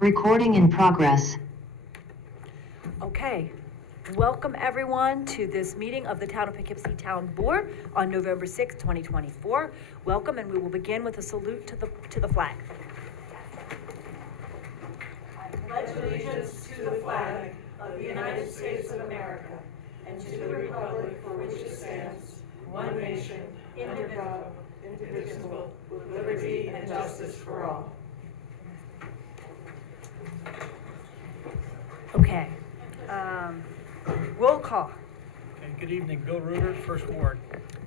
Recording in progress. Okay, welcome everyone to this meeting of the Town of Poughkeepsie Town Board on November 6, 2024. Welcome, and we will begin with a salute to the flag. I pledge allegiance to the flag of the United States of America and to the republic for which it stands, one nation, indivisible, with liberty and justice for all. Okay. Roll call. Okay, good evening. Bill Rudert, First Ward.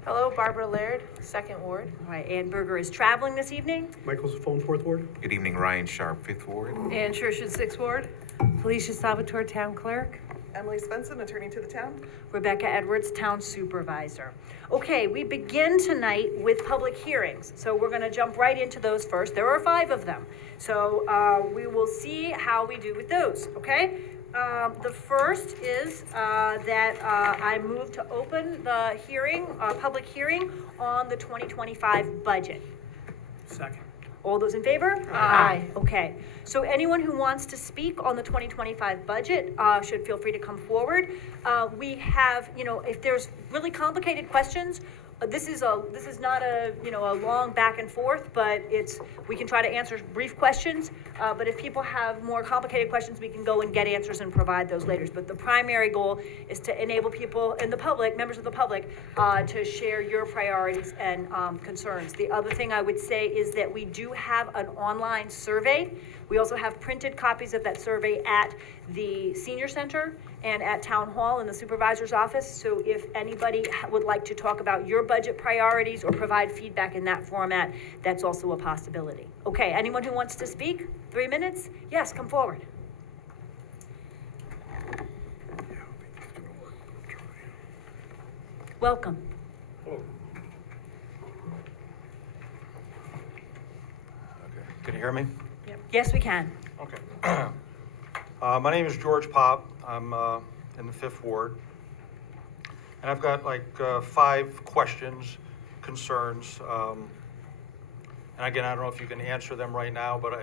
Hello, Barbara Laird, Second Ward. All right, Ann Berger is traveling this evening. Michael's phone, Fourth Ward. Good evening, Ryan Sharp, Fifth Ward. Ann Shershon, Sixth Ward. Felicia Salvatore, Town Clerk. Emily Svensson, Attorney to the Town. Rebecca Edwards, Town Supervisor. Okay, we begin tonight with public hearings. So we're gonna jump right into those first. There are 5 of them. So we will see how we do with those, okay? The first is that I move to open the hearing, public hearing on the 2025 budget. Second. All those in favor? Aye. Okay, so anyone who wants to speak on the 2025 budget should feel free to come forward. We have, if there's really complicated questions, this is not a long back and forth, but we can try to answer brief questions. But if people have more complicated questions, we can go and get answers and provide those later. But the primary goal is to enable people in the public, members of the public, to share your priorities and concerns. The other thing I would say is that we do have an online survey. We also have printed copies of that survey at the Senior Center and at Town Hall in the Supervisor's office. So if anybody would like to talk about your budget priorities or provide feedback in that format, that's also a possibility. Okay, anyone who wants to speak? 3 minutes? Yes, come forward. Welcome. Can you hear me? Yes, we can. Okay. My name is George Pop. I'm in the Fifth Ward. And I've got like 5 questions, concerns. And again, I don't know if you can answer them right now, but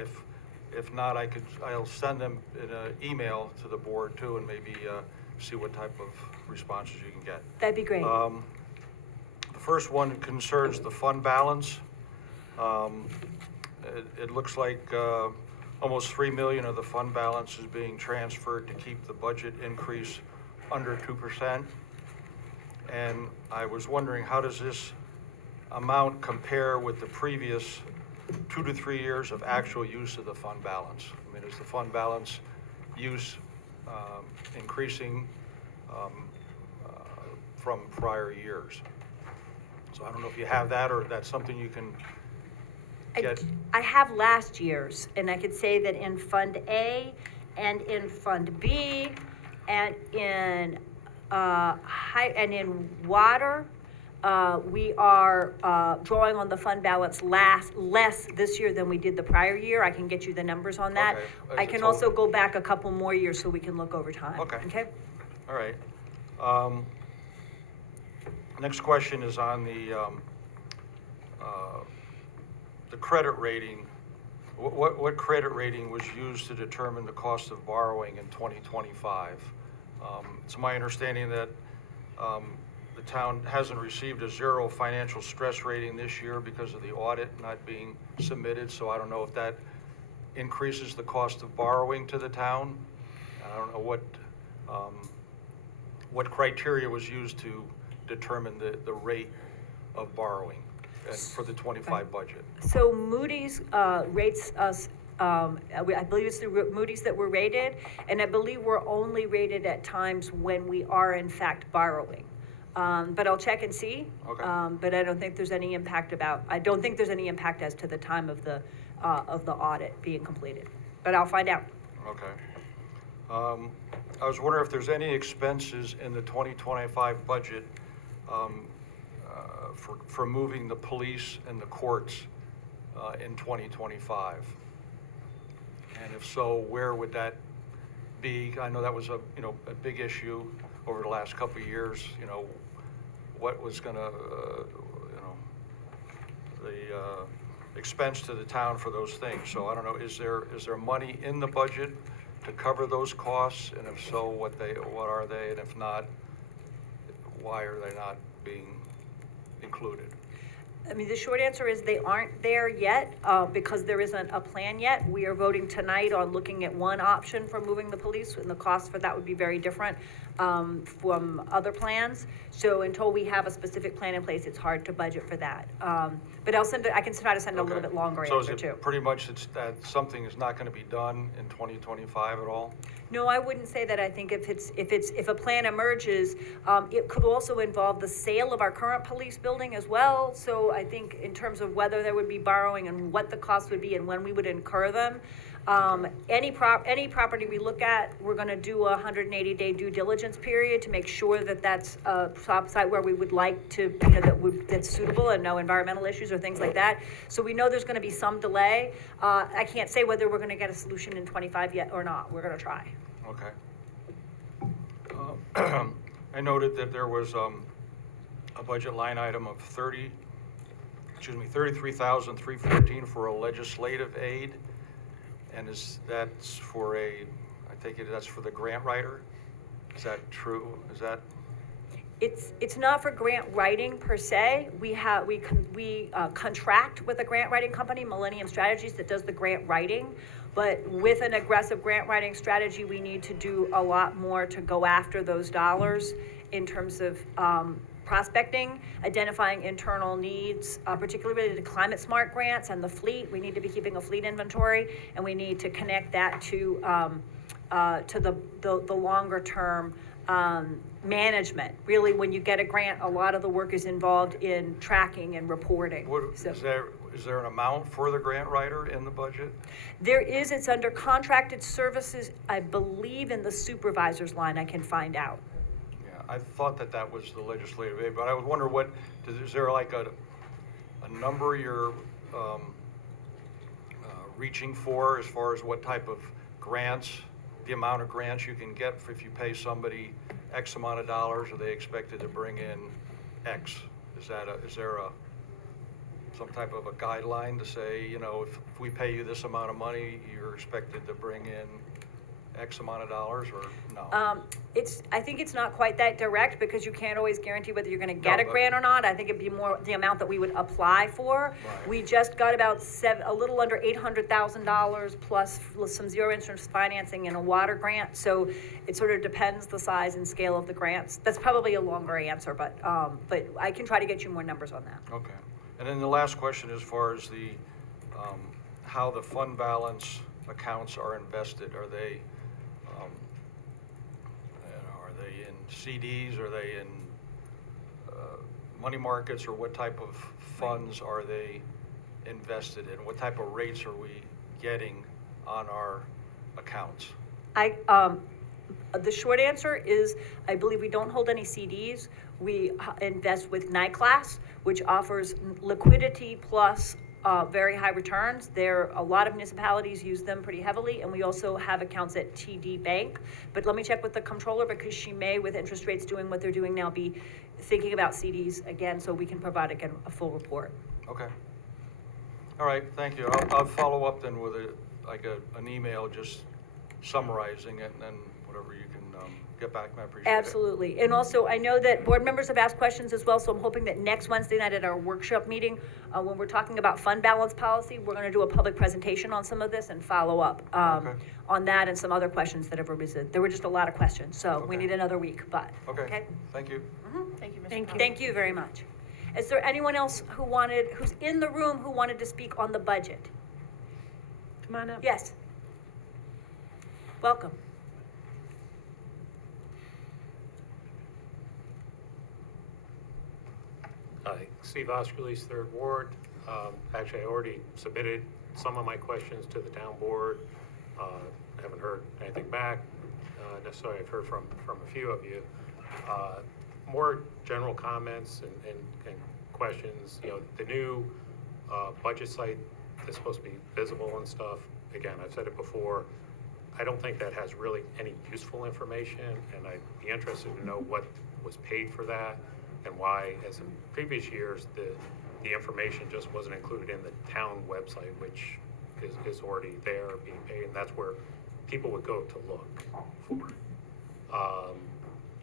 if not, I'll send them in an email to the board too, and maybe see what type of responses you can get. That'd be great. The first one concerns the fund balance. It looks like almost $3 million of the fund balance is being transferred to keep the budget increase under 2%. And I was wondering, how does this amount compare with the previous 2 to 3 years of actual use of the fund balance? I mean, is the fund balance use increasing from prior years? So I don't know if you have that, or if that's something you can get. I have last year's, and I could say that in Fund A and in Fund B and in water, we are drawing on the fund balance less this year than we did the prior year. I can get you the numbers on that. Okay. I can also go back a couple more years so we can look over time. Okay. All right. Next question is on the credit rating. What credit rating was used to determine the cost of borrowing in 2025? It's my understanding that the town hasn't received a 0 financial stress rating this year because of the audit not being submitted, so I don't know if that increases the cost of borrowing to the town. I don't know what criteria was used to determine the rate of borrowing and for the 25 budget. So Moody's rates us, I believe it's the Moody's that we're rated, and I believe we're only rated at times when we are in fact borrowing. But I'll check and see. Okay. But I don't think there's any impact as to the time of the audit being completed. But I'll find out. Okay. I was wondering if there's any expenses in the 2025 budget for moving the police and the courts in 2025? And if so, where would that be? I know that was a big issue over the last couple of years, what was gonna, the expense to the town for those things. So I don't know, is there money in the budget to cover those costs? And if so, what are they? And if not, why are they not being included? I mean, the short answer is they aren't there yet, because there isn't a plan yet. We are voting tonight on looking at one option for moving the police, and the cost for that would be very different from other plans. So until we have a specific plan in place, it's hard to budget for that. But I can try to send a little Okay. bit longer So answer is too. it pretty much that something is not gonna be done in 2025 at all? No, I wouldn't say that. I think if a plan emerges, it could also involve the sale of our current police building as well. So I think in terms of whether there would be borrowing and what the cost would be and when we would incur them, any property we look at, we're gonna do a 180-day due diligence period to make sure that that's a site where we would like to, that's suitable and no environmental issues or things like that. So we know there's gonna be some delay. I can't say whether we're gonna get a solution in 25 yet or not. We're gonna try. Okay. I noted that there was a budget line item of 33,314 for a legislative aid. And that's for I take it that's for the grant writer? Is that true? Is that? It's not for grant writing per se. We contract with a grant writing company, Millennium Strategies, that does the grant writing. But with an aggressive grant writing strategy, we need to do a lot more to go after those dollars in terms of prospecting, identifying internal needs, particularly related to climate smart grants and the fleet. We need to be keeping a fleet inventory, and we need to connect that to the longer term management. Really, when you get a grant, a lot of the work is involved in tracking and reporting. So Is there an amount for the grant writer in the budget? there is, it's under contracted services, I believe in the supervisor's line. I can find out. Yeah, I thought that was the legislative aid, but I was wondering is there like a number you're reaching for as far as what type of grants, the amount of grants you can get if you pay somebody X amount of dollars? Are they expected to bring in X? Is there some type of a guideline to say, if we pay you this amount of money, you're expected to bring in X amount of dollars, or no? I think it's not quite that direct, because you can't always guarantee whether you're gonna get a but- grant or not. I think it'd be more the amount that we would apply for. Right. We just got about a little under $800,000 plus some zero interest financing and a water grant. So it sort of depends the size and scale of the grants. That's probably a longer answer, but I can try to get you more numbers on that. Okay. And then the last question, as far as how the fund balance accounts are invested, are they in CDs? Are they in money markets? Or what type of funds are they invested in? What type of rates are we getting on our accounts? The short answer is, I believe we don't hold any CDs. We invest with NICLAS, which offers liquidity plus very high returns. A lot of municipalities use them pretty heavily, and we also have accounts at TD Bank. But let me check with the comptroller, because she may, with interest rates doing what they're doing now, be thinking about CDs again, so we can provide again a full report. Okay. All right, thank you. I'll follow up then with an email just summarizing it, and then whatever you can get back, I appreciate it. Absolutely. And also, I know that board members have asked questions as well, so I'm hoping that next Wednesday night at our workshop meeting, when we're talking about fund balance policy, we're going to do a public presentation on some of this and follow up Okay. on that and some other questions that have arisen. There were just a lot of questions, so we Okay. need another week, but. Okay, thank you. Thank you, Mr. Thank you. Conlon. Thank you very much. Is there anyone else who's in the room who wanted to speak on the budget? Come on up. Yes. Welcome. Hi, Steve Oskerly's Third Ward. Actually, I already submitted some of my questions to the town board. Haven't heard anything back. Necessarily, I've heard from a few of you. More general comments and questions, the new budget site is supposed to be visible and stuff. Again, I've said it before, I don't think that has really any useful information, and I'd be interested to know what was paid for that and why, as in previous years, the information just wasn't included in the town website, which is already there being paid, and that's where people would go to look for it.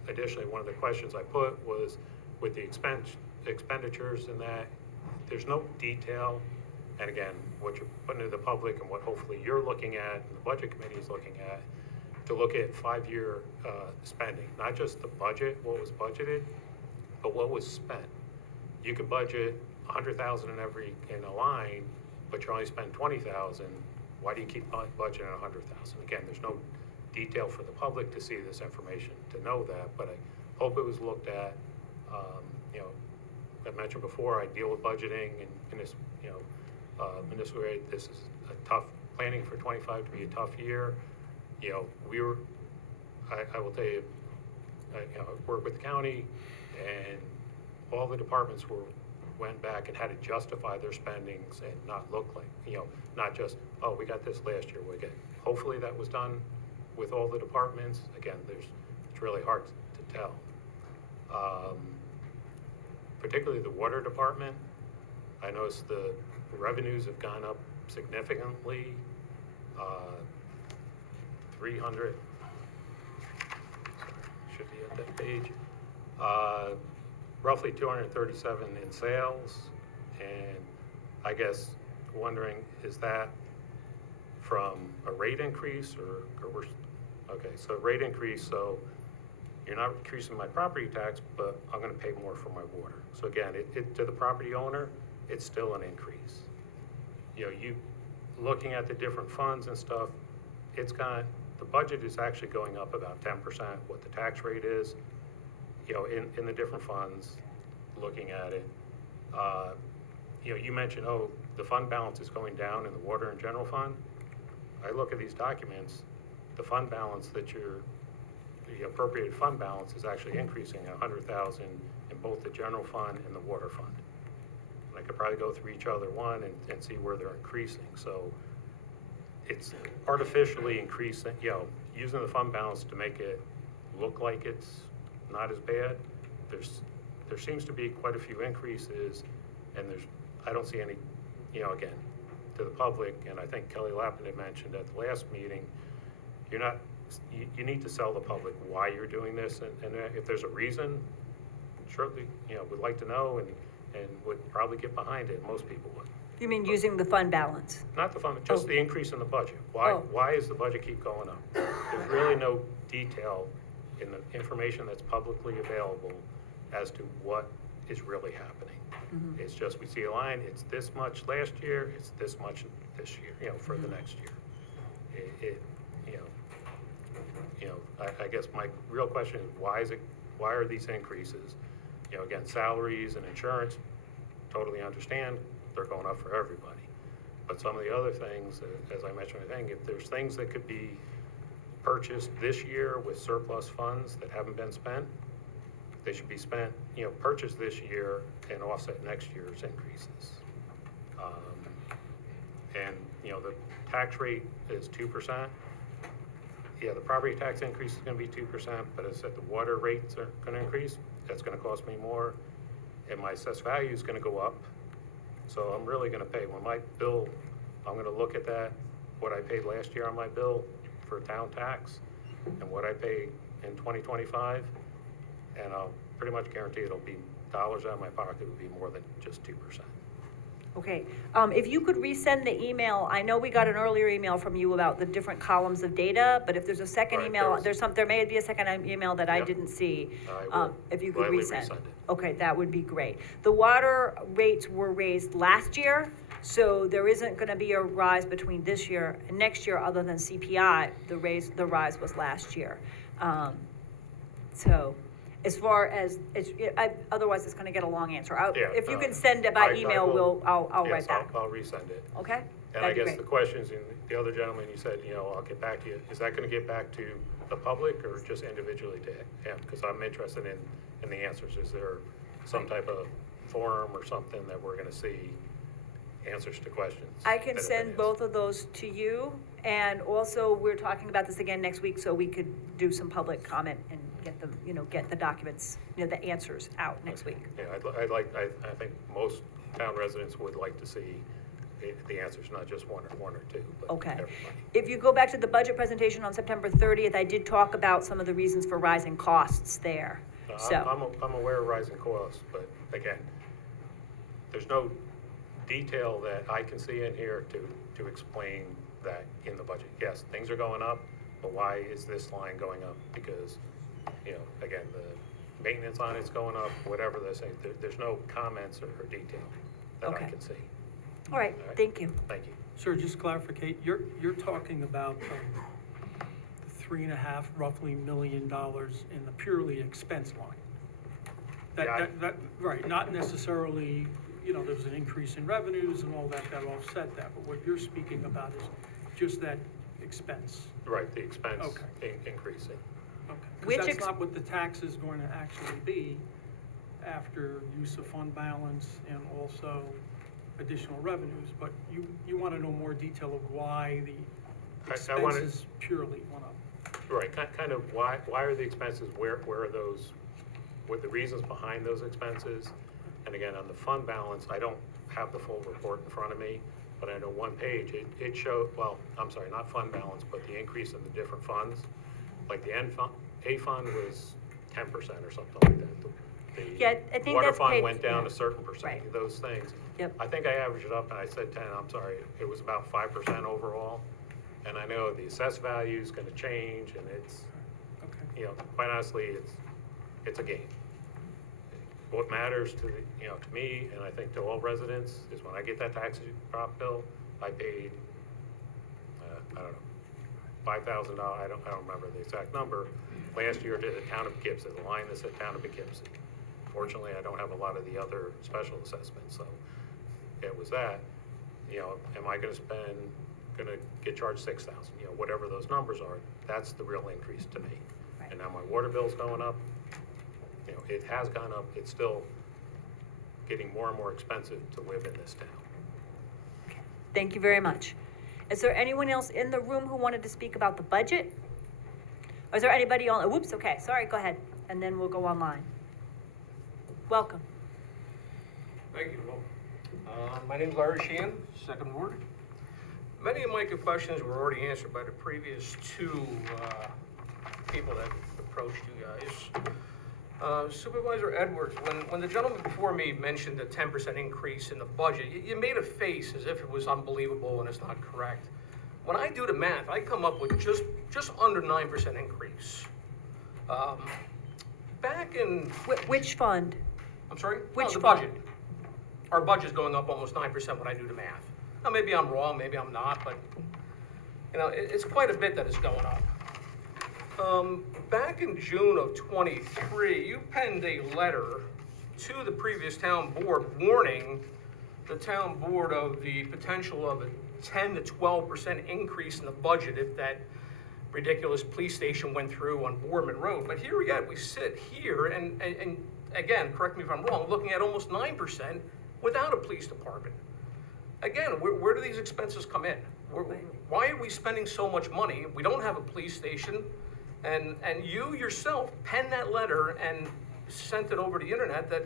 Additionally, one of the questions I put was with the expenditures in that, there's no detail. And again, what you're putting to the public and what hopefully you're looking at, and the budget committee is looking at, to look at 5-year spending, not just the budget, what was budgeted, but what was spent. You could budget 100,000 in a line, but you only spend 20,000. Why do you keep budgeting 100,000? Again, there's no detail for the public to see this information, to know that, but I hope it was looked at. I mentioned before, I deal with budgeting and this, municipal rate. This is a tough, planning for 25 to be a tough year. I will tell you, I work with the county, and all the departments went back and had to justify their spendings and not look like, not just, oh, we got this last year, hopefully that was done with all the departments. Again, it's really hard to tell. Particularly the water department, I noticed the revenues have gone up significantly. 300, should be at that page. Roughly 237 in sales, and I guess wondering, is that from a rate increase or we're, okay, so rate increase, so you're not increasing my property tax, but I'm gonna pay more for my water. So again, it to the property owner, it's still an increase. You looking at the different funds and stuff, the budget is actually going up about 10%, what the tax rate is, in the different funds, looking at it. You mentioned, the fund balance is going down in the water and general fund. I look at these documents, the fund balance the appropriated fund balance is actually increasing 100,000 in both the general fund and the water fund. And I could probably go through each other one and see where they're increasing. So it's artificially increasing, using the fund balance to make it look like it's not as bad. There seems to be quite a few increases, and I don't see any, again, to the public, and I think Kelly Lappin had mentioned at the last meeting, you need to sell the public why you're doing this, and if there's a reason, certainly, would like to know and would probably get behind it. Most people would. You mean using the fund balance? Not the fund, just the increase in the budget. Why is the budget keep going up? There's really no detail in the information that's publicly available as to what is really happening. Mm-hmm. It's just, we see a line, it's this much last year, it's this much this year, for the next year. I guess my real question is, why are these increases? Again, salaries and insurance, totally understand, they're going up for everybody. But some of the other things, as I mentioned, I think if there's things that could be purchased this year with surplus funds that haven't been spent, they should be spent, purchased this year and offset next year's increases. And the tax rate is 2%. Yeah, the property tax increase is gonna be 2%, but as I said, the water rates are gonna increase. That's gonna cost me more, and my assessed value is gonna go up. So I'm really gonna pay, when my bill, I'm gonna look at that, what I paid last year on my bill for town tax, and what I pay in 2025, and I'll pretty much guarantee it'll be dollars out of my pocket will be more than just 2%. Okay, if you could resend the email, I know we got an earlier email from you about the different columns of data, but if there's a second Right, email, there may be a second email that I Yep. didn't see. I will If you could gladly resend. resend it. Okay, that would be great. The water rates were raised last year, so there isn't gonna be a rise between this year and next year other than CPI. The rise was last year. So, as far as, otherwise it's gonna get a long answer. Yeah, If you can send it by I email, will- I'll write Yes, back. I'll resend it. Okay? And I That'd be guess the great. questions, and the other gentleman, you said, I'll get back to you. Is that gonna get back to the public or just individually to him? Because I'm interested in the answers. Is there some type of forum or something that we're gonna see answers to questions? I can that have been send asked? both of those to you, and also, we're talking about this again next week, so we could do some public comment and get them, get the documents, the answers out next week. Yeah, I think most town residents would like to see the answers, not just one or two, but Okay. everybody. If you go back to the budget presentation on September 30th, I did talk about some of the reasons for rising costs there, so. I'm aware of rising costs, but again, there's no detail that I can see in here to explain that in the budget. Yes, things are going up, but why is this line going up? Because, again, the maintenance on it's going up, whatever they're saying, there's no comments or detail that I Okay. can see. All right, All right. thank you. Thank you. Sir, just clarificate, you're talking about the $3.5 roughly million in the purely expense line? Yeah, Right, not necessarily, there was an increase in revenues and all that offset that, but what you're speaking about is just that expense. Right, the expense Okay. increasing. Okay. Which Because that's ex- not what the tax is going to actually be after use of fund balance and also additional revenues, but you want to know more detail of why the I wanted- expenses purely went up. Right, kind of why are the expenses, where are those, what the reasons behind those expenses? And again, on the fund balance, I don't have the full report in front of me, but I know one page, it showed, well, I'm sorry, not fund balance, but the increase in the different funds. Like the A fund was 10% or something like that. The Yeah, I think water that's fund paid- went down yeah. a certain percent, Right. those things. Yep. I think I averaged it up and I said 10, I'm sorry, it was about 5% overall. And I know the assessed value is gonna change and it's, Okay. quite honestly, it's a game. What matters to to me, and I think to all residents, is when I get that tax prop bill, I paid, I don't know, $5,000, I don't remember the exact number, last year to the town of Poughkeepsie, the line that said town of Poughkeepsie. Fortunately, I don't have a lot of the other special assessments, so it was that. Am I gonna get charged $6,000, whatever those numbers are, that's the real increase to me. Right. And now my water bill's going up, it has gone up, it's still getting more and more expensive to live in this town. Thank you very much. Is there anyone else in the room who wanted to speak about the budget? Or is there anybody on, whoops, okay, sorry, go ahead, and then we'll go online. Welcome. Thank you. My name's Larry Sheehan, Second Ward. Many of my questions were already answered by the previous two people that approached you guys. Supervisor Edwards, when the gentleman before me mentioned the 10% increase in the budget, you made a face as if it was unbelievable and it's not correct. When I do the math, I come up with just under 9% increase. Back in, Which fund? I'm sorry? Which The fund? budget. Our budget's going up almost 9% when I do the math. Now, maybe I'm wrong, maybe I'm not, but, it's quite a bit that is going up. Back in June of '23, you penned a letter to the previous town board warning the town board of the potential of a 10 to 12% increase in the budget if that ridiculous police station went through on Boardman Road. But here we sit here and again, correct me if I'm wrong, looking at almost 9% without a police department. Again, where do these expenses come in? Why are we spending so much money? We don't have a police station, and you yourself penned that letter and sent it over the internet that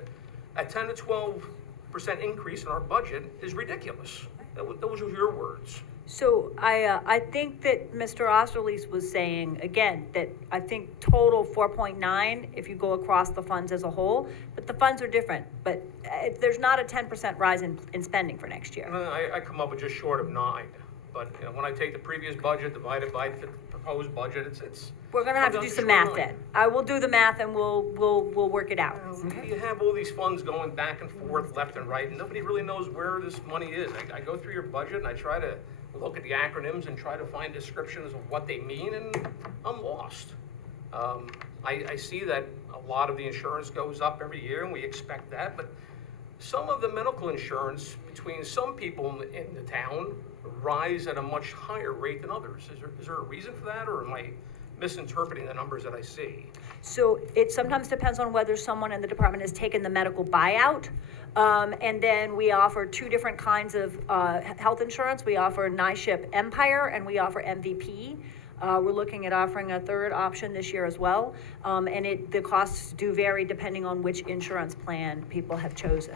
a 10 to 12% increase in our budget is ridiculous. Those were your words. So I think that Mr. Osterleis was saying, again, that I think total 4.9 if you go across the funds as a whole, but the funds are different. But there's not a 10% rise in spending for next year. I come up with just short of 9, but when I take the previous budget divided by the proposed budget, it's. We're gonna have to do some math then. I will do the math and we'll work it out. You have all these funds going back and forth, left and right, and nobody really knows where this money is. I go through your budget and I try to look at the acronyms and try to find descriptions of what they mean, and I'm lost. I see that a lot of the insurance goes up every year, and we expect that, but some of the medical insurance between some people in the town rise at a much higher rate than others. Is there a reason for that, or am I misinterpreting the numbers that I see? So it sometimes depends on whether someone in the department has taken the medical buyout. And then we offer two different kinds of health insurance. We offer NISHIP Empire and we offer MVP. We're looking at offering a third option this year as well. And the costs do vary depending on which insurance plan people have chosen.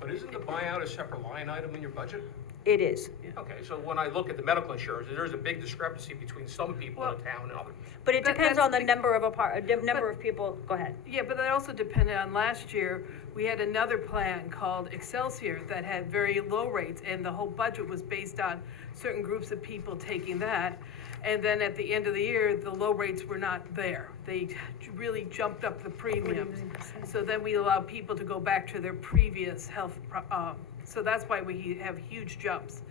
But isn't the buyout a separate line item in your budget? It is. Okay, so when I look at the medical insurance, there's a big discrepancy between some people in the town and others. But it That- depends that's on the the- number of people, go ahead. Yeah, but that also depended on last year, we had another plan called Excelsior that had very low rates, and the whole budget was based on certain groups of people taking that. And then at the end of the year, the low rates were not there. They really jumped up the premiums. So then we allowed people to go back to their previous health, so that's why we have huge jumps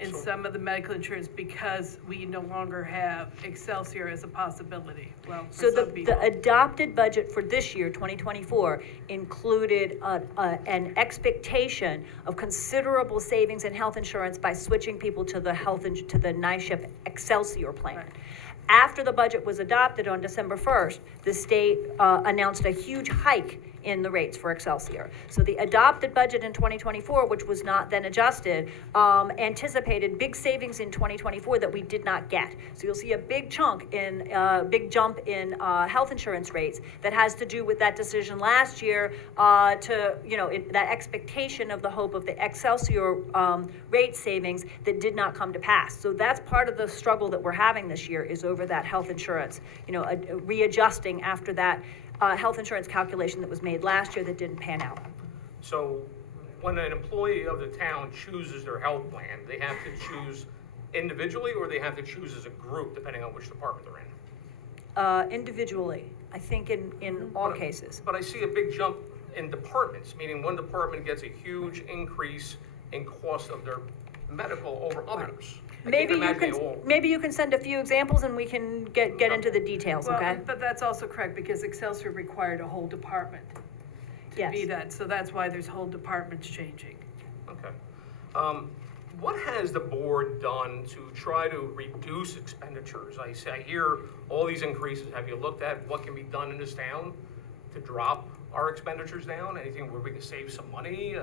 in some of the medical insurance, because we no longer have Excelsior as a possibility. Well, So for some people. the adopted budget for this year, 2024, included an expectation of considerable savings in health insurance by switching people to the to the NISHIP Excelsior plan. Right. After the budget was adopted on December 1st, the state announced a huge hike in the rates for Excelsior. So the adopted budget in 2024, which was not then adjusted, anticipated big savings in 2024 that we did not get. So you'll see a big jump in health insurance rates that has to do with that decision last year that expectation of the hope of the Excelsior rate savings that did not come to pass. So that's part of the struggle that we're having this year, is over that health insurance, readjusting after that health insurance calculation that was made last year that didn't pan out. So when an employee of the town chooses their health plan, they have to choose individually or they have to choose as a group, depending on which department they're in? Individually, I think in all cases. But I see a big jump in departments, meaning one department gets a huge increase in cost of their medical over others. I can't imagine they all- Maybe you can send a few examples and we can get into the details, Well, okay? but that's also correct, because Excelsior required a whole department to Yes. be that, so that's why there's whole departments changing. Okay. What has the board done to try to reduce expenditures? I hear all these increases. Have you looked at what can be done in this town to drop our expenditures down? Anything where we can save some money?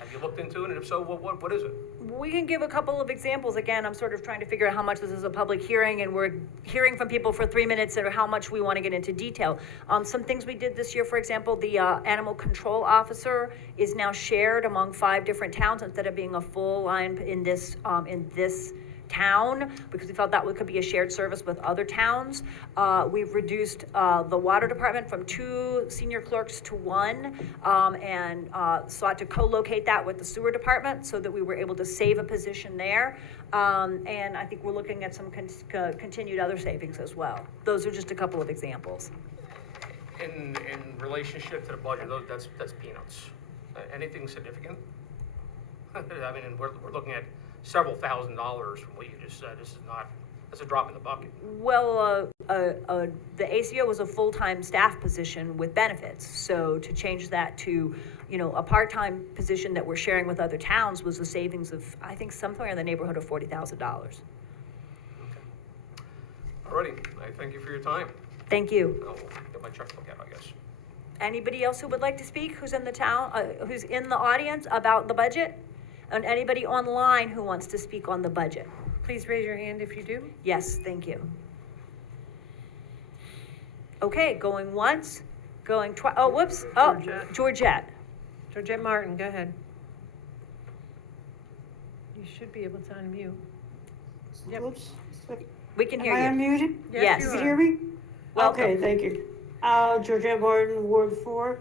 Have you looked into it? And if so, what is it? We can give a couple of examples. Again, I'm sort of trying to figure out how much this is a public hearing, and we're hearing from people for 3 minutes or how much we want to get into detail. Some things we did this year, for example, the animal control officer is now shared among 5 different towns instead of being a full line in this town, because we felt that could be a shared service with other towns. We've reduced the water department from 2 senior clerks to 1, and sought to co-locate that with the sewer department so that we were able to save a position there. And I think we're looking at some continued other savings as well. Those are just a couple of examples. In relationship to the budget, that's peanuts. Anything significant? I mean, and we're looking at several $1,000s from what you just said. That's a drop in the bucket. Well, the ACO was a full-time staff position with benefits, so to change that to, a part-time position that we're sharing with other towns was a savings of, I think, somewhere in the neighborhood of $40,000. Alrighty, I thank you for your time. Thank you. I'll get my checkbook out, I guess. Anybody else who would like to speak, who's in the town, who's in the audience about the budget? And anybody online who wants to speak on the budget? Please raise your hand if you do. Yes, thank you. Okay, going once, going twice, oh, whoops, oh, Georgette. Georgette Martin, go ahead. You should be able to unmute. Yep. Oops. We can Am hear I you. unmuted? Yes. You can hear me? Welcome. Okay, thank you. Georgette Martin, Ward 4.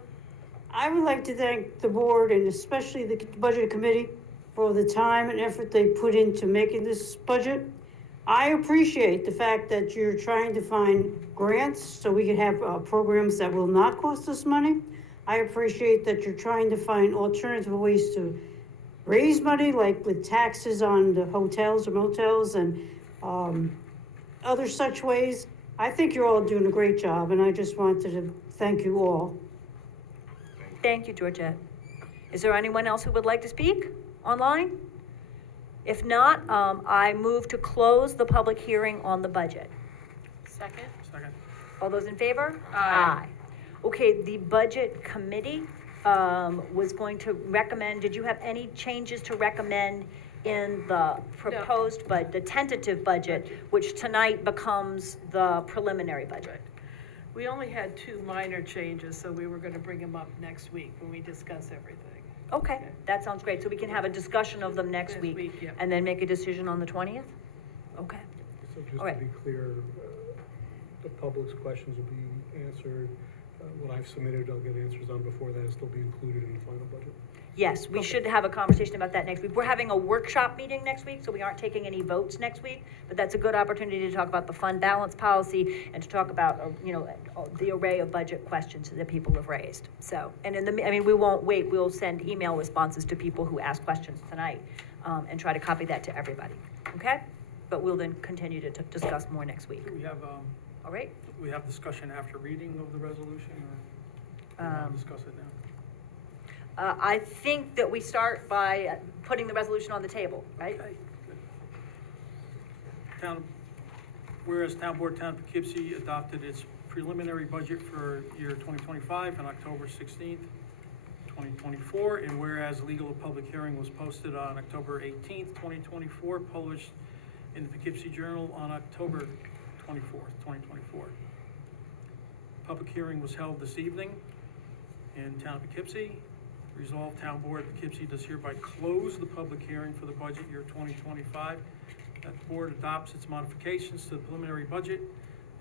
I would like to thank the board and especially the budget committee for the time and effort they put into making this budget. I appreciate the fact that you're trying to find grants so we can have programs that will not cost us money. I appreciate that you're trying to find alternative ways to raise money, like with taxes on the hotels or motels and other such ways. I think you're all doing a great job, and I just wanted to thank you all. Thank you, Georgette. Is there anyone else who would like to speak online? If not, I move to close the public hearing on the budget. Second? Second. All those in favor? Aye. Okay, the budget committee was going to recommend, did you have any changes to recommend in the proposed, but the tentative budget, which tonight becomes the preliminary budget? We only had 2 minor changes, so we were gonna bring them up next week when we discuss everything. Okay, that sounds great, so we can have a discussion of them next Next week, week, yeah. and then make a decision on the 20th? Okay, So just All to right. be clear, the public's questions will be answered. What I've submitted, I'll get answers on before that, it'll still be included in the final budget. yes, we should have a conversation about that next week. We're having a workshop meeting next week, so we aren't taking any votes next week, but that's a good opportunity to talk about the fund balance policy and to talk about, the array of budget questions that people have raised. So, and we won't wait, we'll send email responses to people who ask questions tonight, and try to copy that to everybody, okay? But we'll then continue to discuss more next week, Do we have, all right? we have discussion after reading of the resolution, or do we want to discuss it now? I think that we start by putting the resolution on the table, right? Okay, good. Whereas Town Board Town of Poughkeepsie adopted its preliminary budget for year 2025 on October 16th, 2024, and whereas legal public hearing was posted on October 18th, 2024, published in the Poughkeepsie Journal on October 24th, 2024. Public hearing was held this evening in Town of Poughkeepsie. Resolved, Town Board of Poughkeepsie does hereby close the public hearing for the budget year 2025. That the board adopts its modifications to the preliminary budget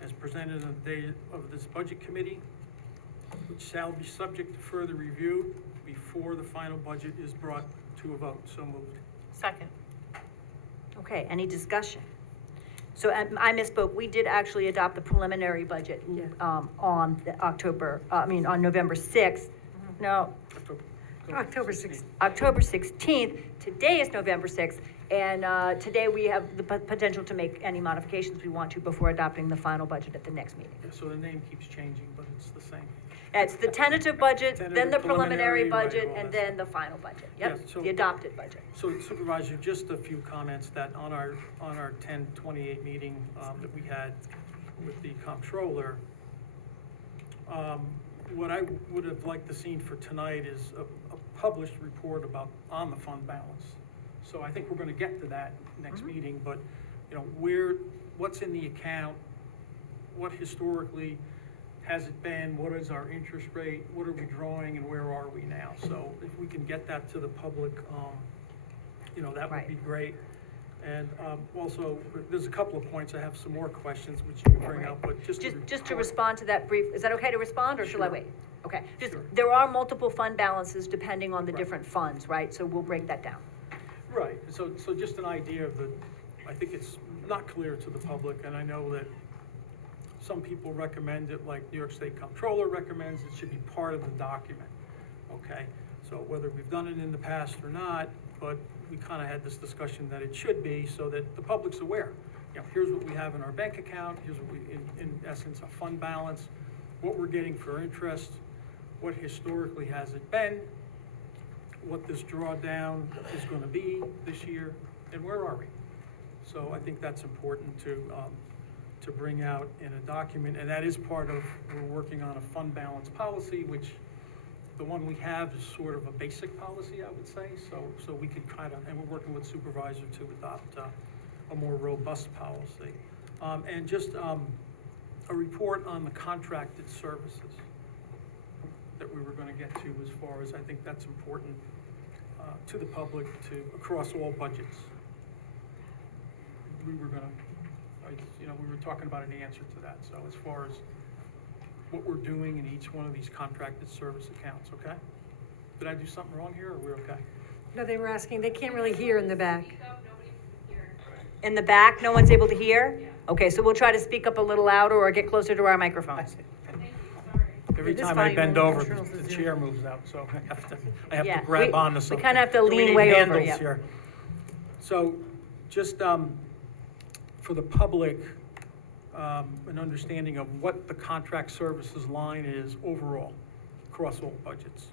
as presented on the day of this budget committee, which shall be subject to further review before the final budget is brought to a vote. So moved. Second. Okay, any discussion? So I misspoke, we did actually adopt the preliminary budget, Yeah. on on November 6th. No, October 6th. October 16th. Today is November 6th, and today we have the potential to make any modifications we want to before adopting the final budget at the next meeting. Yeah, so the name keeps changing, but it's the same. It's the tentative budget, then the Tentative, preliminary preliminary, budget, right, all and that then the final budget. Yep, Yeah, so- the adopted budget. So Supervisor, just a few comments that on our 10/28 meeting that we had with the comptroller, what I would have liked to seen for tonight is a published report on the fund balance. So I think we're gonna get to that next meeting, but, what's in the account, what historically has it been, what is our interest rate, what are we drawing, and where are we now? So if we can get that to the public, that would be Right. great. And also, there's a couple of points, I have some more questions which you can bring up, but just to Just to report- respond to that brief, is that okay to respond, or shall I Sure. wait? Okay, Sure. there are multiple fund balances depending on the Right. different funds, right? So we'll break that down. Right, so just an idea of I think it's not clear to the public, and I know that some people recommend it, like New York State Comptroller recommends, it should be part of the document, okay? So whether we've done it in the past or not, but we kind of had this discussion that it should be, so that the public's aware. Here's what we have in our bank account, here's what we, in essence, a fund balance, what we're getting for interest, what historically has it been, what this drawdown is gonna be this year, and where are we? So I think that's important to bring out in a document, and that is part of, we're working on a fund balance policy, which the one we have is sort of a basic policy, I would say, so we could and we're working with supervisor to adopt a more robust policy. And just a report on the contracted services that we were gonna get to, as far as, I think that's important to the public, across all budgets. We were we were talking about an answer to that, so as far as what we're doing in each one of these contracted service accounts, okay? Did I do something wrong here, or we're okay? No, they were asking, they can't really hear in the back. In the back, no one's able to hear? Okay, so we'll try to speak up a little louder or get closer to our microphones. Every It is time I volume bend only over, controls the the Zoom. chair moves out, so I have Yeah, to grab we- onto we something. kinda have to We lean need way over, handles yeah. here. So, just for the public, an understanding of what the contract services line is overall, across all budgets.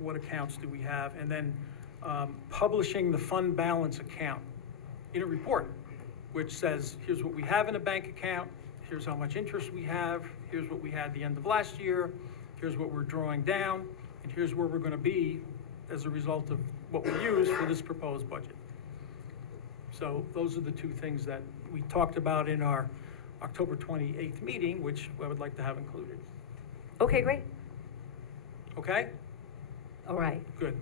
What accounts do we have? And then publishing the fund balance account in a report, which says, here's what we have in a bank account, here's how much interest we have, here's what we had the end of last year, here's what we're drawing down, and here's where we're gonna be as a result of what we use for this proposed budget. So those are the two things that we talked about in our October 28th meeting, which I would like to have included. Okay, great. Okay? All right. Good.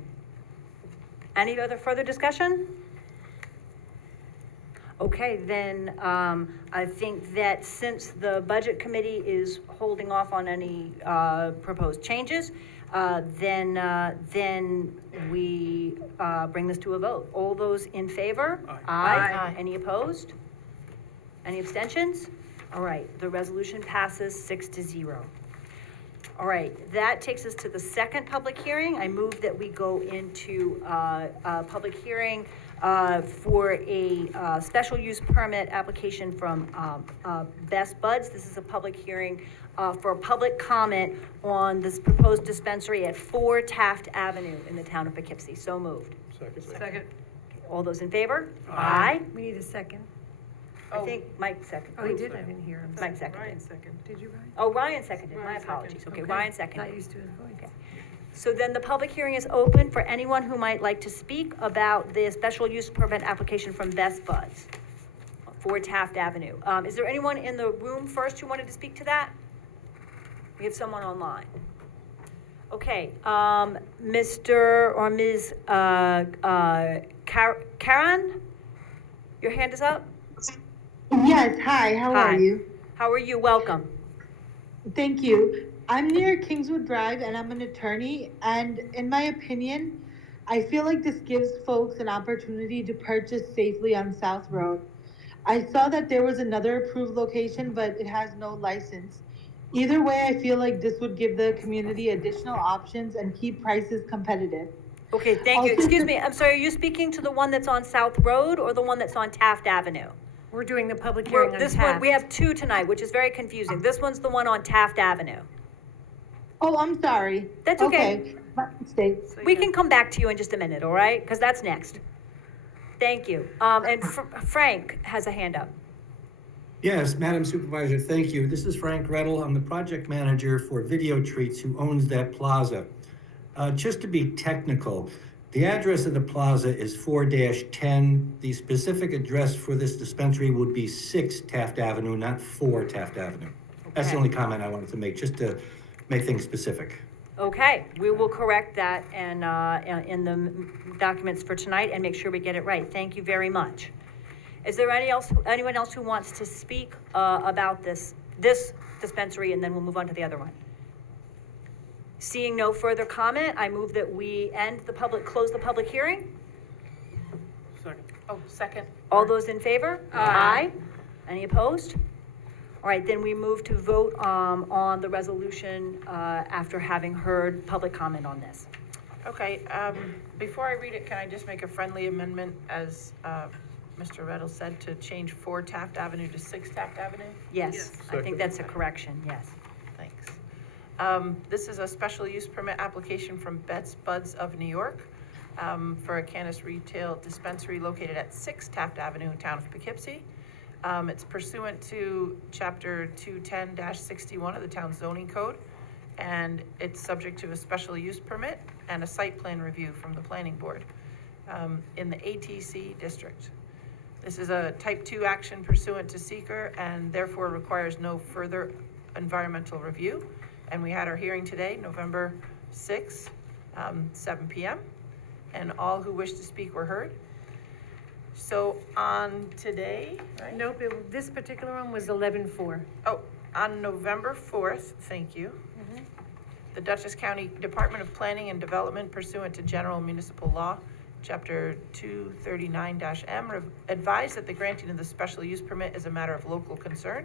Any other further discussion? Okay, then, I think that since the Budget Committee is holding off on any, proposed changes, then we, bring this to a vote. All those in favor? Aye. Aye. Any opposed? Any abstentions? All right, the resolution passes 6-0. All right, that takes us to the second public hearing. I move that we go into a public hearing for a special use permit application from Best Buds. This is a public hearing for public comment on this proposed dispensary at 4 Taft Avenue in the town of Poughkeepsie. So moved. Second. All those in favor? Aye. We need a second. I think Mike seconded. Oh, he did? I didn't hear him. Mike seconded. Ryan second. Did you, Ryan? Oh, Ryan seconded. My Ryan apologies. seconded. Okay, Ryan Not seconded. used to his voice. Okay. So then the public hearing is open for anyone who might like to speak about the special use permit application from Best Buds for Taft Avenue. Is there anyone in the room first who wanted to speak to that? We have someone online. Okay, Mr. or Ms. Karan, your hand is up? Yes, hi, how Hi. are you? How are you? Welcome. Thank you. I'm near Kingswood Drive and I'm an attorney, and in my opinion, I feel like this gives folks an opportunity to purchase safely on South Road. I saw that there was another approved location, but it has no license. Either way, I feel like this would give the community additional options and keep prices competitive. Okay, thank you. Also- Excuse me, I'm sorry, are you speaking to the one that's on South Road or the one that's on Taft Avenue? We're doing the public hearing on This one, we Taft. have two tonight, which is very confusing. This one's the one on Taft Avenue. Oh, I'm sorry. That's okay. My mistake. We can come back to you in just a minute, all right? Because that's next. Thank you. And Frank has a hand up. Yes, Madam Supervisor, thank you. This is Frank Rettel. I'm the project manager for Video Treats, who owns that plaza. Just to be technical, the address of the plaza is 4-10. The specific address for this dispensary would be 6 Taft Avenue, not 4 Taft Avenue. That's the Okay. only comment I wanted to make, just to make things specific. Okay, we will correct that and in the documents for tonight and make sure we get it right. Thank you very much. Is there anyone else who wants to speak about this dispensary, and then we'll move on to the other one? Seeing no further comment, I move that we close the public hearing. Second. Oh, second. All those in favor? Aye. Any opposed? All right, then we move to vote on the resolution after having heard public comment on this. Okay, before I read it, can I just make a friendly amendment, as Mr. Rettel said, to change 4 Taft Avenue to 6 Taft Avenue? Yes, I think that's a correction, yes. Thanks. This is a special use permit application from Best Buds of New York for a cannabis retail dispensary located at 6 Taft Avenue in town of Poughkeepsie. It's pursuant to Chapter 210-61 of the town zoning code, and it's subject to a special use permit and a site plan review from the planning board in the ATC district. This is a type 2 action pursuant to seeker and therefore requires no further environmental review. And we had our hearing today, November 6th, 7 p.m. And all who wish to speak were heard. So on today, right? Nope, this particular one was 11-4. Oh, on November 4th, thank you. The Dutchess County Department of Planning and Development, pursuant to General Municipal Law, Chapter 239-M, advised that the granting of the special use permit is a matter of local concern.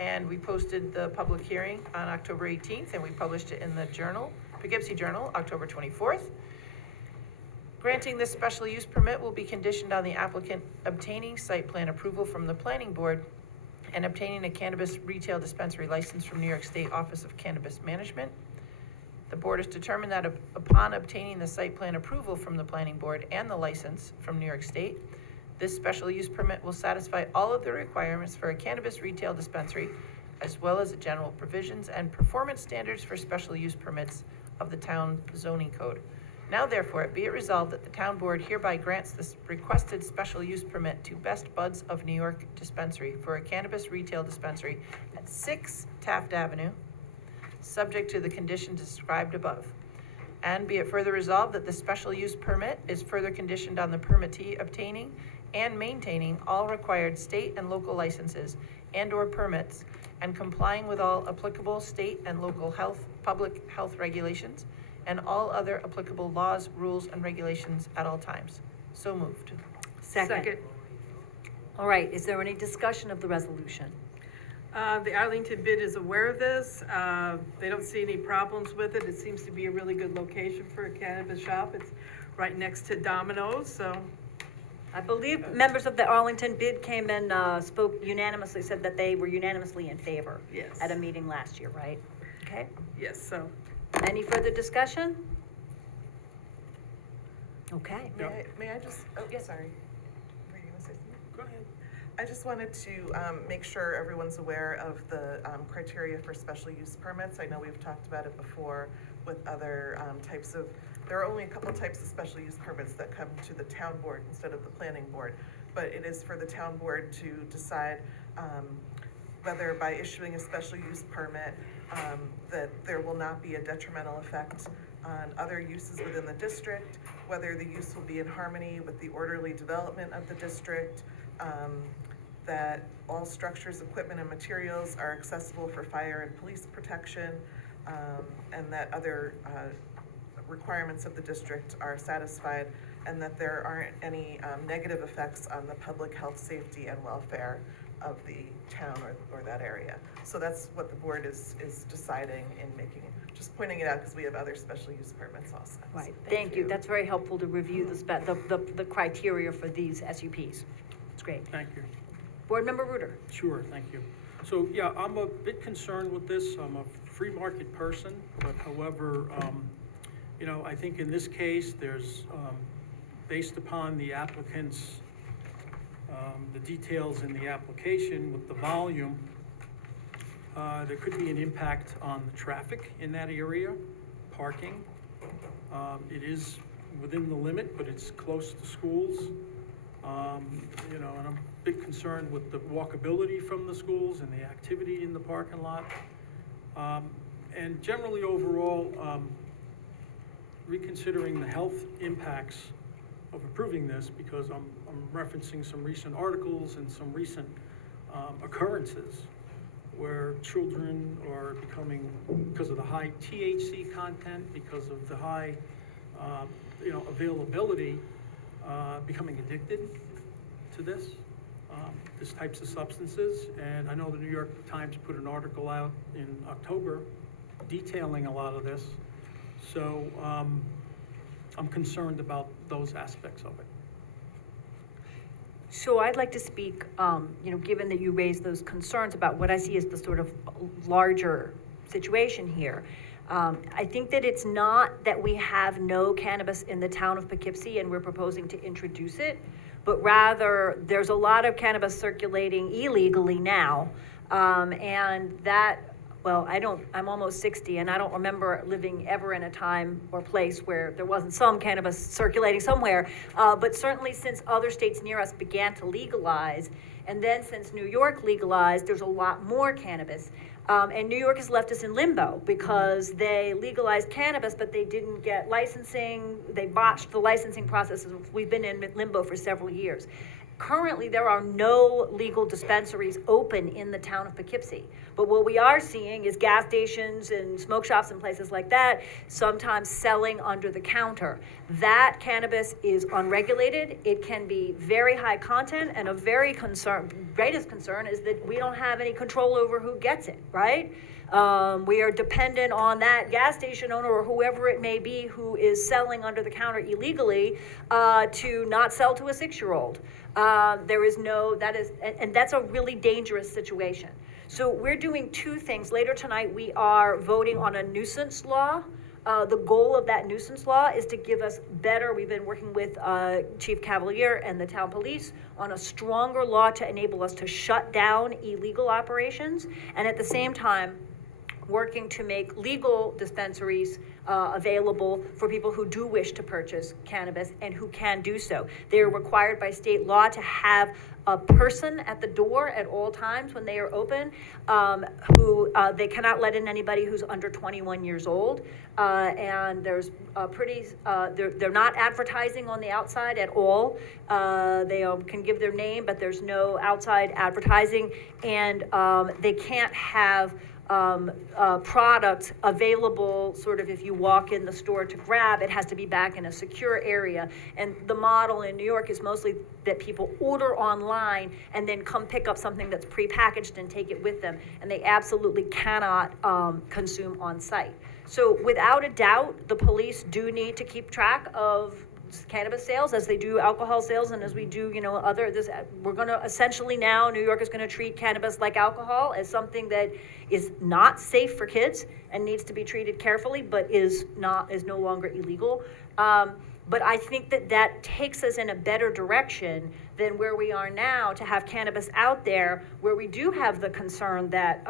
And we posted the public hearing on October 18th, and we published it in the Journal, Poughkeepsie Journal, October 24th. Granting this special use permit will be conditioned on the applicant obtaining site plan approval from the planning board and obtaining a cannabis retail dispensary license from New York State Office of Cannabis Management. The board has determined that upon obtaining the site plan approval from the planning board and the license from New York State, this special use permit will satisfy all of the requirements for a cannabis retail dispensary, as well as the general provisions and performance standards for special use permits of the town zoning code. Now therefore, be it resolved that the town board hereby grants this requested special use permit to Best Buds of New York Dispensary for a cannabis retail dispensary at 6 Taft Avenue, subject to the conditions described above. And be it further resolved that the special use permit is further conditioned on the permittee obtaining and maintaining all required state and local licenses and/or permits and complying with all applicable state and local public health regulations and all other applicable laws, rules, and regulations at all times. So moved. Second. All right, is there any discussion of the resolution? The Arlington bid is aware of this. They don't see any problems with it. It seems to be a really good location for a cannabis shop. It's right next to Domino's, so. I believe members of the Arlington bid came and spoke unanimously, said that they were unanimously in favor. Yes. At a meeting last year, right? Okay. Yes, so. Any further discussion? Okay. May I just, oh, sorry. Were you gonna say something? Go ahead. I just wanted to make sure everyone's aware of the criteria for special use permits. I know we've talked about it before with other types of, there are only a couple types of special use permits that come to the town board instead of the planning board. But it is for the town board to decide whether by issuing a special use permit that there will not be a detrimental effect on other uses within the district, whether the use will be in harmony with the orderly development of the district, that all structures, equipment, and materials are accessible for fire and police protection, and that other requirements of the district are satisfied, and that there aren't any negative effects on the public health, safety, and welfare of the town or that area. So that's what the board is deciding in making, just pointing it out because we have other special use permits also. Right, thank you. That's very helpful to review the criteria for these SUPs. It's great. Thank you. Board Member Reuter. Sure, thank you. So, yeah, I'm a bit concerned with this. I'm a free market person, but however, you know, I think in this case, there's, based upon the applicant's, the details in the application with the volume, there could be an impact on the traffic in that area, parking. It is within the limit, but it's close to schools. You know, and I'm a bit concerned with the walkability from the schools and the activity in the parking lot. And generally overall, reconsidering the health impacts of approving this, because I'm referencing some recent articles and some recent occurrences where children are becoming, because of the high THC content, because of the high, you know, availability, becoming addicted to this types of substances. And I know the New York Times put an article out in October detailing a lot of this. So I'm concerned about those aspects of it. So I'd like to speak, you know, given that you raised those concerns about what I see as the sort of larger situation here. I think that it's not that we have no cannabis in the town of Poughkeepsie and we're proposing to introduce it, but rather there's a lot of cannabis circulating illegally now. And that, well, I'm almost 60 and I don't remember living ever in a time or place where there wasn't some cannabis circulating somewhere. But certainly since other states near us began to legalize, and then since New York legalized, there's a lot more cannabis. And New York has left us in limbo because they legalized cannabis, but they didn't get licensing. They botched the licensing processes. We've been in limbo for several years. Currently, there are no legal dispensaries open in the town of Poughkeepsie. But what we are seeing is gas stations and smoke shops and places like that, sometimes selling under the counter. That cannabis is unregulated. It can be very high content, and a greatest concern is that we don't have any control over who gets it, right? We are dependent on that gas station owner or whoever it may be who is selling under the counter illegally to not sell to a 6-year-old. And that's a really dangerous situation. So we're doing two things. Later tonight, we are voting on a nuisance law. The goal of that nuisance law is to give us better, we've been working with Chief Cavalier and the town police on a stronger law to enable us to shut down illegal operations. And at the same time, working to make legal dispensaries available for people who do wish to purchase cannabis and who can do so. They are required by state law to have a person at the door at all times when they are open, who they cannot let in anybody who's under 21 years old. And there's they're not advertising on the outside at all. They can give their name, but there's no outside advertising, and they can't have product available sort of if you walk in the store to grab. It has to be back in a secure area. And the model in New York is mostly that people order online and then come pick up something that's prepackaged and take it with them. And they absolutely cannot consume on site. So without a doubt, the police do need to keep track of cannabis sales as they do alcohol sales, and as we do, we're going to essentially now, New York is going to treat cannabis like alcohol, as something that is not safe for kids and needs to be treated carefully, but is no longer illegal. But I think that takes us in a better direction than where we are now, to have cannabis out there where we do have the concern that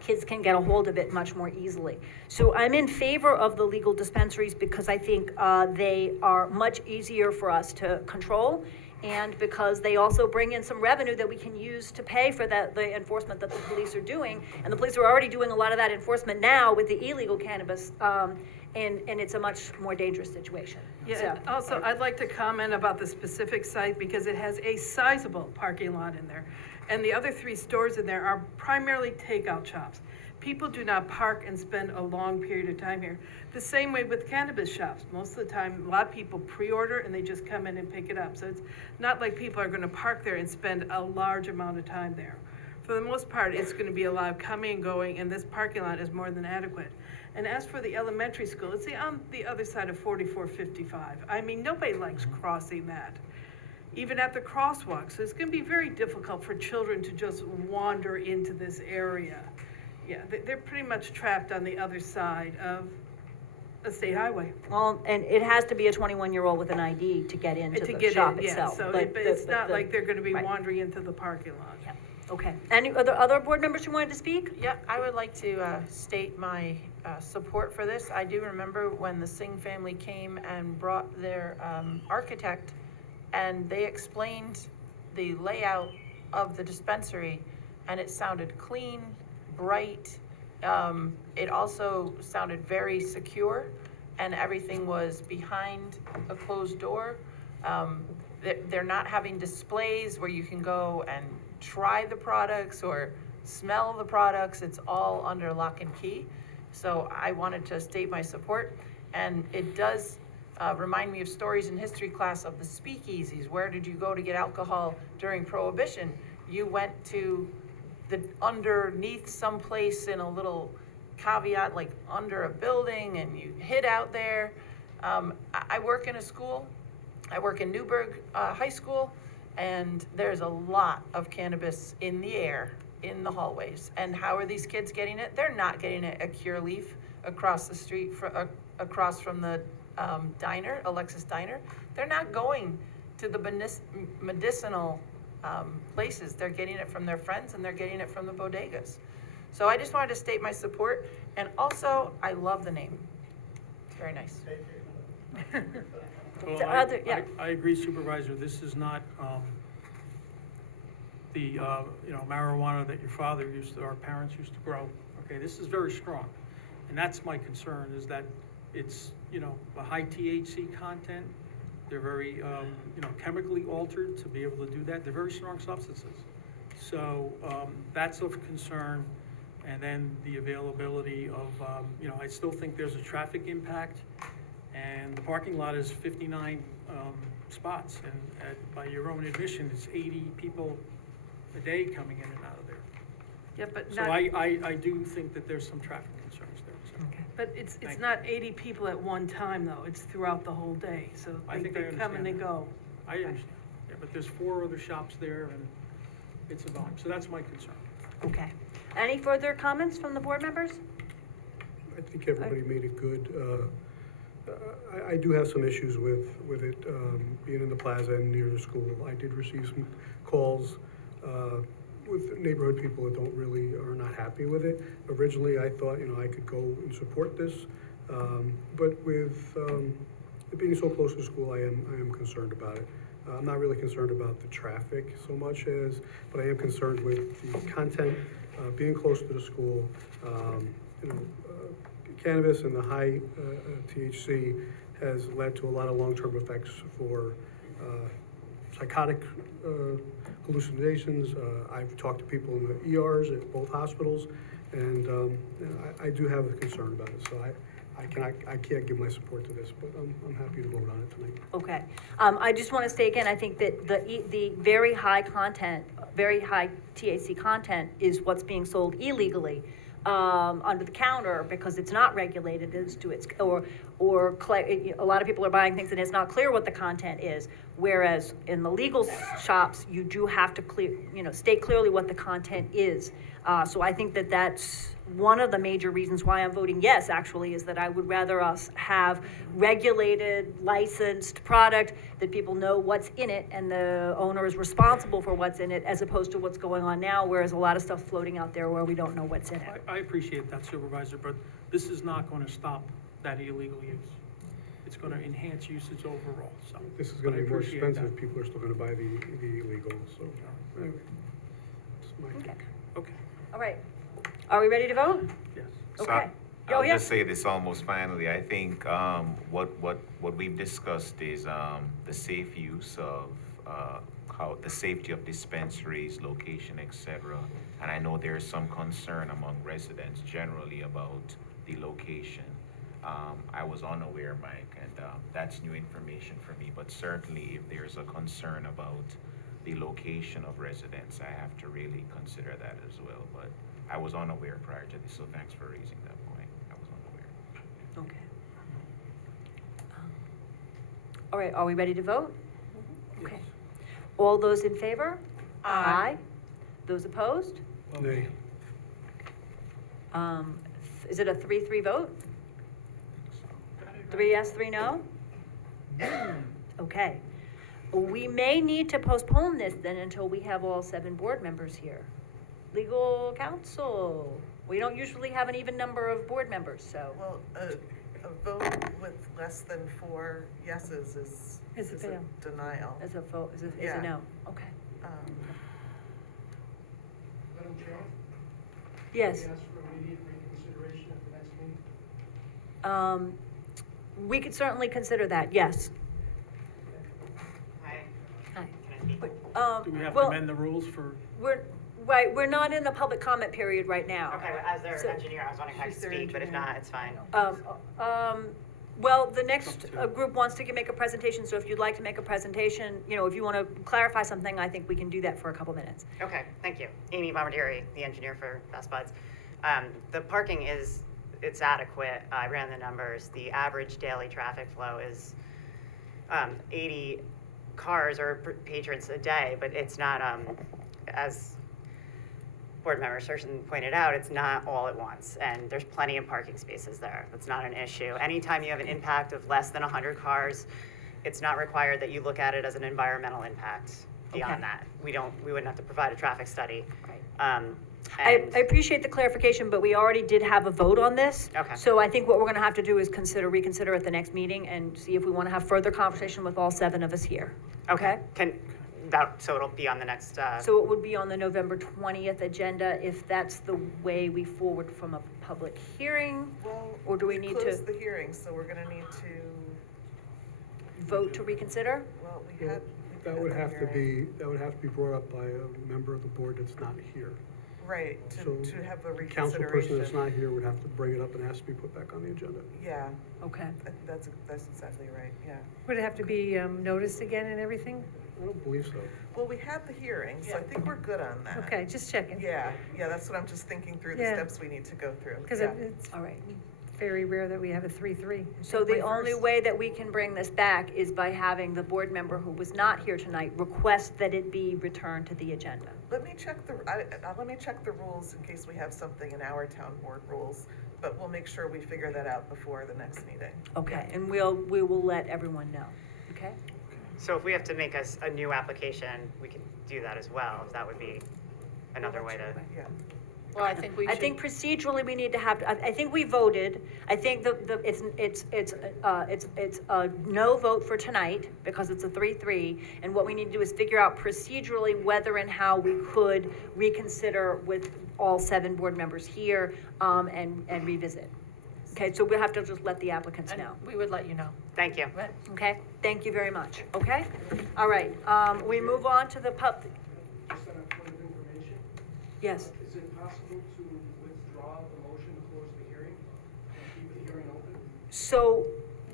kids can get a hold of it much more easily. So I'm in favor of the legal dispensaries because I think they are much easier for us to control, and because they also bring in some revenue that we can use to pay for the enforcement that the police are doing. And the police are already doing a lot of that enforcement now with the illegal cannabis, and it's a much more dangerous situation. Yeah, So- and also, I'd like to comment about the specific site because it has a sizable parking lot in there. And the other 3 stores in there are primarily takeout shops. People do not park and spend a long period of time here. The same way with cannabis shops. Most of the time, a lot of people pre-order and they just come in and pick it up. So it's not like people are gonna park there and spend a large amount of time there. For the most part, it's gonna be a lot of coming and going, and this parking lot is more than adequate. And as for the elementary school, it's on the other side of 4455. I mean, nobody likes crossing that, even at the crosswalk. So it's gonna be very difficult for children to just wander into this area. Yeah, they're pretty much trapped on the other side of a state highway. Well, and it has to be a 21-year-old with an ID to get into To the get shop in, yeah, itself. so But it's not like they're gonna be right. wandering into the parking lot. Yeah. Okay. Any other board members who wanted to speak? Yeah, I would like to state my support for this. I do remember when the Singh family came and brought their architect, and they explained the layout of the dispensary, and it sounded clean, bright. It also sounded very secure, and everything was behind a closed door. They're not having displays where you can go and try the products or smell the products. It's all under lock and key. So I wanted to state my support, and it does remind me of stories in history class of the speakeasies. Where did you go to get alcohol during Prohibition? You went to the underneath someplace in a little caveat, like under a building, and you hid out there. I work in a school. I work in Newburgh High School, and there's a lot of cannabis in the air, in the hallways. And how are these kids getting it? They're not getting it at Cure Leaf across the street, across from the diner, Alexis Diner. They're not going to the medicinal places. They're getting it from their friends, and they're getting it from the bodegas. So I just wanted to state my support, and also, I love the name. It's very nice. Well, The other- yeah. I agree, Supervisor, this is not, the marijuana that your father our parents used to grow. Okay, this is very strong. And that's my concern, is that it's, a high THC content. They're very, chemically altered to be able to do that. They're very strong substances. So, that's of concern. And then the availability of, I still think there's a traffic impact. And the parking lot is 59 spots, and by your own admission, it's 80 people a day coming in and out of there. Yeah, but So not, I do think that there's some traffic concerns there. So. but it's Thank you. not 80 people at one time, though. It's throughout the whole day, so I think they I come and they understand go. I understand, yeah, but there's 4 other shops there, and it's a volume, so that's my concern. Okay. Any further comments from the board members? I think everybody made it good. I do have some issues with it being in the plaza and near the school. I did receive some calls with neighborhood people that don't really, are not happy with it. Originally, I thought, I could go and support this, but with, it being so close to school, I am concerned about it. I'm not really concerned about the traffic so much as, but I am concerned with the content, being close to the school. Cannabis and the high THC has led to a lot of long-term effects for psychotic hallucinations. I've talked to people in the ERs at both hospitals, and I do have a concern about it. So I can't give my support to this, but I'm happy to vote on it tonight. Okay. I just want to say again, I think that the very high content, very high THC content is what's being sold illegally under the counter because it's not regulated as to its, or a lot of people are buying things and it's not clear what the content is. Whereas in the legal shops, you do have to state clearly what the content is. So I think that that's one of the major reasons why I'm voting yes, actually, is that I would rather us have regulated, licensed product, that people know what's in it and the owner is responsible for what's in it, as opposed to what's going on now, whereas a lot of stuff floating out there where we don't know what's in it. I appreciate that, Supervisor, but this is not going to stop that illegal use. It's going to enhance usage overall, so. This is gonna but I be more appreciate expensive. that. People are still gonna buy the illegal, so anyway. That's my Okay. take. Okay, All right. Are we ready to vote? yes. So Okay. I'll yeah. just say this almost finally. I think what we've discussed is the safe use of how the safety of dispensaries, location, etc. And I know there's some concern among residents generally about the location. I was unaware, Mike, and that's new information for me. But certainly, if there's a concern about the location of residents, I have to really consider that as well. But I was unaware prior to this, so thanks for raising that point. I was unaware. Okay. All right, are we ready to vote? Okay. All those in favor? Aye. Those opposed? Nay. Is it a 3-3 vote? 3 yes, 3 no? Okay. We may need to postpone this then until we have all 7 board members here. Legal counsel, we don't usually have an even number of board members, so. Well, a vote with less than 4 yeses is Is a fail. denial. As a vote, is a Yeah. no, okay. Madam Chair? Yes. Ask for immediate reconsideration at the next meeting? We could certainly consider that, yes. Hi, Hi. can I speak? Do we have to Well, amend the rules for, we're not in the public comment period right now. Okay, well, as their So- engineer, I was wondering if I could She's their speak, but if engineer. not, it's fine. Well, the next group wants to make a presentation, so if you'd like to make a presentation, if you want to clarify something, I think we can do that for a couple minutes. Okay, thank you. Amy Bombardieri, the engineer for Best Buds. The parking it's adequate. I ran the numbers. The average daily traffic flow is 80 cars or patrons a day, but it's not, as board member Sershin pointed out, it's not all at once, and there's plenty of parking spaces there. That's not an issue. Anytime you have an impact of less than 100 cars, it's not required that you look at it as an environmental impact beyond Okay. that. We wouldn't have to provide a traffic study. I And- appreciate the clarification, but we already did have a vote on this. Okay. So I think what we're going to have to do is reconsider at the next meeting and see if we want to have further conversation with all 7 of us here. Okay? So it'll be on the next, So it would be on the November 20th agenda, if that's the way we forward from a public hearing? Well, Or do we need to- close the hearing, so we're gonna need to, Vote to reconsider? well, we Well, had. that would have to be brought up by a member of the board that's not here. Right, So to have a the council person that's reconsideration. not here would have to bring it up and ask to be put back on the agenda. Yeah, Okay. that's exactly right, yeah. Would it have to be noticed again and everything? I don't believe so. Well, we had the hearing, so I think we're good on that. Okay, just checking. Yeah, that's what I'm just thinking through the Yeah. steps we need to go through. Because Yeah. it's All right. very rare that we have a 3-3. So the only way that we can bring this back is by having the board member who was not here tonight request that it be returned to the agenda. Let me check the rules in case we have something in our town board rules, but we'll make sure we figure that out before the next meeting. Okay, and we will let everyone know, okay? so if we have to make a new application, we can do that as well, if that would be another way to. Yeah. Well, I think we should. I think procedurally, we need to have, I think we voted. I think it's a no vote for tonight because it's a 3-3. And what we need to do is figure out procedurally whether and how we could reconsider with all 7 board members here, and revisit. Okay, so we'll have to just let the applicants And know. we would let you know. Thank you. Okay, thank you very much, okay? All right, we move on to the Just on a point of information, yes. is it possible to withdraw the motion to close the hearing and keep the hearing open? So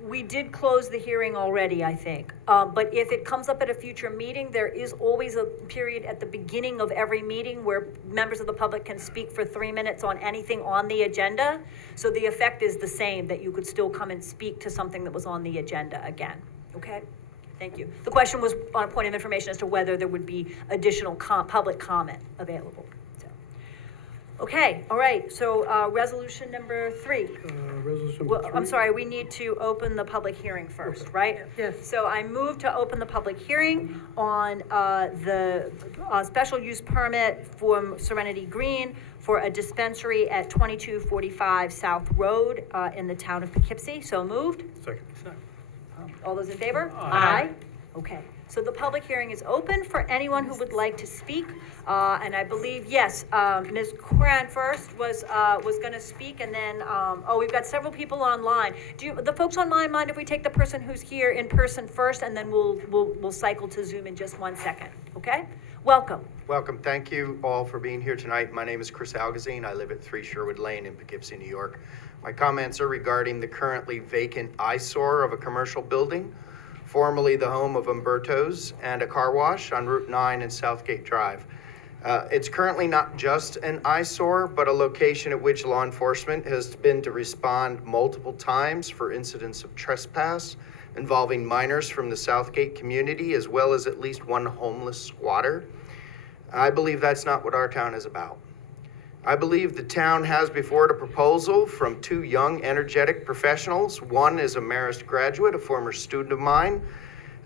we did close the hearing already, I think. But if it comes up at a future meeting, there is always a period at the beginning of every meeting where members of the public can speak for 3 minutes on anything on the agenda. So the effect is the same, that you could still come and speak to something that was on the agenda again, okay? Thank you. The question was on a point of information as to whether there would be additional public comment available. So, okay, all right, so resolution number 3. Resolution Well, number I'm 3. sorry, we need to open the public hearing first, right? Yes. So I move to open the public hearing on the special use permit for Serenity Green for a dispensary at 2245 South Road in the town of Poughkeepsie. So moved. Second. All those in favor? Aye. Okay, so the public hearing is open for anyone who would like to speak. And I believe, yes, Ms. Cran first was gonna speak, and then, we've got several people online. Do the folks online mind if we take the person who's here in person first, and then we'll cycle to Zoom in just 1 second, okay? Welcome. Welcome. Thank you all for being here tonight. My name is Chris Algazine. I live at 3 Sherwood Lane in Poughkeepsie, New York. My comments are regarding the currently vacant eyesore of a commercial building, formerly the home of Umberto's and a car wash on Route 9 and Southgate Drive. It's currently not just an eyesore, but a location at which law enforcement has been to respond multiple times for incidents of trespass involving minors from the Southgate community, as well as at least one homeless squatter. I believe that's not what our town is about. I believe the town has before it a proposal from 2 young, energetic professionals. One is a Marist graduate, a former student of mine,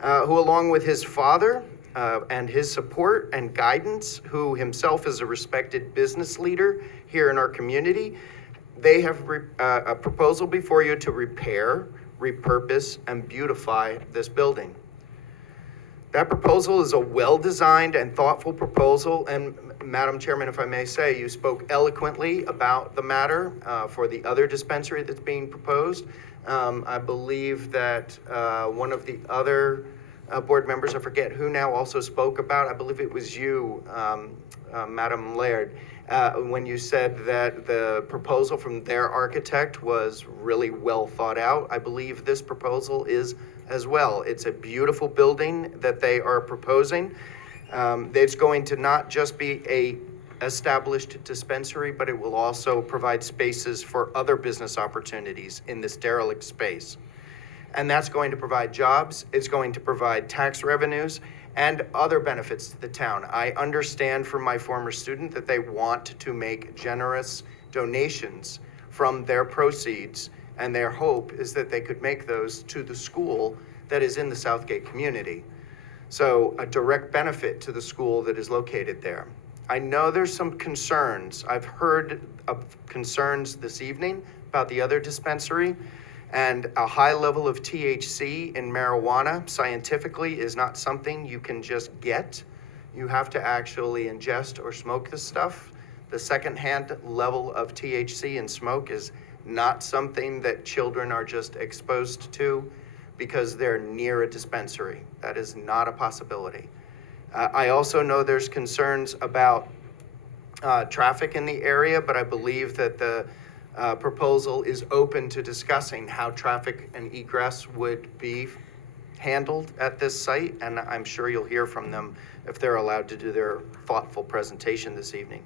who along with his father and his support and guidance, who himself is a respected business leader here in our community, they have a proposal before you to repair, repurpose, and beautify this building. That proposal is a well-designed and thoughtful proposal, and Madam Chairman, if I may say, you spoke eloquently about the matter for the other dispensary that's being proposed. I believe that one of the other board members, I forget who now, also spoke about, I believe it was you, Madam Laird, when you said that the proposal from their architect was really well thought out. I believe this proposal is as well. It's a beautiful building that they are proposing. It's going to not just be a established dispensary, but it will also provide spaces for other business opportunities in this derelict space. And that's going to provide jobs, it's going to provide tax revenues, and other benefits to the town. I understand from my former student that they want to make generous donations from their proceeds, and their hope is that they could make those to the school that is in the Southgate community. So a direct benefit to the school that is located there. I know there's some concerns. I've heard of concerns this evening about the other dispensary, and a high level of THC in marijuana scientifically is not something you can just get. You have to actually ingest or smoke this stuff. The secondhand level of THC in smoke is not something that children are just exposed to because they're near a dispensary. That is not a possibility. I also know there's concerns about traffic in the area, but I believe that the proposal is open to discussing how traffic and egress would be handled at this site, and I'm sure you'll hear from them if they're allowed to do their thoughtful presentation this evening.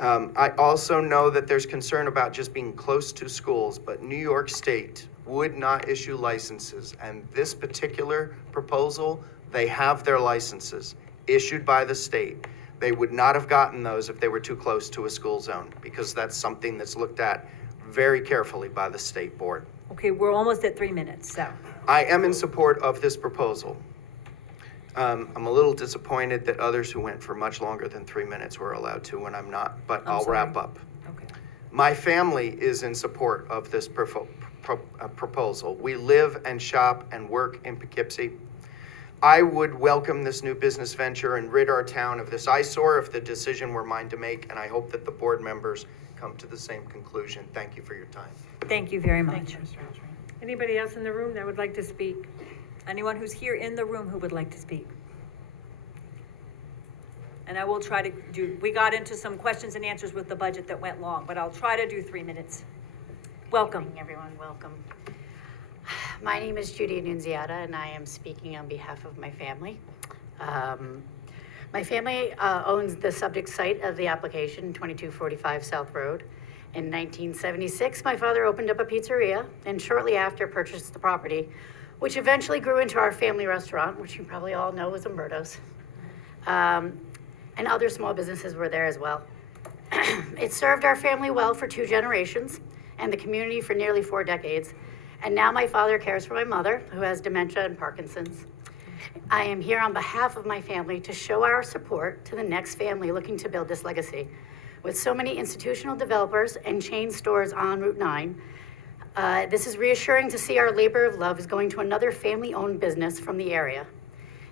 I also know that there's concern about just being close to schools, but New York State would not issue licenses, and this particular proposal, they have their licenses issued by the state. They would not have gotten those if they were too close to a school zone, because that's something that's looked at very carefully by the state board. Okay, we're almost at 3 minutes, so. I am in support of this proposal. I'm a little disappointed that others who went for much longer than 3 minutes were allowed to when I'm not, but I'll wrap up. Okay. My family is in support of this proposal. We live and shop and work in Poughkeepsie. I would welcome this new business venture and rid our town of this eyesore if the decision were mine to make, and I hope that the board members come to the same conclusion. Thank you for your time. Thank you very much. Anybody else in the room that would like to speak? Anyone who's here in the room who would like to speak? And I will try to do, we got into some questions and answers with the budget that went long, but I'll try to do 3 minutes. Welcome. Good evening, everyone. Welcome. My name is Judy Annunziata, and I am speaking on behalf of my family. My family owns the subject site of the application, 2245 South Road. In 1976, my father opened up a pizzeria, and shortly after purchased the property, which eventually grew into our family restaurant, which you probably all know is Umberto's. And other small businesses were there as well. It served our family well for 2 generations and the community for nearly 4 decades. And now my father cares for my mother, who has dementia and Parkinson's. I am here on behalf of my family to show our support to the next family looking to build this legacy. With so many institutional developers and chain stores on Route 9, this is reassuring to see our labor of love is going to another family-owned business from the area.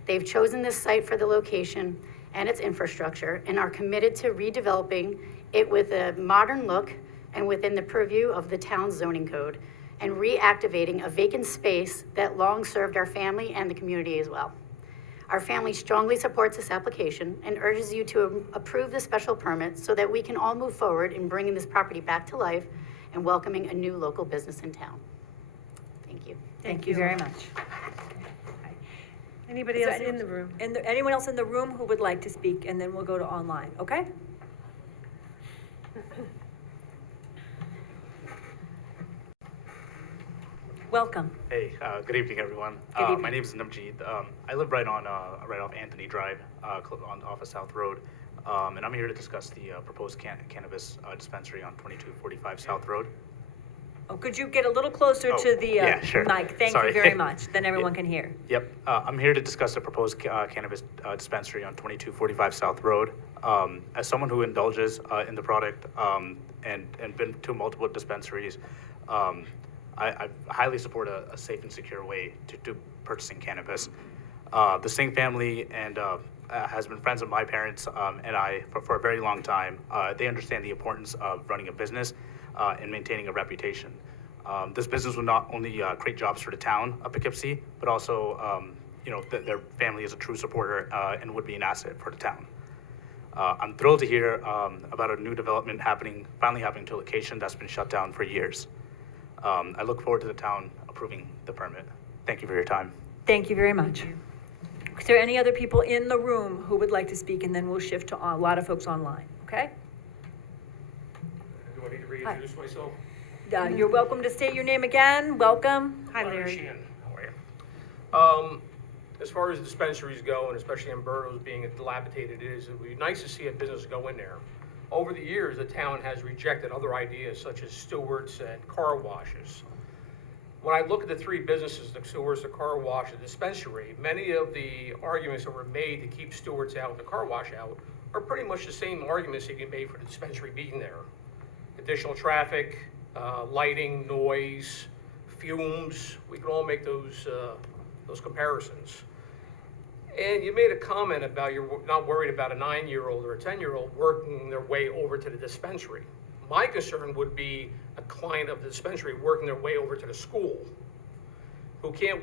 They've chosen this site for the location and its infrastructure and are committed to redeveloping it with a modern look and within the purview of the town's zoning code, and reactivating a vacant space that long served our family and the community as well. Our family strongly supports this application and urges you to approve the special permit so that we can all move forward in bringing this property back to life and welcoming a new local business in town. Thank you. Thank you very much. Anybody else in the room? Anyone else in the room who would like to speak, and then we'll go to online, okay? Welcome. Hey, good evening, everyone. Good evening. My name is Namjeet. I live right off Anthony Drive, off of South Road, and I'm here to discuss the proposed cannabis dispensary on 2245 South Road. Oh, could you get a little closer to the yeah, sure. mic? Thank Sorry. you very much. Then everyone can hear. Yep, I'm here to discuss the proposed cannabis dispensary on 2245 South Road. As someone who indulges in the product and been to multiple dispensaries, I highly support a safe and secure way to purchasing cannabis. The Singh family and has been friends of my parents and I for a very long time. They understand the importance of running a business and maintaining a reputation. This business will not only create jobs for the town of Poughkeepsie, but also, their family is a true supporter and would be an asset for the town. I'm thrilled to hear about a new development finally happening to a location that's been shut down for years. I look forward to the town approving the permit. Thank you for your time. Thank you very much. Is there any other people in the room who would like to speak, and then we'll shift to a lot of folks online, okay? Do I need to reintroduce myself? You're welcome to state your name again. Welcome. Hi, Larry. Sheehan, how are you? As far as dispensaries go, and especially Umberto's being as dilapidated it would be nice to see a business go in there. Over the years, the town has rejected other ideas such as Stewart's and car washes. When I look at the 3 businesses, the Stewart's, the car wash, the dispensary, many of the arguments that were made to keep Stewart's out, the car wash out, are pretty much the same arguments that you made for the dispensary being there. Additional traffic, lighting, noise, fumes, we can all make those comparisons. And you made a comment about you're not worried about a 9-year-old or a 10-year-old working their way over to the dispensary. My concern would be a client of the dispensary working their way over to the school who can't,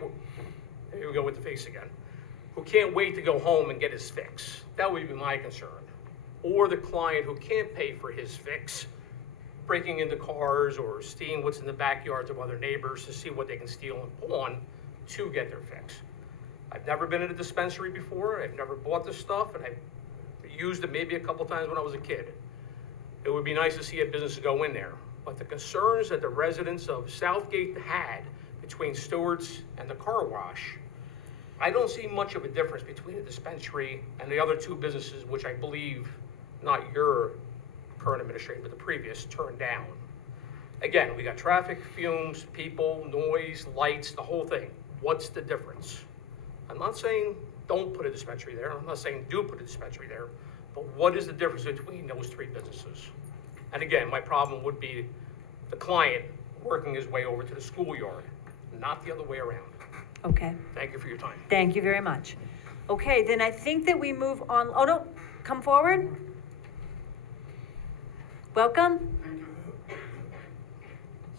here we go with the face again, who can't wait to go home and get his fix. That would be my concern. Or the client who can't pay for his fix, breaking into cars or stealing what's in the backyards of other neighbors to see what they can steal and pawn to get their fix. I've never been in a dispensary before. I've never bought this stuff, and I've used it maybe a couple times when I was a kid. It would be nice to see a business go in there. But the concerns that the residents of Southgate had between Stewart's and the car wash, I don't see much of a difference between the dispensary and the other 2 businesses, which I believe, not your current administrator, but the previous, turned down. Again, we got traffic, fumes, people, noise, lights, the whole thing. What's the difference? I'm not saying don't put a dispensary there. I'm not saying do put a dispensary there, but what is the difference between those three businesses? And again, my problem would be the client working his way over to the schoolyard, not the other way around. Okay, Thank you for your time. thank you very much. Okay, then I think that we move on, oh no, come forward. Welcome.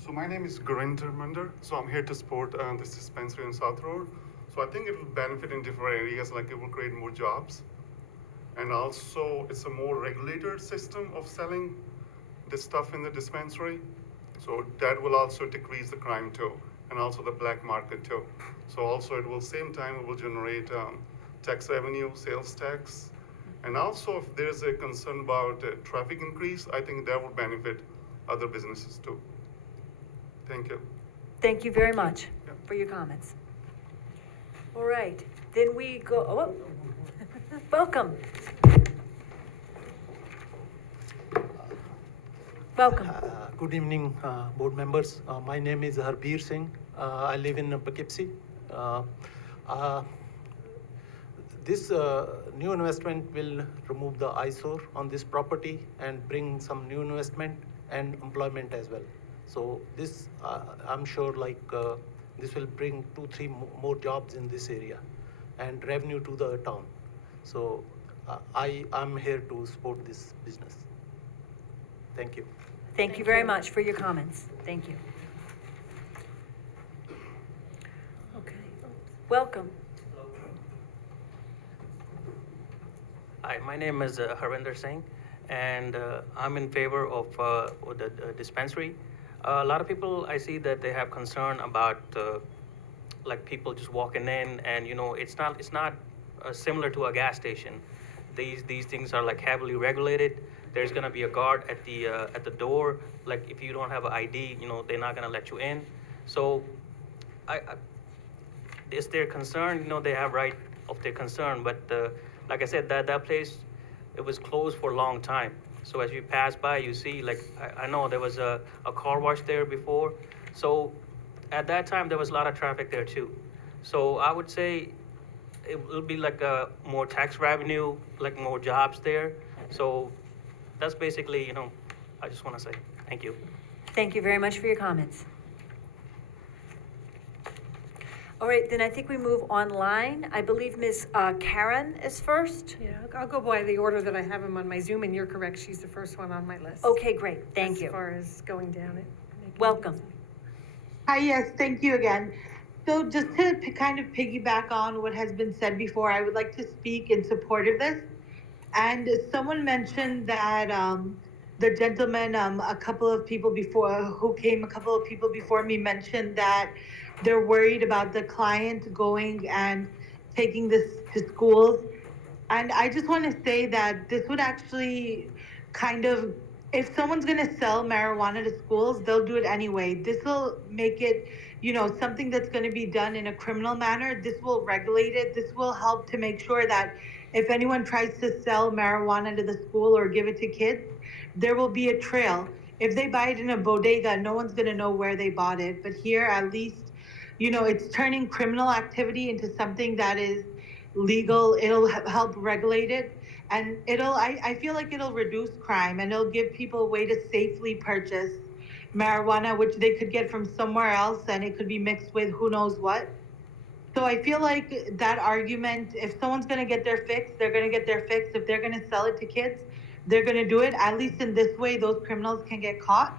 So my name is Gurinder Mander. So I'm here to support this dispensary on South Road. So I think it will benefit in different areas, like it will create more jobs. And also it's a more regulated system of selling this stuff in the dispensary. So that will also decrease the crime too, and also the black market too. So also it will, same time, it will generate tax revenue, sales tax. And also if there's a concern about traffic increase, I think that will benefit other businesses too. Thank you. Thank you very much for your comments. All right, then we go, oh, welcome. Welcome. Good evening, board members. My name is Harbir Singh. I live in Poughkeepsie. This new investment will remove the eyesore on this property and bring some new investment and employment as well. So this, I'm sure, this will bring 2-3 more jobs in this area and revenue to the town. So I'm here to support this business. Thank you. Thank you very much for your comments. Thank you. Okay, welcome. Hi, my name is Harvinder Singh, and I'm in favor of the dispensary. A lot of people, I see that they have concern about like people just walking in, and it's not similar to a gas station. These things are like heavily regulated. There's gonna be a guard at the door. Like if you don't have an ID, they're not gonna let you in. So, it's their concern. They have right of their concern. But like I said, that place, it was closed for a long time. So as you pass by, you see, like I know there was a car wash there before. So at that time there was a lot of traffic there too. So I would say it will be like more tax revenue, like more jobs there. So that's basically, I just want to say thank you. Thank you very much for your comments. All right, then I think we move online. I believe Ms. Karen is first. Yeah, I'll go by the order that I have them on my Zoom, and you're correct, she's the first one on my list. Okay, great, thank you. As far as going down it. Welcome. Hi, yes, thank you again. So just to kind of piggyback on what has been said before, I would like to speak in support of this. And someone mentioned that the gentleman, a couple of people before me mentioned that they're worried about the client going and taking this to schools. And I just want to say that this would actually kind of, if someone's going to sell marijuana to schools, they'll do it anyway. This will make it, something that's going to be done in a criminal manner. This will regulate it. This will help to make sure that if anyone tries to sell marijuana to the school or give it to kids, there will be a trail. If they buy it in a bodega, no one's going to know where they bought it. But here, at least, it's turning criminal activity into something that is legal. It'll help regulate it. And I feel like it'll reduce crime, and it'll give people a way to safely purchase marijuana, which they could get from somewhere else, and it could be mixed with who knows what. So I feel like that argument, if someone's going to get their fix, they're going to get their fix. If they're going to sell it to kids, they're going to do it. At least in this way, those criminals can get caught.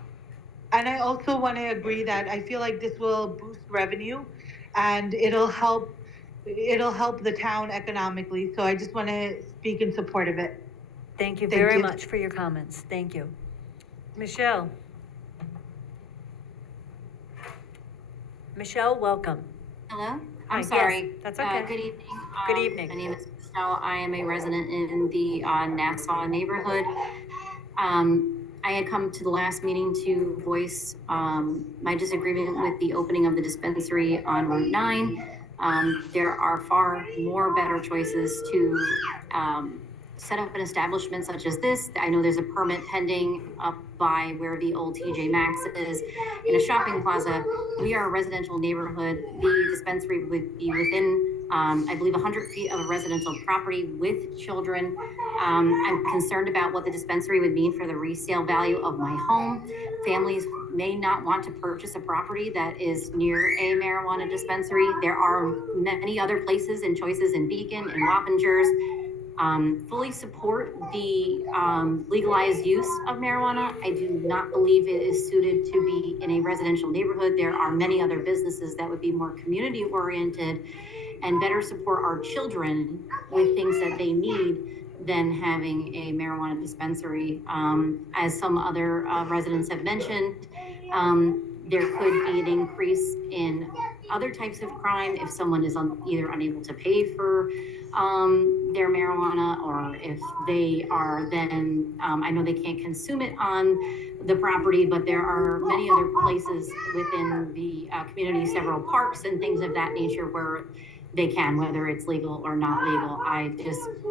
And I also want to agree that I feel like this will boost revenue, and it'll help the town economically. So I just want to speak in support of it. Thank you very much for your comments. Thank you. Michelle. Michelle, welcome. Hello? Hi, I'm sorry. yes, that's okay. Good evening. Good evening. My name is Michelle. I am a resident in the Nassau neighborhood. I had come to the last meeting to voice my disagreement with the opening of the dispensary on Route 9. There are far more better choices to set up an establishment such as this. I know there's a permit pending up by where the old TJ Maxx is in a shopping plaza. We are a residential neighborhood. The dispensary would be within I believe 100 feet of a residential property with children. I'm concerned about what the dispensary would mean for the resale value of my home. Families may not want to purchase a property that is near a marijuana dispensary. There are many other places and choices in Beacon and Wappingers. Fully support the legalized use of marijuana. I do not believe it is suited to be in a residential neighborhood. There are many other businesses that would be more community oriented and better support our children with things that they need than having a marijuana dispensary. As some other residents have mentioned, there could be an increase in other types of crime if someone is either unable to pay for their marijuana, or if they are then, I know they can't consume it on the property, but there are many other places within the community, several parks and things of that nature where they can, whether it's legal or not legal.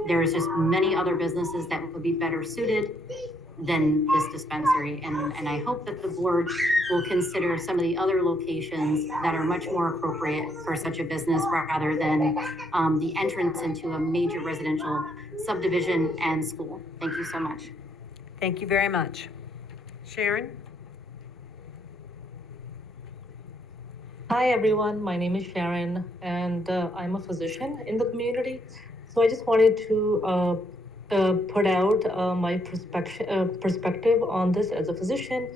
There's just many other businesses that would be better suited than this dispensary. And I hope that the board will consider some of the other locations that are much more appropriate for such a business rather than the entrance into a major residential subdivision and school. Thank you so much. Thank you very much. Sharon? Hi everyone, my name is Sharon and I'm a physician in the community. So I just wanted to put out my perspective on this as a physician.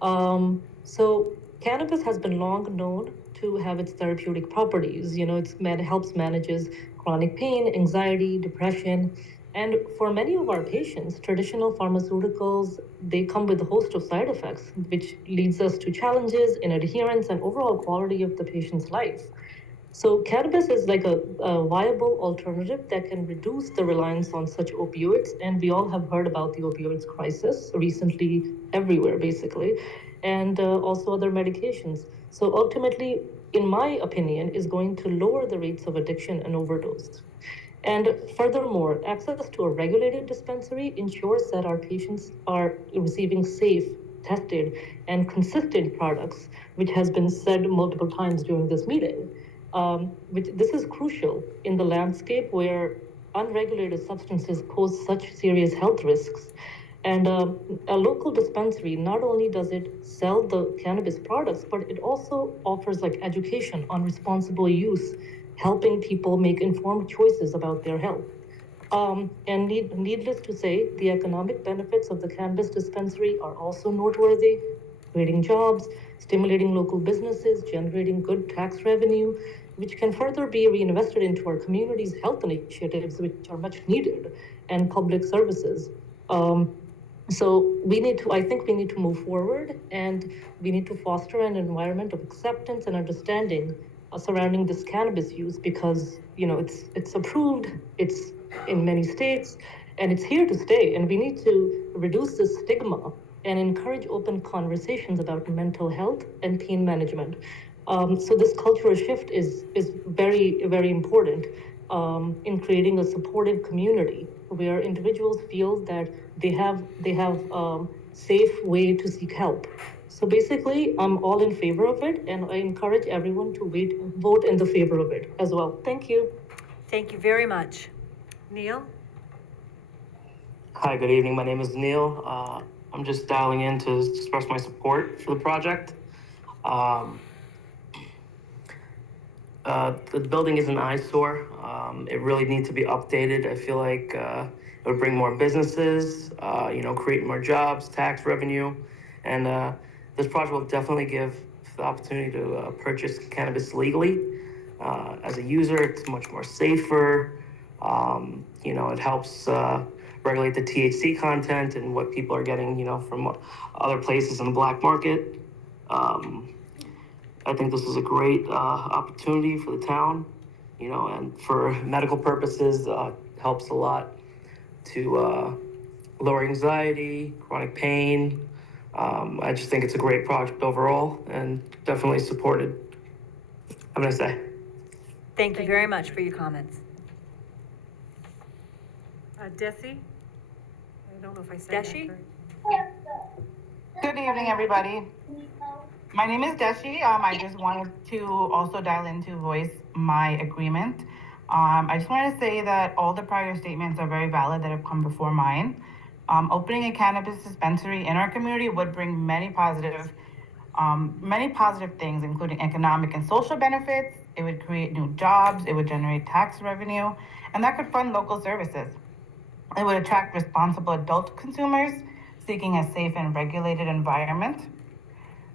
So cannabis has been long known to have its therapeutic properties. You know, it helps manages chronic pain, anxiety, depression. And for many of our patients, traditional pharmaceuticals, they come with a host of side effects, which leads us to challenges in adherence and overall quality of the patient's life. So cannabis is like a viable alternative that can reduce the reliance on such opioids. And we all have heard about the opioids crisis recently everywhere, basically, and also other medications. So ultimately, in my opinion, is going to lower the rates of addiction and overdose. And furthermore, access to a regulated dispensary ensures that our patients are receiving safe, tested, and consistent products, which has been said multiple times during this meeting. This is crucial in the landscape where unregulated substances pose such serious health risks. And a local dispensary, not only does it sell the cannabis products, but it also offers like education on responsible use, helping people make informed choices about their health. And needless to say, the economic benefits of the cannabis dispensary are also noteworthy, creating jobs, stimulating local businesses, generating good tax revenue, which can further be reinvested into our community's health initiatives, which are much needed, and public services. So I think we need to move forward, and we need to foster an environment of acceptance and understanding surrounding this cannabis use, because it's approved, it's in many states, and it's here to stay. And we need to reduce the stigma and encourage open conversations about mental health and pain management. So this cultural shift is very, very important in creating a supportive community where individuals feel that they have safe way to seek help. So basically, I'm all in favor of it, and I encourage everyone to vote in the favor of it as well. Thank you. Thank you very much. Neil? Hi, good evening. My name is Neil. I'm just dialing in to express my support for the project. The building is an eyesore. It really needs to be updated. I feel like it would bring more businesses, create more jobs, tax revenue, and this project will definitely give the opportunity to purchase cannabis legally. As a user, it's much more safer. It helps regulate the THC content and what people are getting, from other places in the black market. I think this is a great opportunity for the town, and for medical purposes, helps a lot to lower anxiety, chronic pain. I just think it's a great project overall and definitely supported. Have a nice day. Thank you very much for your comments. Desi? I don't know if I said that Deshi? correct. Good evening, everybody. My name is Deshi. I just wanted to also dial in to voice my agreement. I just wanted to say that all the prior statements are very valid that have come before mine. Opening a cannabis dispensary in our community would bring many positive things, including economic and social benefits. It would create new jobs, it would generate tax revenue, and that could fund local services. It would attract responsible adult consumers seeking a safe and regulated environment.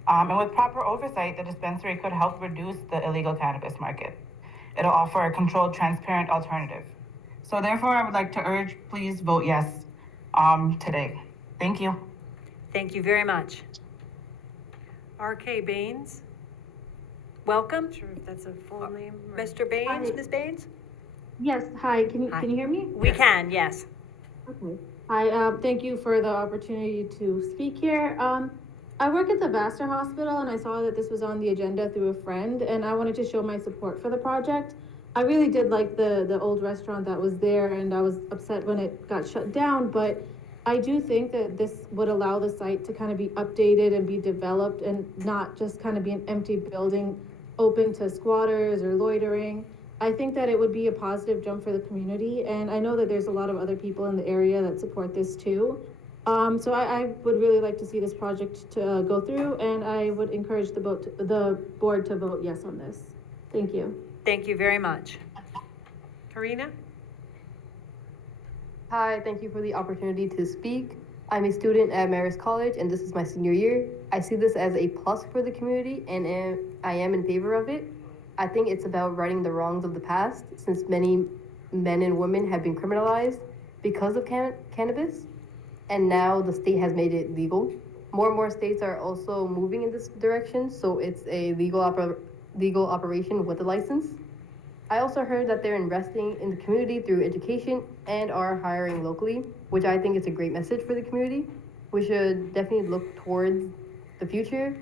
And with proper oversight, the dispensary could help reduce the illegal cannabis market. It'll offer a controlled, transparent alternative. So therefore, I would like to urge, please vote yes today. Thank you. Thank you very much. R.K. Baines, Welcome. not sure if that's a full name. or- Mr. Baines, Hi. Ms. Baines? Yes, hi, can Hi. you hear me? We can, yes. Okay. Hi, thank you for the opportunity to speak here. I work at the Vassar Hospital and I saw that this was on the agenda through a friend and I wanted to show my support for the project. I really did like the old restaurant that was there and I was upset when it got shut down, but I do think that this would allow the site to kind of be updated and be developed and not just kind of be an empty building open to squatters or loitering. I think that it would be a positive jump for the community, and I know that there's a lot of other people in the area that support this too. So I would really like to see this project to go through, and I would encourage the board to vote yes on this. Thank you. Thank you very much. Karina? Hi, thank you for the opportunity to speak. I'm a student at Marist College and this is my senior year. I see this as a plus for the community and I am in favor of it. I think it's about righting the wrongs of the past since many men and women have been criminalized because of cannabis and now the state has made it legal. More and more states are also moving in this direction, so it's a legal operation with a license. I also heard that they're investing in the community through education and are hiring locally, which I think is a great message for the community. We should definitely look towards the future,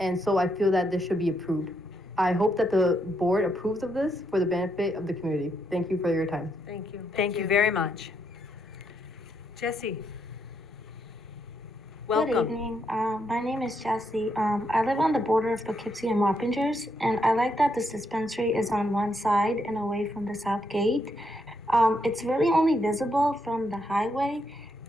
and so I feel that this should be approved. I hope that the board approves of this for the benefit of the community. Thank you for your time. Thank you. Thank you very much. Jesse? Good Welcome. evening. My name is Jessie. I live on the border of Poughkeepsie and Wappingers, and I like that this dispensary is on one side and away from the south gate. It's really only visible from the highway,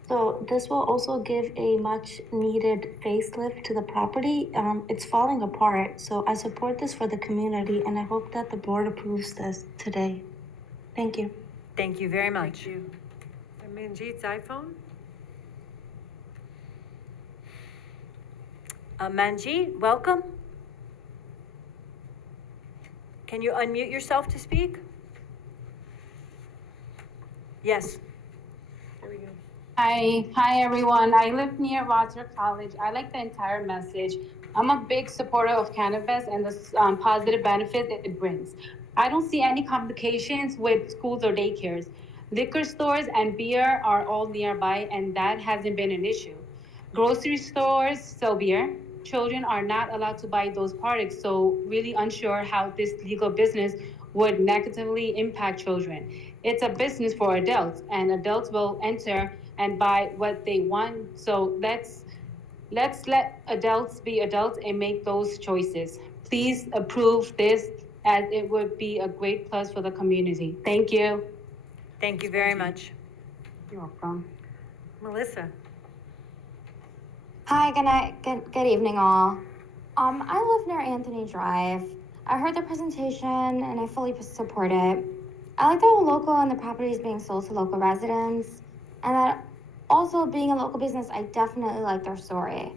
so this will also give a much needed facelift to the property. It's falling apart, so I support this for the community, and I hope that the board approves this today. Thank you. Thank you very much. Thank you. And Manjeet's iPhone? Manjeet, welcome. Can you unmute yourself to speak? Yes. There we go. Hi everyone. I live near Vassar College. I like the entire message. I'm a big supporter of cannabis and the positive benefits it brings. I don't see any complications with schools or daycares. Liquor stores and beer are all nearby, and that hasn't been an issue. Grocery stores sell beer. Children are not allowed to buy those products, so really unsure how this legal business would negatively impact children. It's a business for adults, and adults will enter and buy what they want. So let's let adults be adults and make those choices. Please approve this, as it would be a great plus for the community. Thank you. Thank you very much. You're welcome. Melissa? Hi, good night, good evening all. I live near Anthony Drive. I heard the presentation and I fully support it. I like that we're local and the property is being sold to local residents. And that also being a local business, I definitely like their story.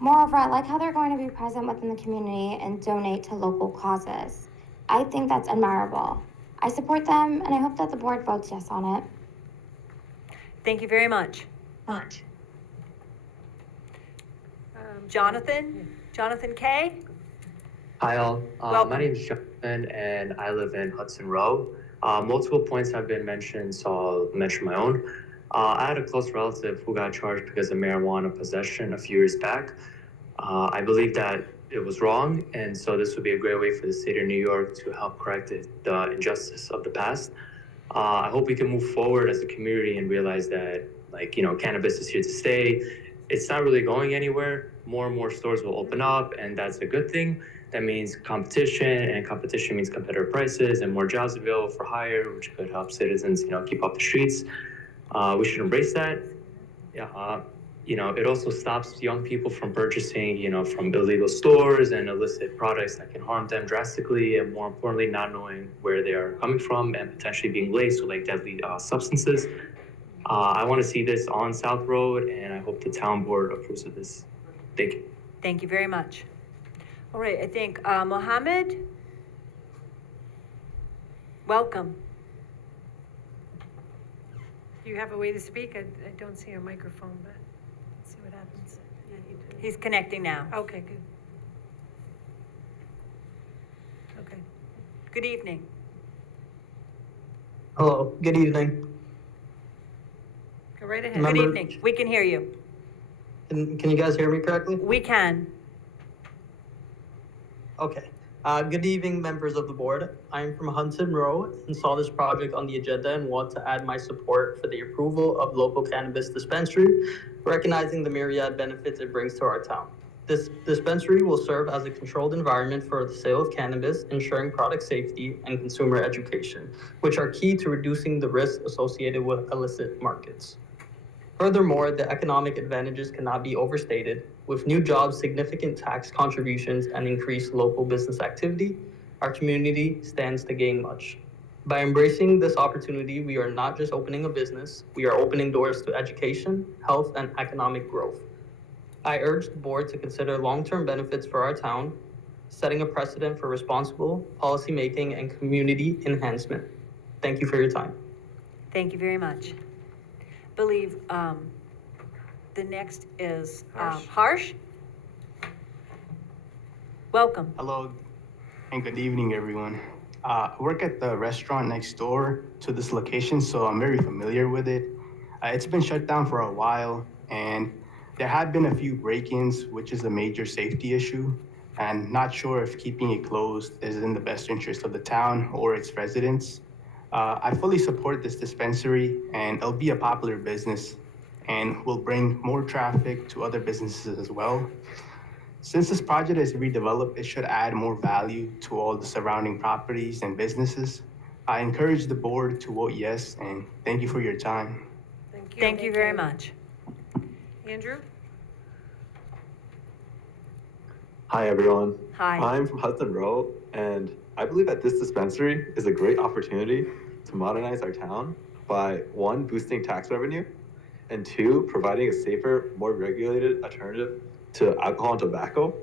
Moreover, I like how they're going to be present within the community and donate to local causes. I think that's admirable. I support them and I hope that the board votes yes on it. Thank you very much. Jonathan K. Hi all, Welcome. my name is Jonathan and I live in Hudson Row. Multiple points have been mentioned, so I'll mention my own. I had a close relative who got charged because of marijuana possession a few years back. I believe that it was wrong, and so this would be a great way for the state of New York to help correct the injustice of the past. I hope we can move forward as a community and realize that, cannabis is here to stay. It's not really going anywhere. More and more stores will open up, and that's a good thing. That means competition, and competition means competitive prices and more jobs available for hire, which could help citizens, keep off the streets. We should embrace that. Yeah, it also stops young people from purchasing, from illegal stores and illicit products that can harm them drastically, and more importantly, not knowing where they are coming from and potentially being laced with like deadly substances. I want to see this on South Road, and I hope the town board approves of this. Thank you. Thank you very much. All right, I think, Mohammed, welcome. Do you have a way to speak? I don't see a microphone, but let's see what happens. Yeah, you do. He's connecting now. Okay, good. Okay. Good evening. Hello, good evening. Go right ahead. Good evening. We can hear you. Can you guys hear me correctly? We can. Okay. Good evening, members of the board. I am from Hudson Row and saw this project on the agenda and want to add my support for the approval of local cannabis dispensary, recognizing the myriad benefits it brings to our town. This dispensary will serve as a controlled environment for the sale of cannabis, ensuring product safety and consumer education, which are key to reducing the risks associated with illicit markets. Furthermore, the economic advantages cannot be overstated. With new jobs, significant tax contributions, and increased local business activity, our community stands to gain much. By embracing this opportunity, we are not just opening a business, we are opening doors to education, health, and economic growth. I urge the board to consider long-term benefits for our town, setting a precedent for responsible policymaking and community enhancement. Thank you for your time. Thank you very much. Believe the next is Harsh. Welcome. Hello, and good evening, everyone. I work at the restaurant next door to this location, so I'm very familiar with it. It's been shut down for a while, and there have been a few break-ins, which is a major safety issue, and not sure if keeping it closed is in the best interest of the town or its residents. I fully support this dispensary, and it'll be a popular business and will bring more traffic to other businesses as well. Since this project is redeveloped, it should add more value to all the surrounding properties and businesses. I encourage the board to vote yes, and thank you for your time. Thank you. Thank you very much. Andrew? Hi, everyone. Hi. I'm from Hudson Row, and I believe that this dispensary is a great opportunity to modernize our town by, one, boosting tax revenue, and two, providing a safer, more regulated alternative to alcohol and tobacco.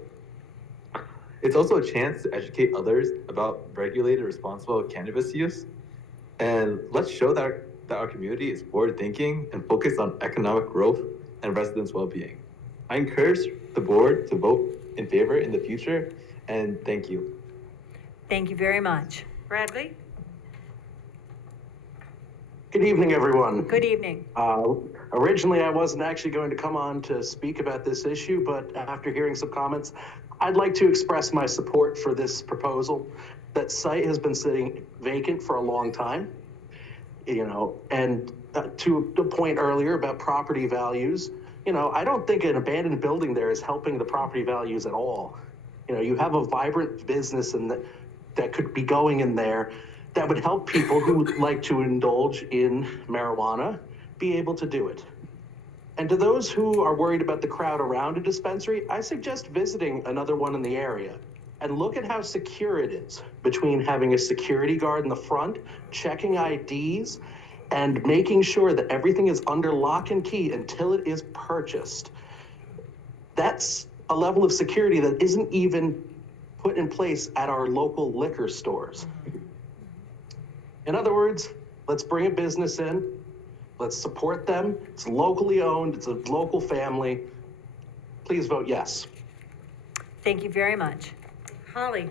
It's also a chance to educate others about regulated, responsible cannabis use. And let's show that our community is forward thinking and focused on economic growth and residents' well-being. I encourage the board to vote in favor in the future, and thank you. Thank you very much. Bradley? Good evening, everyone. Good evening. Originally, I wasn't actually going to come on to speak about this issue, but after hearing some comments, I'd like to express my support for this proposal. That site has been sitting vacant for a long time, and to the point earlier about property values, I don't think an abandoned building there is helping the property values at all. You have a vibrant business and that could be going in there that would help people who would like to indulge in marijuana be able to do it. And to those who are worried about the crowd around a dispensary, I suggest visiting another one in the area and look at how secure it is, between having a security guard in the front, checking IDs, and making sure that everything is under lock and key until it is purchased. That's a level of security that isn't even put in place at our local liquor stores. In other words, let's bring a business in, let's support them. It's locally owned, it's a local family. Please vote yes. Thank you very much. Holly?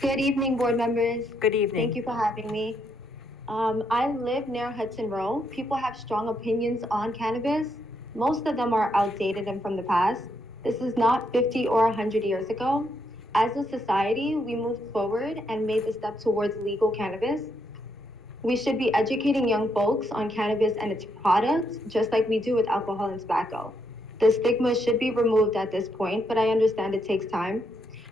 Good evening, board members. Good evening. Thank you for having me. I live near Hudson Row. People have strong opinions on cannabis. Most of them are outdated and from the past. This is not 50 or 100 years ago. As a society, we moved forward and made the step towards legal cannabis. We should be educating young folks on cannabis and its products, just like we do with alcohol and tobacco. The stigma should be removed at this point, but I understand it takes time.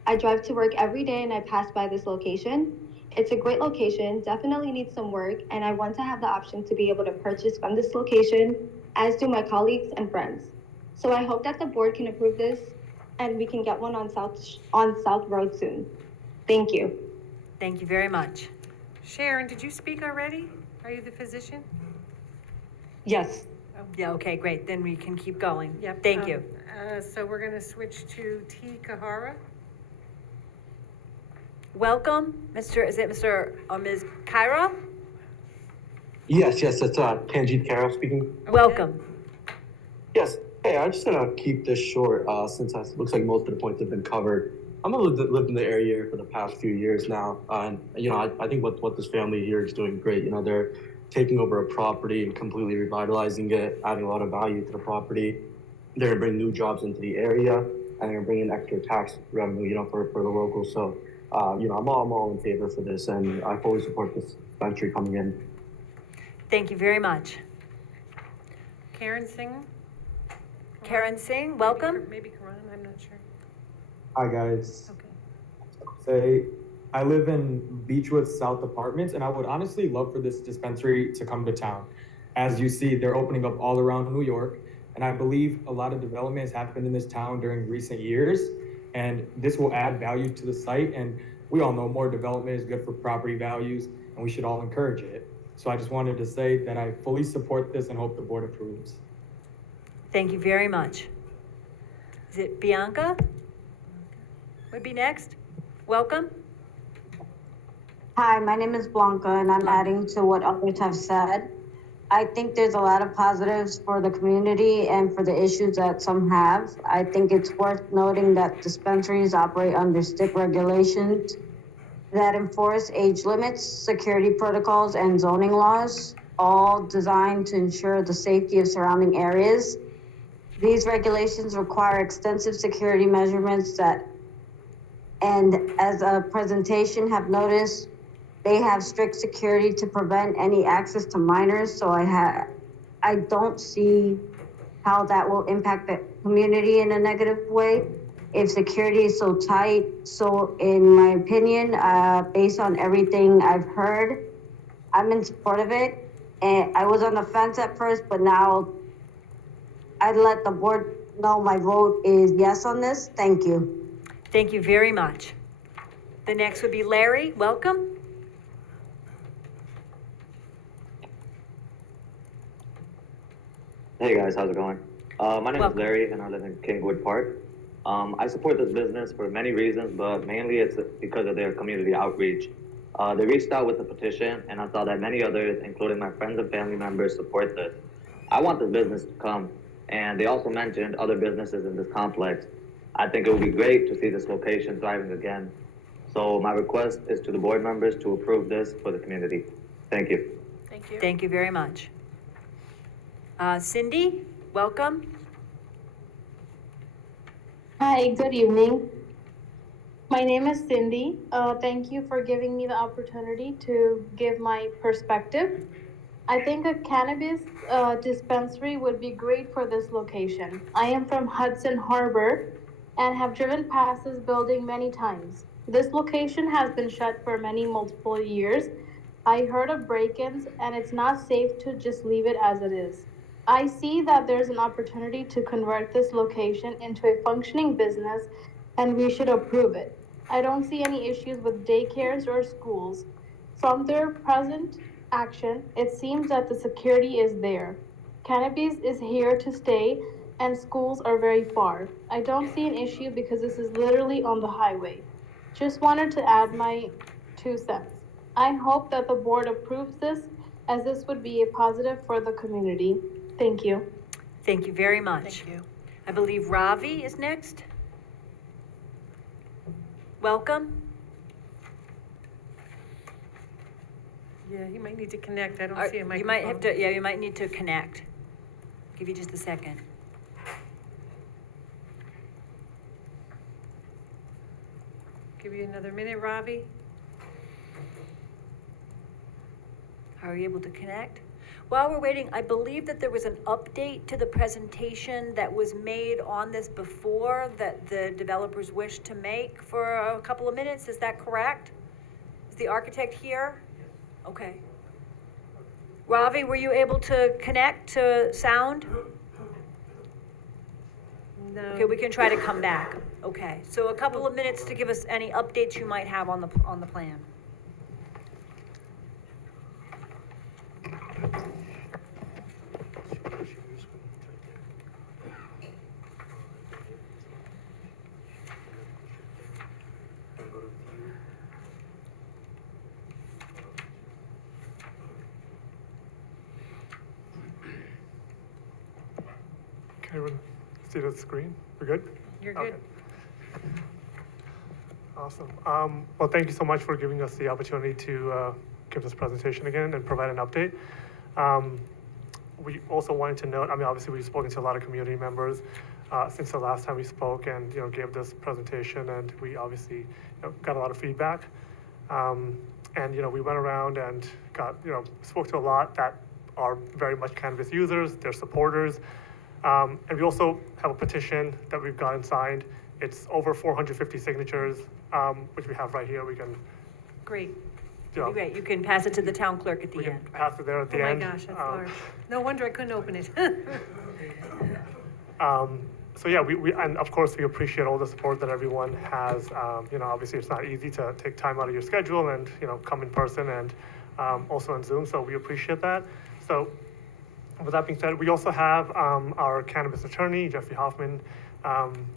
I drive to work every day and I pass by this location. It's a great location, definitely needs some work, and I want to have the option to be able to purchase from this location, as do my colleagues and friends. So I hope that the board can approve this and we can get one on South Road soon. Thank you. Thank you very much. Sharon, did you speak already? Are you the physician? Yes. Yeah, okay, great, then we can keep going. Yep. Thank you. So we're gonna switch to T. Kahara. Welcome, is it Mr. or Ms. Kyra? Yes, it's Tanjeet Carroll speaking. Welcome. Yes, hey, I'm just gonna keep this short since it looks like most of the points have been covered. I'm gonna live in the area here for the past few years now, and I think what this family here is doing great. They're taking over a property and completely revitalizing it, adding a lot of value to the property. They're gonna bring new jobs into the area, and they're gonna bring in extra tax revenue, for the locals. So, I'm all in favor for this, and I fully support this dispensary coming in. Thank you very much. Karen Singh. Karen Singh, welcome. Maybe Karan, I'm not sure. Hi guys. Okay. I live in Beechwood South Apartments, and I would honestly love for this dispensary to come to town. As you see, they're opening up all around New York, and I believe a lot of development has happened in this town during recent years, and this will add value to the site. And we all know more development is good for property values, and we should all encourage it. So I just wanted to say that I fully support this and hope the board approves. Thank you very much. Is it Bianca? Would be next. Welcome. Hi, my name is Blanca, and I'm adding to what others have said. I think there's a lot of positives for the community and for the issues that some have. I think it's worth noting that dispensaries operate under strict regulations that enforce age limits, security protocols, and zoning laws, all designed to ensure the safety of surrounding areas. These regulations require extensive security measurements and as a presentation have noticed, they have strict security to prevent any access to minors. So I don't see how that will impact the community in a negative way if security is so tight. So in my opinion, based on everything I've heard, I'm in support of it. And I was on the fence at first, but now I'd let the board know my vote is yes on this. Thank you. Thank you very much. The next would be Larry. Welcome. Hey guys, how's it going? My name is Larry and I live in Kingwood Park. I support this business for many reasons, but mainly it's because of their community outreach. They reached out with a petition and I saw that many others, including my friends and family members, support this. I want this business to come, and they also mentioned other businesses in this complex. I think it would be great to see this location thriving again. So my request is to the board members to approve this for the community. Thank you. Thank you. Thank you very much. Cindy, welcome. Hi, good evening. My name is Cindy. Thank you for giving me the opportunity to give my perspective. I think a cannabis dispensary would be great for this location. I am from Hudson Harbor and have driven past this building many times. This location has been shut for multiple years. I heard of break-ins and it's not safe to just leave it as it is. I see that there's an opportunity to convert this location into a functioning business and we should approve it. I don't see any issues with daycares or schools. From their present action, it seems that the security is there. Cannabis is here to stay and schools are very far. I don't see an issue because this is literally on the highway. Just wanted to add my 2 cents. I hope that the board approves this as this would be a positive for the community. Thank you. Thank you very much. Thank you. I believe Ravi is next. Welcome. Yeah, you might need to connect. I don't see a microphone. You might have to, you might need to connect. Give you just a second. Give you another minute, Ravi. Are you able to connect? While we're waiting, I believe that there was an update to the presentation that was made on this before that the developers wished to make for a couple of minutes. Is that correct? Is the architect here? Okay. Ravi, were you able to connect to sound? No. Okay, we can try to come back. Okay, so a couple of minutes to give us any updates you might have on the plan. Can everyone see the screen? We're good? You're good. Okay. Awesome. Well, thank you so much for giving us the opportunity to give this presentation again and provide an update. We also wanted to note, I mean, obviously we've spoken to a lot of community members since the last time we spoke and, gave this presentation, and we obviously got a lot of feedback. And, we went around and got, spoke to a lot that are very much cannabis users, they're supporters. And we also have a petition that we've gotten signed. It's over 450 signatures, which we have right here. We can. Great. Great. You can pass it to the town clerk at the end. Pass it there at the end. Oh my gosh, that's large. No wonder I couldn't open it. So yeah, we and of course we appreciate all the support that everyone has. Obviously it's not easy to take time out of your schedule and come in person and also on Zoom. So we appreciate that. So with that being said, we also have our cannabis attorney, Jeffrey Hoffman,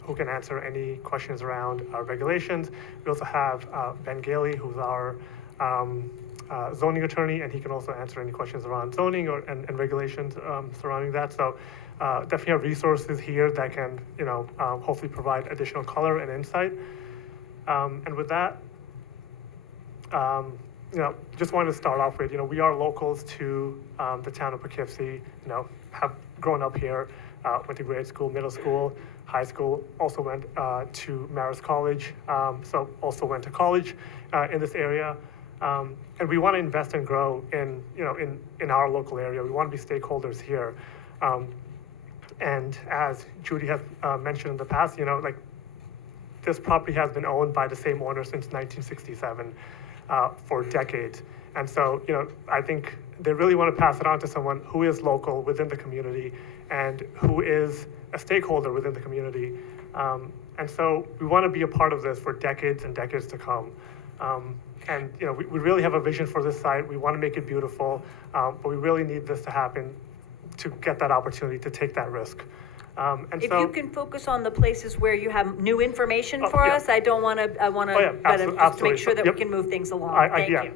who can answer any questions around our regulations. We also have Ben Gailey, who's our zoning attorney, and he can also answer any questions around zoning and regulations surrounding that. So definitely have resources here that can, hopefully provide additional color and insight. And with that, just wanted to start off with, we are locals to the town of Poughkeepsie, have grown up here, went to grade school, middle school, high school, also went to Marist College, so also went to college in this area. And we want to invest and grow in our local area. We want to be stakeholders here. And as Judy has mentioned in the past, this property has been owned by the same owner since 1967 for decades. And so, I think they really want to pass it on to someone who is local within the community and who is a stakeholder within the community. And so we want to be a part of this for decades and decades to come. And we really have a vision for this site. We want to make it beautiful, but we really need this to happen to get that opportunity to take that risk. And if so, you can focus on the places where you have new information for us, I want to, just to make sure that we can move things along. Thank you.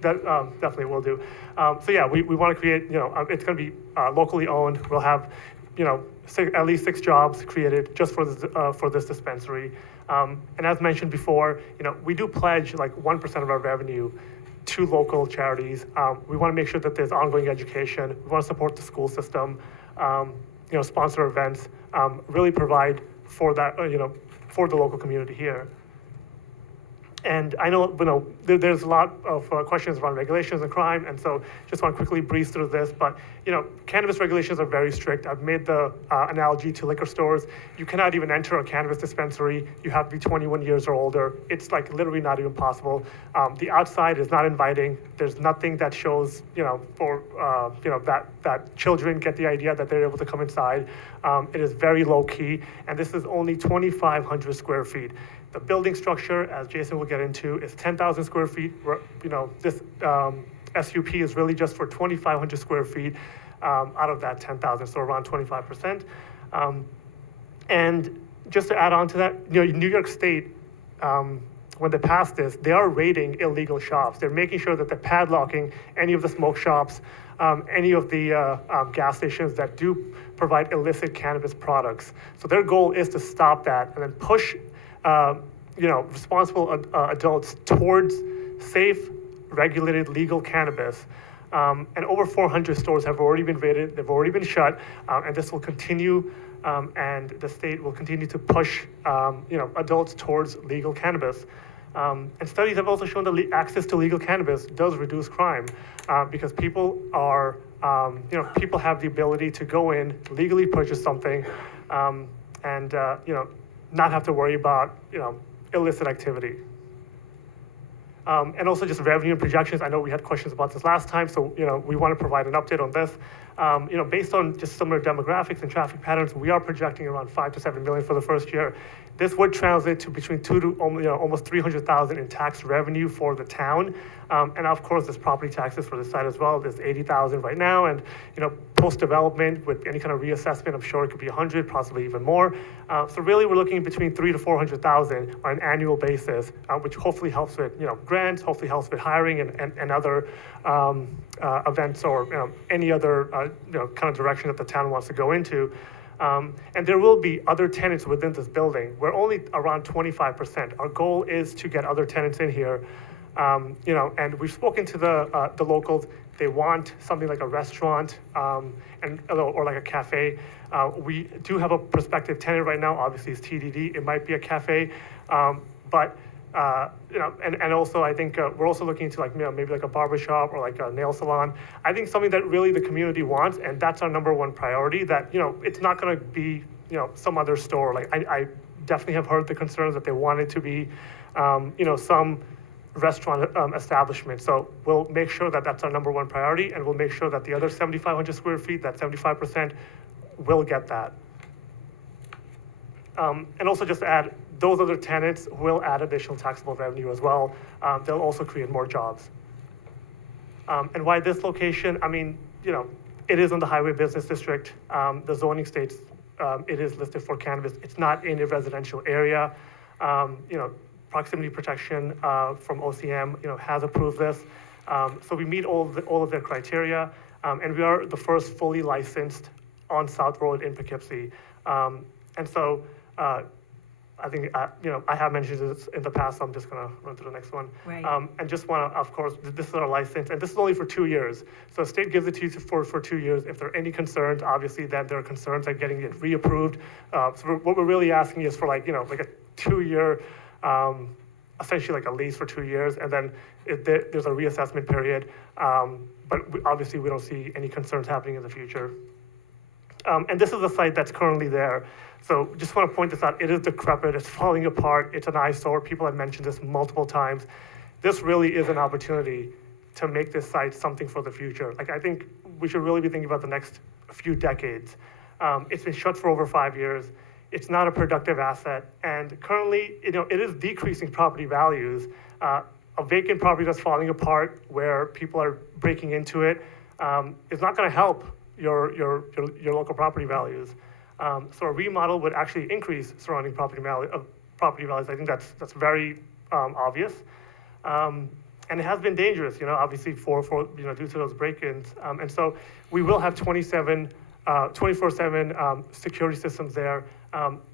That definitely will do. So yeah, we want to create, it's going to be locally owned. We'll have, at least 6 jobs created just for this dispensary. And as mentioned before, we do pledge like 1% of our revenue to local charities. We want to make sure that there's ongoing education. We want to support the school system, sponsor events, really provide for that, for the local community here. And I know, there's a lot of questions around regulations and crime, and so just want to quickly breeze through this. But, cannabis regulations are very strict. I've made the analogy to liquor stores. You cannot even enter a cannabis dispensary. You have to be 21 years or older. It's like literally not even possible. The outside is not inviting. There's nothing that shows, that children get the idea that they're able to come inside. It is very low key, and this is only 2,500 square feet. The building structure, as Jason will get into, is 10,000 square feet. This SUP is really just for 2,500 square feet out of that 10,000, so around 25%. And just to add on to that, New York State, when they passed this, they are raiding illegal shops. They're making sure that they're padlocking any of the smoke shops, any of the gas stations that do provide illicit cannabis products. So their goal is to stop that and then push responsible adults towards safe, regulated, legal cannabis. And over 400 stores have already been raided, they've already been shut, and this will continue, and the state will continue to push, adults towards legal cannabis. And studies have also shown that access to legal cannabis does reduce crime because people are, people have the ability to go in, legally purchase something, and, not have to worry about, illicit activity. And also just revenue and projections. I know we had questions about this last time, so we want to provide an update on this. Based on just similar demographics and traffic patterns, we are projecting around 5 to 7 million for the first year. This would translate to between 2 to almost 300,000 in tax revenue for the town. And of course, there's property taxes for the site as well. There's 80,000 right now, and post-development with any kind of reassessment, I'm sure it could be 100, possibly even more. So really, we're looking between 3 to 400,000 on an annual basis, which hopefully helps with grants, hopefully helps with hiring and other events or any other kind of direction that the town wants to go into. And there will be other tenants within this building. We're only around 25%. Our goal is to get other tenants in here. And we've spoken to the locals. They want something like a restaurant or like a cafe. We do have a prospective tenant right now. Obviously, it's TDD. It might be a cafe, but and also I think we're also looking into maybe like a barber shop or like a nail salon. I think something that really the community wants, and that's our number one priority. That it's not going to be some other store. Like I definitely have heard the concerns that they want it to be some restaurant establishment. So we'll make sure that that's our number one priority, and we'll make sure that the other 7,500 square feet, that 75%, will get that. And also just to add, those other tenants will add additional taxable revenue as well. They'll also create more jobs. And why this location? I mean, it is in the highway business district. The zoning states it is listed for cannabis. It's not in a residential area. Proximity protection from OCM, has approved this. So we meet all of their criteria, and we are the first fully licensed on South Road in Poughkeepsie. And so I think, I have mentioned this in the past, so I'm just gonna run through the next one. Right. And just wanna, of course, this is our license, and this is only for 2 years. So the state gives it to you for 2 years. If there are any concerns, obviously, then there are concerns like getting it reapproved. So what we're really asking is for like a 2-year, essentially like a lease for 2 years, and then there's a reassessment period. But obviously, we don't see any concerns happening in the future. And this is a site that's currently there. So just want to point this out. It is decrepit. It's falling apart. It's an eyesore. People have mentioned this multiple times. This really is an opportunity to make this site something for the future. Like, I think we should really be thinking about the next few decades. It's been shut for over 5 years. It's not a productive asset. And currently, it is decreasing property values. A vacant property that's falling apart where people are breaking into it is not going to help your local property values. So a remodel would actually increase surrounding property values. I think that's very obvious. And it has been dangerous, obviously for due to those break-ins. And so we will have 24/7 security systems there.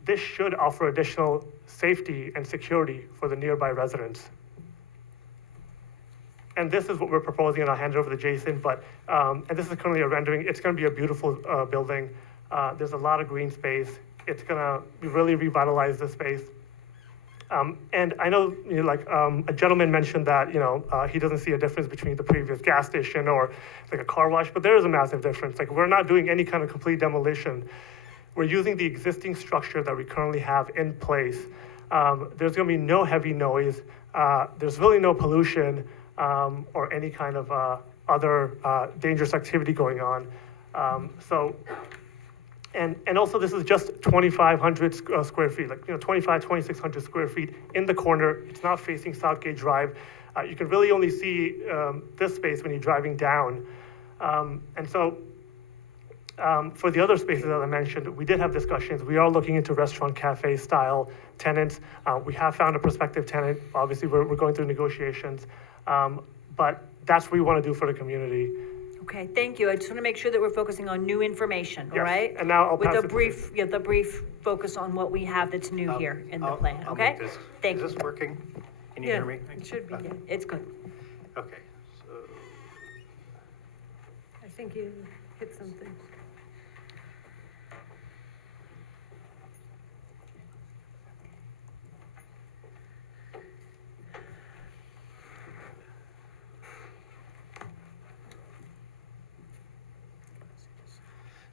This should offer additional safety and security for the nearby residents. And this is what we're proposing, and I'll hand it over to Jason. But and this is currently a rendering. It's going to be a beautiful building. There's a lot of green space. It's going to really revitalize the space. And I know, a gentleman mentioned that, he doesn't see a difference between the previous gas station or like a car wash, but there is a massive difference. Like, we're not doing any kind of complete demolition. We're using the existing structure that we currently have in place. There's going to be no heavy noise. There's really no pollution or any kind of other dangerous activity going on. And also, this is just 2,500 square feet, 2,600 square feet in the corner. It's not facing Southgate Drive. You can really only see this space when you're driving down. And so for the other spaces that I mentioned, we did have discussions. We are looking into restaurant cafe style tenants. We have found a prospective tenant. Obviously, we're going through negotiations. But that's what we want to do for the community. Okay, thank you. I just want to make sure that we're focusing on new information, all Yes, right? and now I'll pass With it a to brief focus on what we have that's new here in the plan, I'll okay? make this. Thank you. Is this working? Can you Yeah, hear me? it should be, yeah, it's good. Okay, so I think you hit something.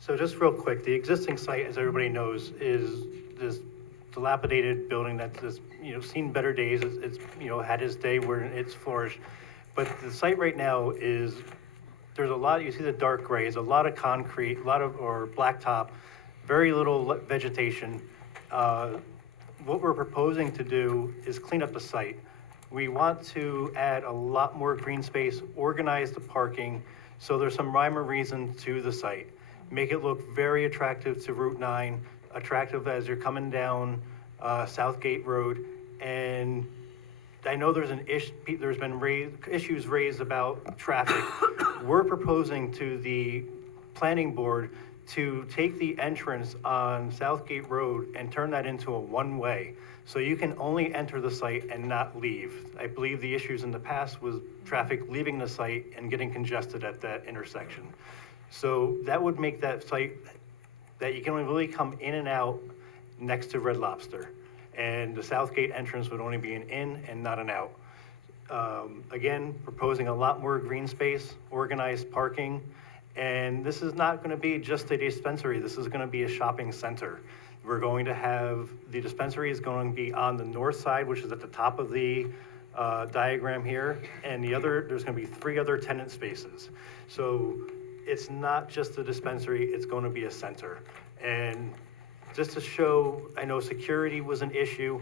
So just real quick, the existing site, as everybody knows, is this dilapidated building that's just, seen better days. It's had its day where it's flourished. But the site right now is, there's a lot, you see the dark grays, a lot of concrete, or blacktop, very little vegetation. What we're proposing to do is clean up the site. We want to add a lot more green space, organize the parking, so there's some rhyme or reason to the site. Make it look very attractive to Route 9, attractive as you're coming down Southgate Road. And I know there's been issues raised about traffic. We're proposing to the planning board to take the entrance on Southgate Road and turn that into a one-way. So you can only enter the site and not leave. I believe the issues in the past was traffic leaving the site and getting congested at that intersection. So that would make that site that you can only really come in and out next to Red Lobster. And the Southgate entrance would only be an in and not an out. Again, proposing a lot more green space, organized parking, and this is not going to be just a dispensary. This is going to be a shopping center. We're going to have, the dispensary is going to be on the north side, which is at the top of the diagram here, and there's going to be 3 other tenant spaces. So it's not just a dispensary, it's going to be a center. And just to show, I know security was an issue,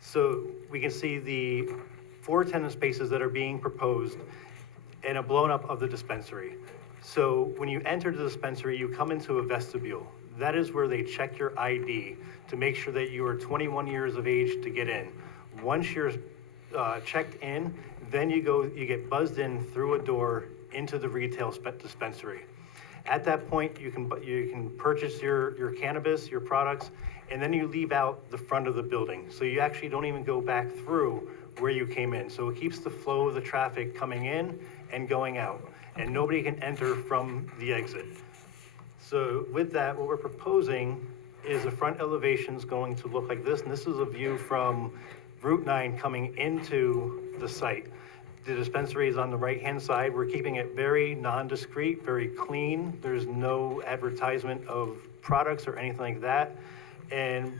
so we can see the 4 tenant spaces that are being proposed and a blown up of the dispensary. So when you enter the dispensary, you come into a vestibule. That is where they check your ID to make sure that you are 21 years of age to get in. Once you're checked in, then you get buzzed in through a door into the retail dispensary. At that point, you can purchase your cannabis, your products, and then you leave out the front of the building. So you actually don't even go back through where you came in. So it keeps the flow of the traffic coming in and going out, and nobody can enter from the exit. So with that, what we're proposing is the front elevation's going to look like this, and this is a view from Route 9 coming into the site. The dispensary is on the right-hand side. We're keeping it very non-discreet, very clean. There's no advertisement of products or anything like that. And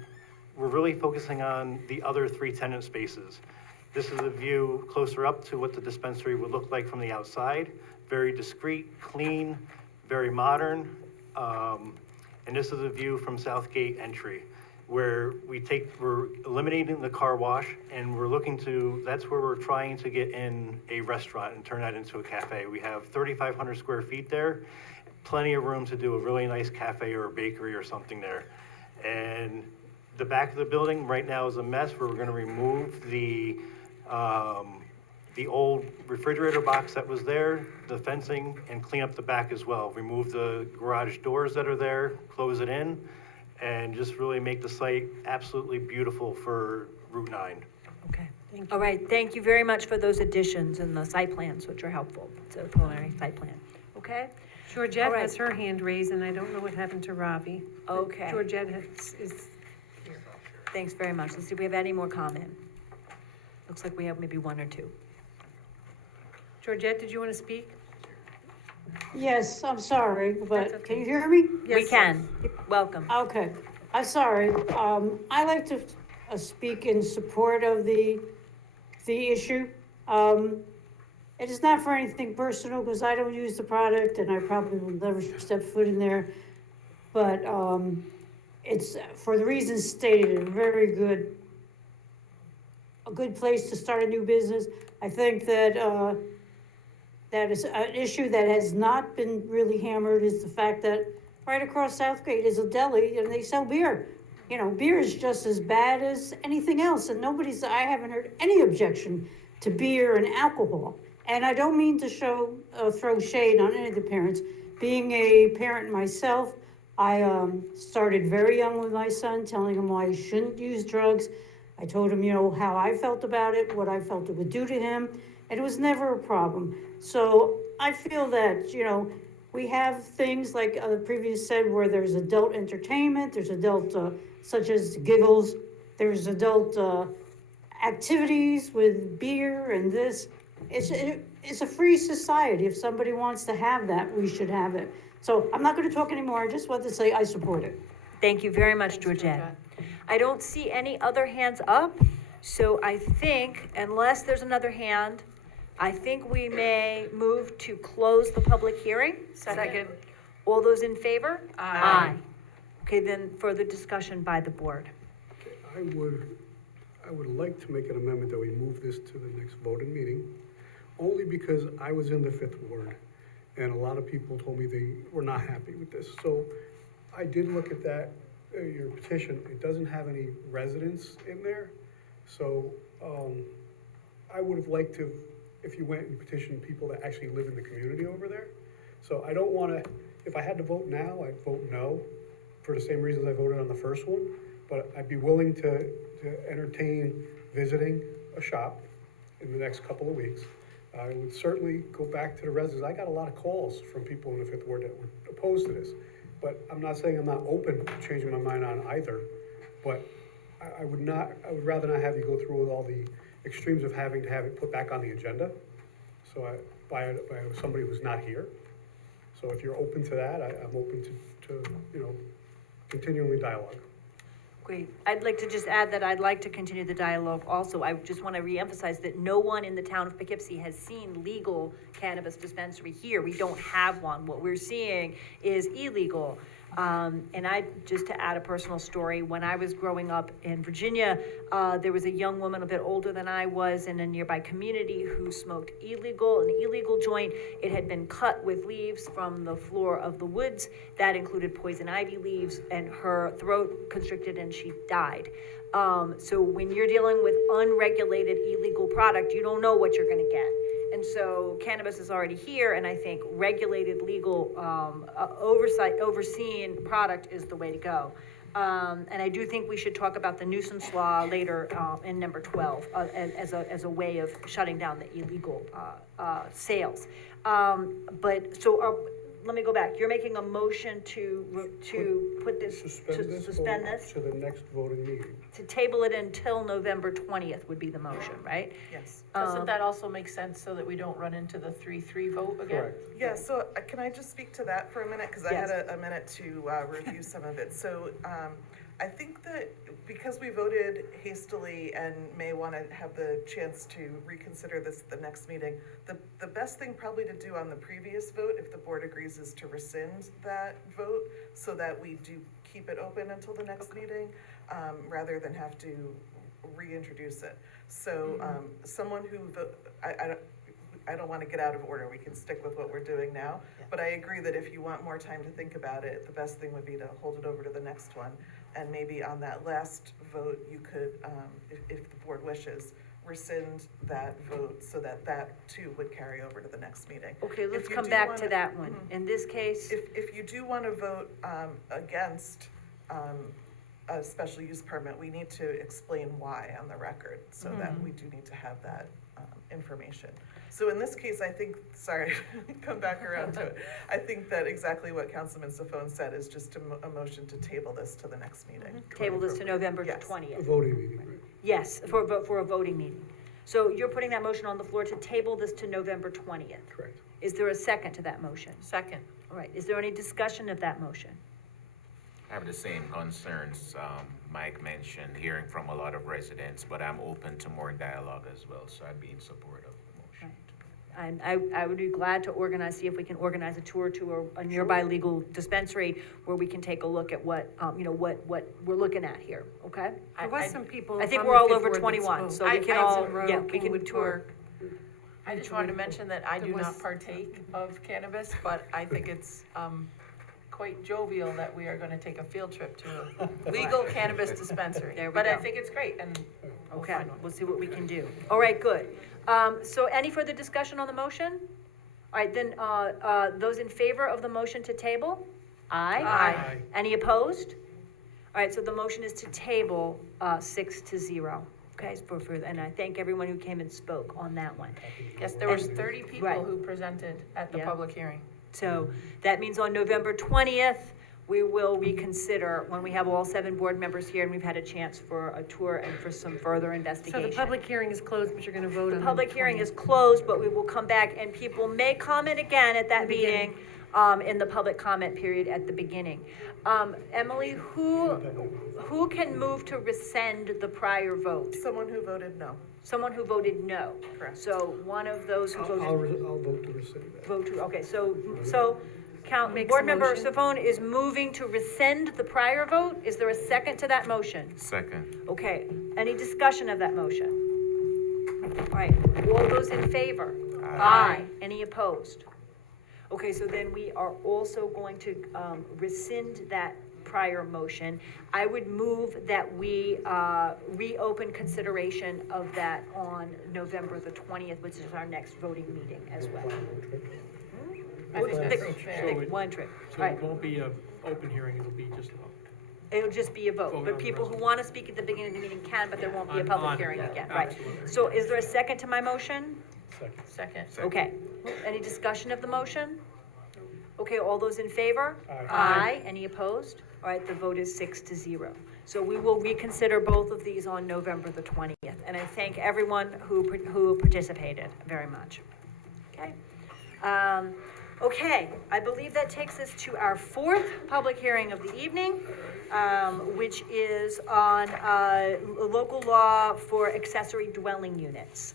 we're really focusing on the other 3 tenant spaces. This is a view closer up to what the dispensary would look like from the outside. Very discreet, clean, very modern. And this is a view from Southgate entry, where we're eliminating the car wash, and that's where we're trying to get in a restaurant and turn that into a cafe. We have 3,500 square feet there, plenty of room to do a really nice cafe or a bakery or something there. And the back of the building right now is a mess, where we're gonna remove the old refrigerator box that was there, the fencing, and clean up the back as well. Remove the garage doors that are there, close it in, and just really make the site absolutely beautiful for Route 9. Okay, thank you. All right, thank you very much for those additions and the site plans, which are helpful. So preliminary site plan, okay? Georgette All right. has her hand raised, and I don't know what happened to Ravi. but Okay. Georgette is Thanks very much. Let's see if we have any more comment. Looks like we have maybe 1 or 2. Georgette, did you want to speak? Yes, I'm sorry, That's but okay. can you hear me? We can. Welcome. Okay, I'm sorry. I like to speak in support of the issue. It is not for anything personal, because I don't use the product and I probably will never step foot in there. But it's, for the reasons stated, a good place to start a new business. I think that that is an issue that has not been really hammered, is the fact that right across Southgate is a deli and they sell beer. You know, beer is just as bad as anything else, and I haven't heard any objection to beer and alcohol. And I don't mean to throw shade on any of the parents. Being a parent myself, I started very young with my son, telling him why he shouldn't use drugs. I told him, how I felt about it, what I felt it would do to him, and it was never a problem. So I feel that, we have things like the previous said, where there's adult entertainment, there's adult, such as giggles, there's adult activities with beer and this. It's a free society. If somebody wants to have that, we should have it. So I'm not gonna talk anymore, I just wanted to say I support it. Thank you very much, Georgette. I don't see any other hands up, so I think, unless there's another hand, I think we may move to close the public hearing. Second. All those in favor? Aye. Okay, then further discussion by the board. I would like to make an amendment that we move this to the next voting meeting, only because I was in the Fifth Ward, and a lot of people told me they were not happy with this. So I did look at that, your petition, it doesn't have any residents in there. So, I would have liked to, if you went and petitioned people that actually live in the community over there. So I don't wanna, if I had to vote now, I'd vote no, for the same reasons I voted on the first one. But I'd be willing to entertain visiting a shop in the next couple of weeks. I would certainly go back to the residents. I got a lot of calls from people in the Fifth Ward that were opposed to this. But I'm not saying I'm not open to changing my mind on either, but I would rather not have you go through with all the extremes of having to have it put back on the agenda. So by somebody who's not here. So if you're open to that, I'm open to continuing dialogue. Great. I'd like to just add that I'd like to continue the dialogue also. I just want to reemphasize that no one in the town of Poughkeepsie has seen legal cannabis dispensary here. We don't have one. What we're seeing is illegal. And just to add a personal story, when I was growing up in Virginia, there was a young woman a bit older than I was in a nearby community who smoked an illegal joint. It had been cut with leaves from the floor of the woods. That included poison ivy leaves, and her throat constricted and she died. So when you're dealing with unregulated illegal product, you don't know what you're gonna get. And so cannabis is already here, and I think regulated, legal, overseen product is the way to go. And I do think we should talk about the nuisance law later in number 12 as a way of shutting down the illegal sales. Let me go back. You're making a motion to put this, suspend this? To the next voting meeting. To table it until November 20th would be the motion, right? Yes. Doesn't that also make sense so that we don't run into the 3-3 vote again? Correct. Yeah, so can I just speak to that for a minute? Because I Yes. had a minute to review some of it. So I think that because we voted hastily and may want to have the chance to reconsider this at the next meeting, the best thing probably to do on the previous vote, if the board agrees, is to rescind that vote so that we do keep it open until the next meeting, rather than have to reintroduce it. So someone who, I don't want to get out of order, we can stick with what we're doing now, but I agree that if you want more time to think about it, the best thing would be to hold it over to the next one. And maybe on that last vote, you could, if the board wishes, rescind that vote so that that too would carry over to the next meeting. Okay, let's If you come do back wanna- to that one. In this case, If you do want to vote against a special use permit, we need to explain why on the record, so that we do need to have that information. So in this case, I think, sorry, come back around to it. I think that exactly what Councilman Safone said is just a motion to table this to the next meeting. table this to November Yes. 20th. A voting meeting, right? Yes, for a voting meeting. So you're putting that motion on the floor to table this to November 20th. Correct. Is there a second to that motion? Second. All right, is there any discussion of that motion? I have the same concerns Mike mentioned, hearing from a lot of residents, but I'm open to more dialogue as well, so I'd be in support of the motion. And I would be glad to see if we can organize a tour to a nearby legal dispensary where we can take a look at what we're looking at here, okay? There was some people. I think from we're the all Fifth over Ward that 21, spoke. so we can all, Hudson Row, we can Kingwood tour. I just wanted to mention that I do There was- not partake of cannabis, but I think it's quite jovial that we are going to take a field trip to a legal cannabis dispensary. There we But I go. think it's great, and Okay, we'll see what we can do. All right, good. So any further discussion on the motion? All right, then, those in favor of the motion to table? Aye. Aye. Any opposed? All right, so the motion is to table, 6-0. Okay, and I thank everyone who came and spoke on that one. yes, there was 30 people Right. who presented at the Yeah. public hearing. So that means on November 20th, we will reconsider when we have all 7 board members here and we've had a chance for a tour and for some further So investigation. the public hearing is closed, but you're gonna vote on The it. public hearing is closed, but we will come back and people may comment again at that The beginning. meeting in the public comment period at the beginning. Emily, who can move to rescind the prior vote? Someone who voted no. Someone who voted no. Correct. So one of those who voted. I'll vote to rescind that. Vote to, okay, so Makes Board a Member motion. Savone is moving to rescind the prior vote. Is there a second to that motion? Second. Okay, any discussion of that motion? All right, all those in favor? Aye. Any opposed? Okay, so then we are also going to rescind that prior motion. I would move that we reopen consideration of that on November the 20th, which is our next voting meeting as well. I think that's One trip, So right. it won't be an open hearing, it'll be just a vote. It'll just be a vote, Vote but on the people who resolution. want to speak at the beginning of the meeting can, but there won't be a On public it, hearing yeah, again, right? absolutely. So is there a second to my motion? Second. Okay, any discussion of the motion? Okay, all those in favor? Aye. Any opposed? All right, the vote is 6-0. So we will reconsider both of these on November the 20th, and I thank everyone who participated very much. Okay. Okay, I believe that takes us to our fourth public hearing of the evening, which is on local law for accessory dwelling units.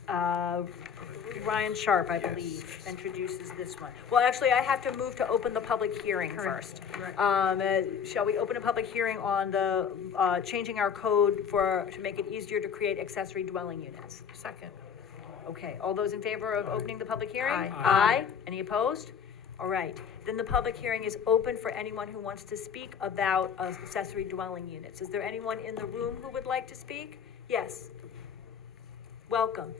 Ryan Sharp, I believe, introduces this one. Well, actually, I have to move to open the public hearing first. Shall we open a public hearing on the, changing our code to make it easier to create accessory dwelling units? Second. Okay, all those in favor of opening the public hearing? Aye. Aye. Any opposed? All right, then the public hearing is open for anyone who wants to speak about accessory dwelling units. Is there anyone in the room who would like to speak? Yes. Welcome.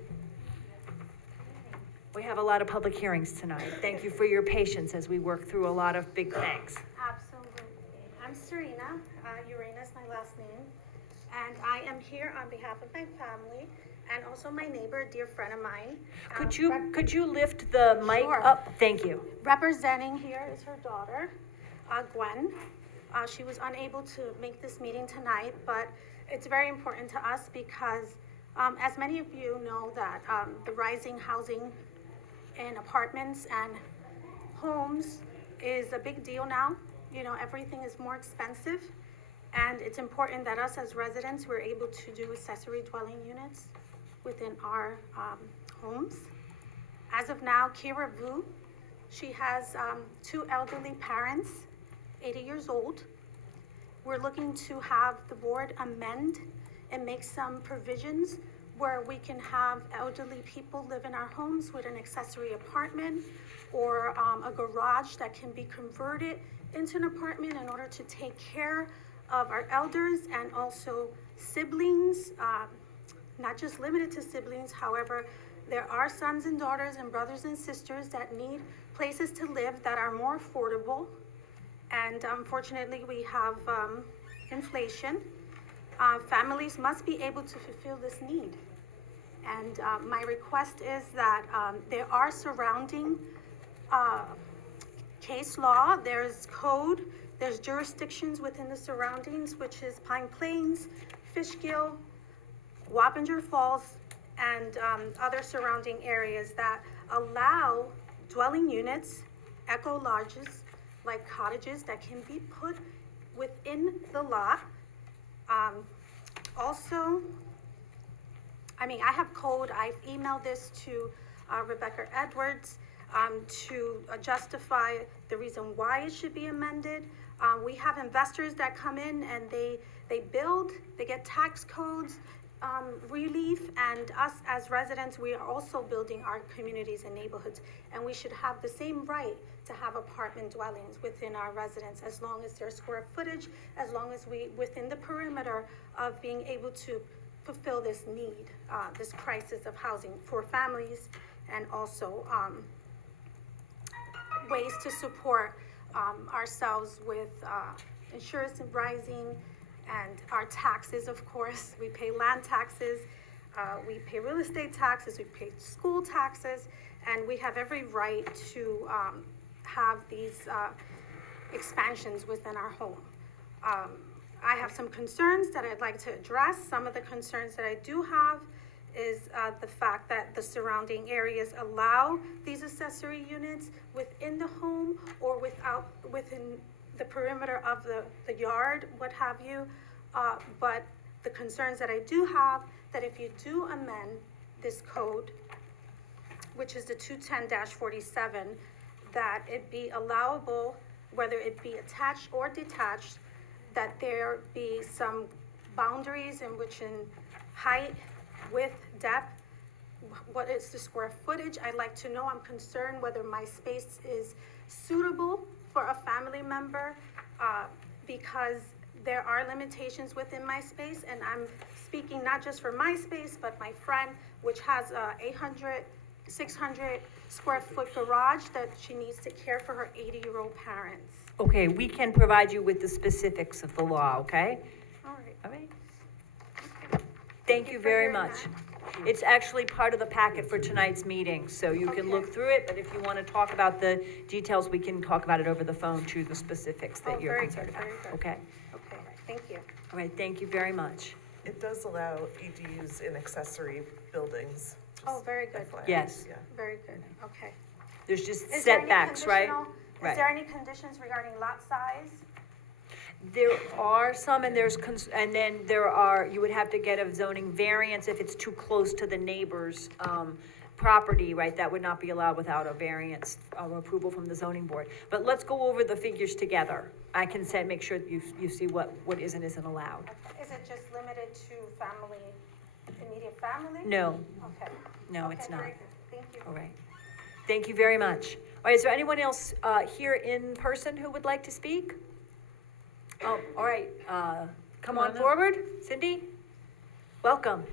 We have a lot of public hearings tonight. Thank you for your patience as we work through a lot of big things. Absolutely. I'm Serena. Urena is my last name. And I am here on behalf of my family and also my neighbor, a dear friend of mine. Could you lift the mic Sure. up? Thank you. Representing here is her daughter, Gwen. She was unable to make this meeting tonight, but it's very important to us because as many of you know that the rising housing in apartments and homes is a big deal now. You know, everything is more expensive, and it's important that us as residents, we're able to do accessory dwelling units within our homes. As of now, Kira Vu, she has 2 elderly parents, 80 years old. We're looking to have the board amend and make some provisions where we can have elderly people live in our homes with an accessory apartment or a garage that can be converted into an apartment in order to take care of our elders and also siblings, not just limited to siblings. However, there are sons and daughters and brothers and sisters that need places to live that are more affordable. And unfortunately, we have inflation. Families must be able to fulfill this need. And my request is that there are surrounding case law, there's code, there's jurisdictions within the surroundings, which is Pine Plains, Fishkill, Wappinger Falls, and other surrounding areas that allow dwelling units, eco lodges, like cottages that can be put within the lot. Also, I have code. I've emailed this to Rebecca Edwards to justify the reason why it should be amended. We have investors that come in and they build, they get tax codes, relief, and us as residents, we are also building our communities and neighborhoods, and we should have the same right to have apartment dwellings within our residents as long as there's square footage, as long as we within the perimeter of being able to fulfill this need, this crisis of housing for families, and also ways to support ourselves with insurance rising and our taxes, of course. We pay land taxes, we pay real estate taxes, we pay school taxes, and we have every right to have these expansions within our home. I have some concerns that I'd like to address. Some of the concerns that I do have is the fact that the surrounding areas allow these accessory units within the home or within the perimeter of the yard, what have you. But the concerns that I do have, that if you do amend this code, which is the 210-47, that it be allowable, whether it be attached or detached, that there be some boundaries in which in height, width, depth, what is the square footage? I'd like to know. I'm concerned whether my space is suitable for a family member, because there are limitations within my space, and I'm speaking not just for my space, but my friend, which has a 600 square foot garage that she needs to care for her 80-year-old parents. Okay, we can provide you with the specifics of the law, okay? All right. All right. Thank you very much. It's actually part of the packet for tonight's meeting, so you can look through it, but if you want to talk about the details, we can talk about it over the phone too, the specifics that you're concerned about. Okay? Okay, thank you. All right, thank you very much. It does allow ADUs in accessory buildings. Oh, very good. FYI. Yes. Yeah. Very good, okay. There's just Is there any setbacks, right? conditional- Right. Is there any conditions regarding lot size? There are some, and and then there are, you would have to get a zoning variance if it's too close to the neighbor's, property, right? That would not be allowed without a variance, approval from the zoning board. But let's go over the figures together. I can make sure that you see what is and isn't allowed. Is it just limited to family, immediate family? No. Okay. No, it's Okay, not. very good. Thank you. All right. Thank you very much. All right, is there anyone else here in person who would like to speak? Oh, all right, come on forward. Cindy, welcome.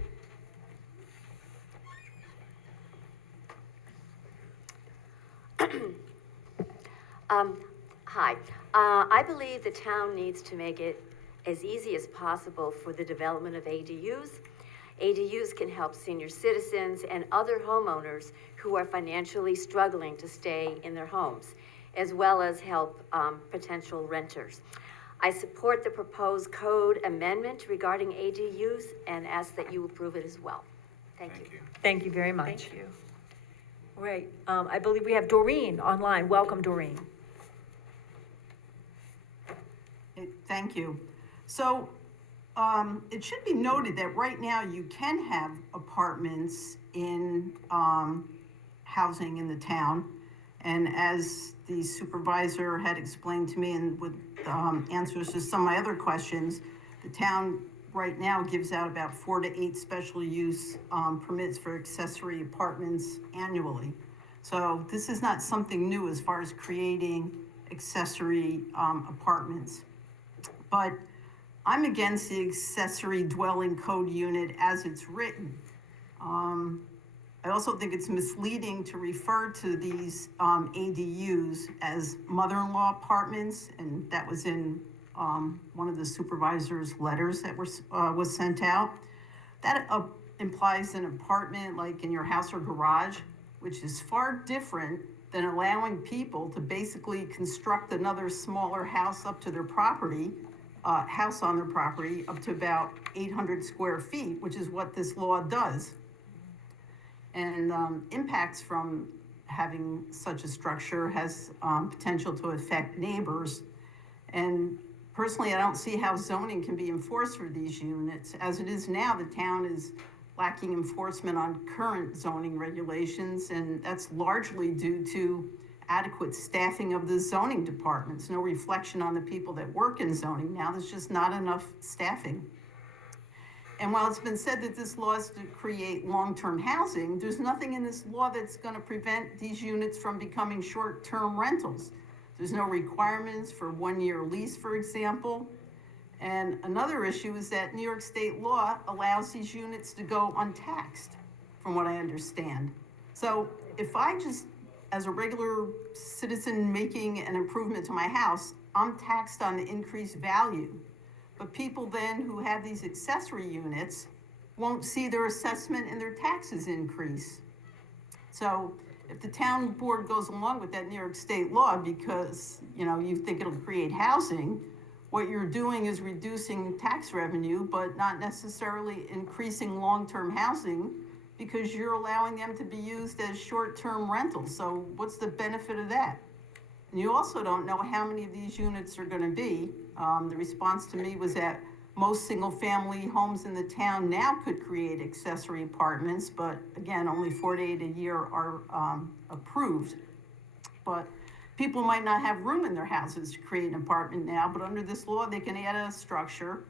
Hi. I believe the town needs to make it as easy as possible for the development of ADUs. ADUs can help senior citizens and other homeowners who are financially struggling to stay in their homes, as well as help potential renters. I support the proposed code amendment regarding ADUs and ask that you approve it as well. Thank you. Thank you very much. Thank you. All right, I believe we have Doreen online. Welcome, Doreen. Thank you. So, it should be noted that right now you can have apartments in, housing in the town. And as the supervisor had explained to me and with, answers to some of my other questions, the town right now gives out about 4 to 8 special use, permits for accessory apartments annually. So this is not something new as far as creating accessory, apartments. But I'm against the accessory dwelling code unit as it's written. I also think it's misleading to refer to these ADUs as mother-in-law apartments, and that was in one of the supervisor's letters that was sent out. That implies an apartment like in your house or garage, which is far different than allowing people to basically construct another smaller house up to their property, house on their property up to about 800 square feet, which is what this law does. And impacts from having such a structure has potential to affect neighbors. And personally, I don't see how zoning can be enforced for these units. As it is now, the town is lacking enforcement on current zoning regulations, and that's largely due to adequate staffing of the zoning departments. No reflection on the people that work in zoning now. There's just not enough staffing. And while it's been said that this law is to create long-term housing, there's nothing in this law that's going to prevent these units from becoming short-term rentals. There's no requirements for 1-year lease, for example. And another issue is that New York State law allows these units to go untaxed, from what I understand. So if I just, as a regular citizen making an improvement to my house, I'm taxed on the increased value. But people then who have these accessory units won't see their assessment and their taxes increase. So if the town board goes along with that New York State law because, you think it'll create housing, what you're doing is reducing tax revenue, but not necessarily increasing long-term housing because you're allowing them to be used as short-term rentals. So what's the benefit of that? And you also don't know how many of these units are gonna be. The response to me was that most single-family homes in the town now could create accessory apartments, but again, only 48 a year are approved. But people might not have room in their houses to create an apartment now, but under this law, they can add a structure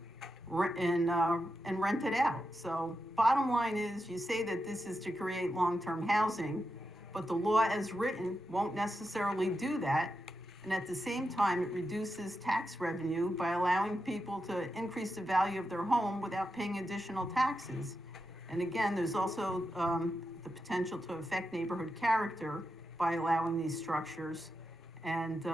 and rent it out. So bottom line is, you say that this is to create long-term housing, but the law as written won't necessarily do that. And at the same time, it reduces tax revenue by allowing people to increase the value of their home without paying additional taxes. And again, there's also the potential to affect neighborhood character by allowing these structures. And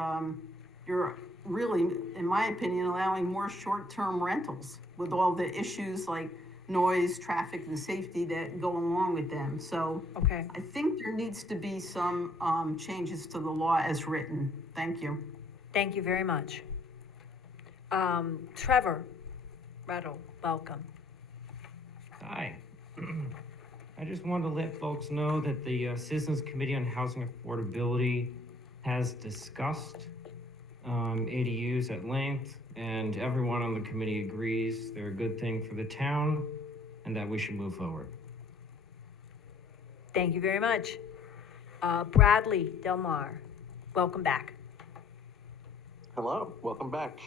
you're really, in my opinion, allowing more short-term rentals with all the issues like noise, traffic, and safety that go along with them. So Okay. I think there needs to be some changes to the law as written. Thank you. Thank you very much. Trevor Rattle, welcome. Hi. I just wanted to let folks know that the Citizens Committee on Housing Affordability has discussed ADUs at length, and everyone on the committee agrees they're a good thing for the town and that we should move forward. Thank you very much. Bradley Delmar, welcome back. Hello, welcome back.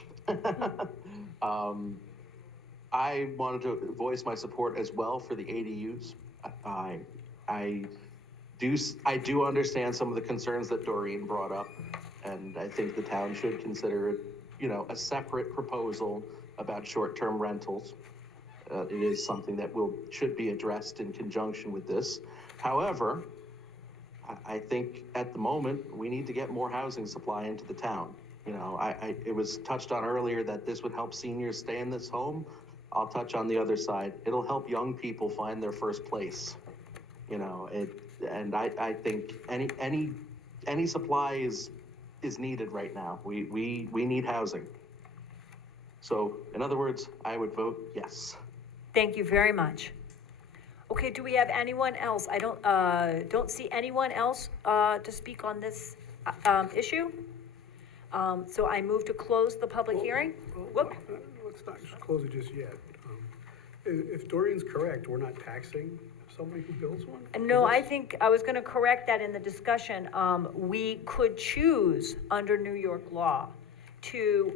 I wanted to voice my support as well for the ADUs. I do understand some of the concerns that Doreen brought up, and I think the town should consider, a separate proposal about short-term rentals. It is something that should be addressed in conjunction with this. However, I think at the moment, we need to get more housing supply into the town. It was touched on earlier that this would help seniors stay in this home. I'll touch on the other side. It'll help young people find their first place. And I think any supply is needed right now. We need housing. So in other words, I would vote yes. Thank you very much. Okay, do we have anyone else? I don't see anyone else to speak on this issue. So I move to close the public hearing. Whoop. Let's not just close it just yet. If Doreen's correct, we're not taxing somebody who builds one? No, I think I was gonna correct that in the discussion. We could choose under New York law to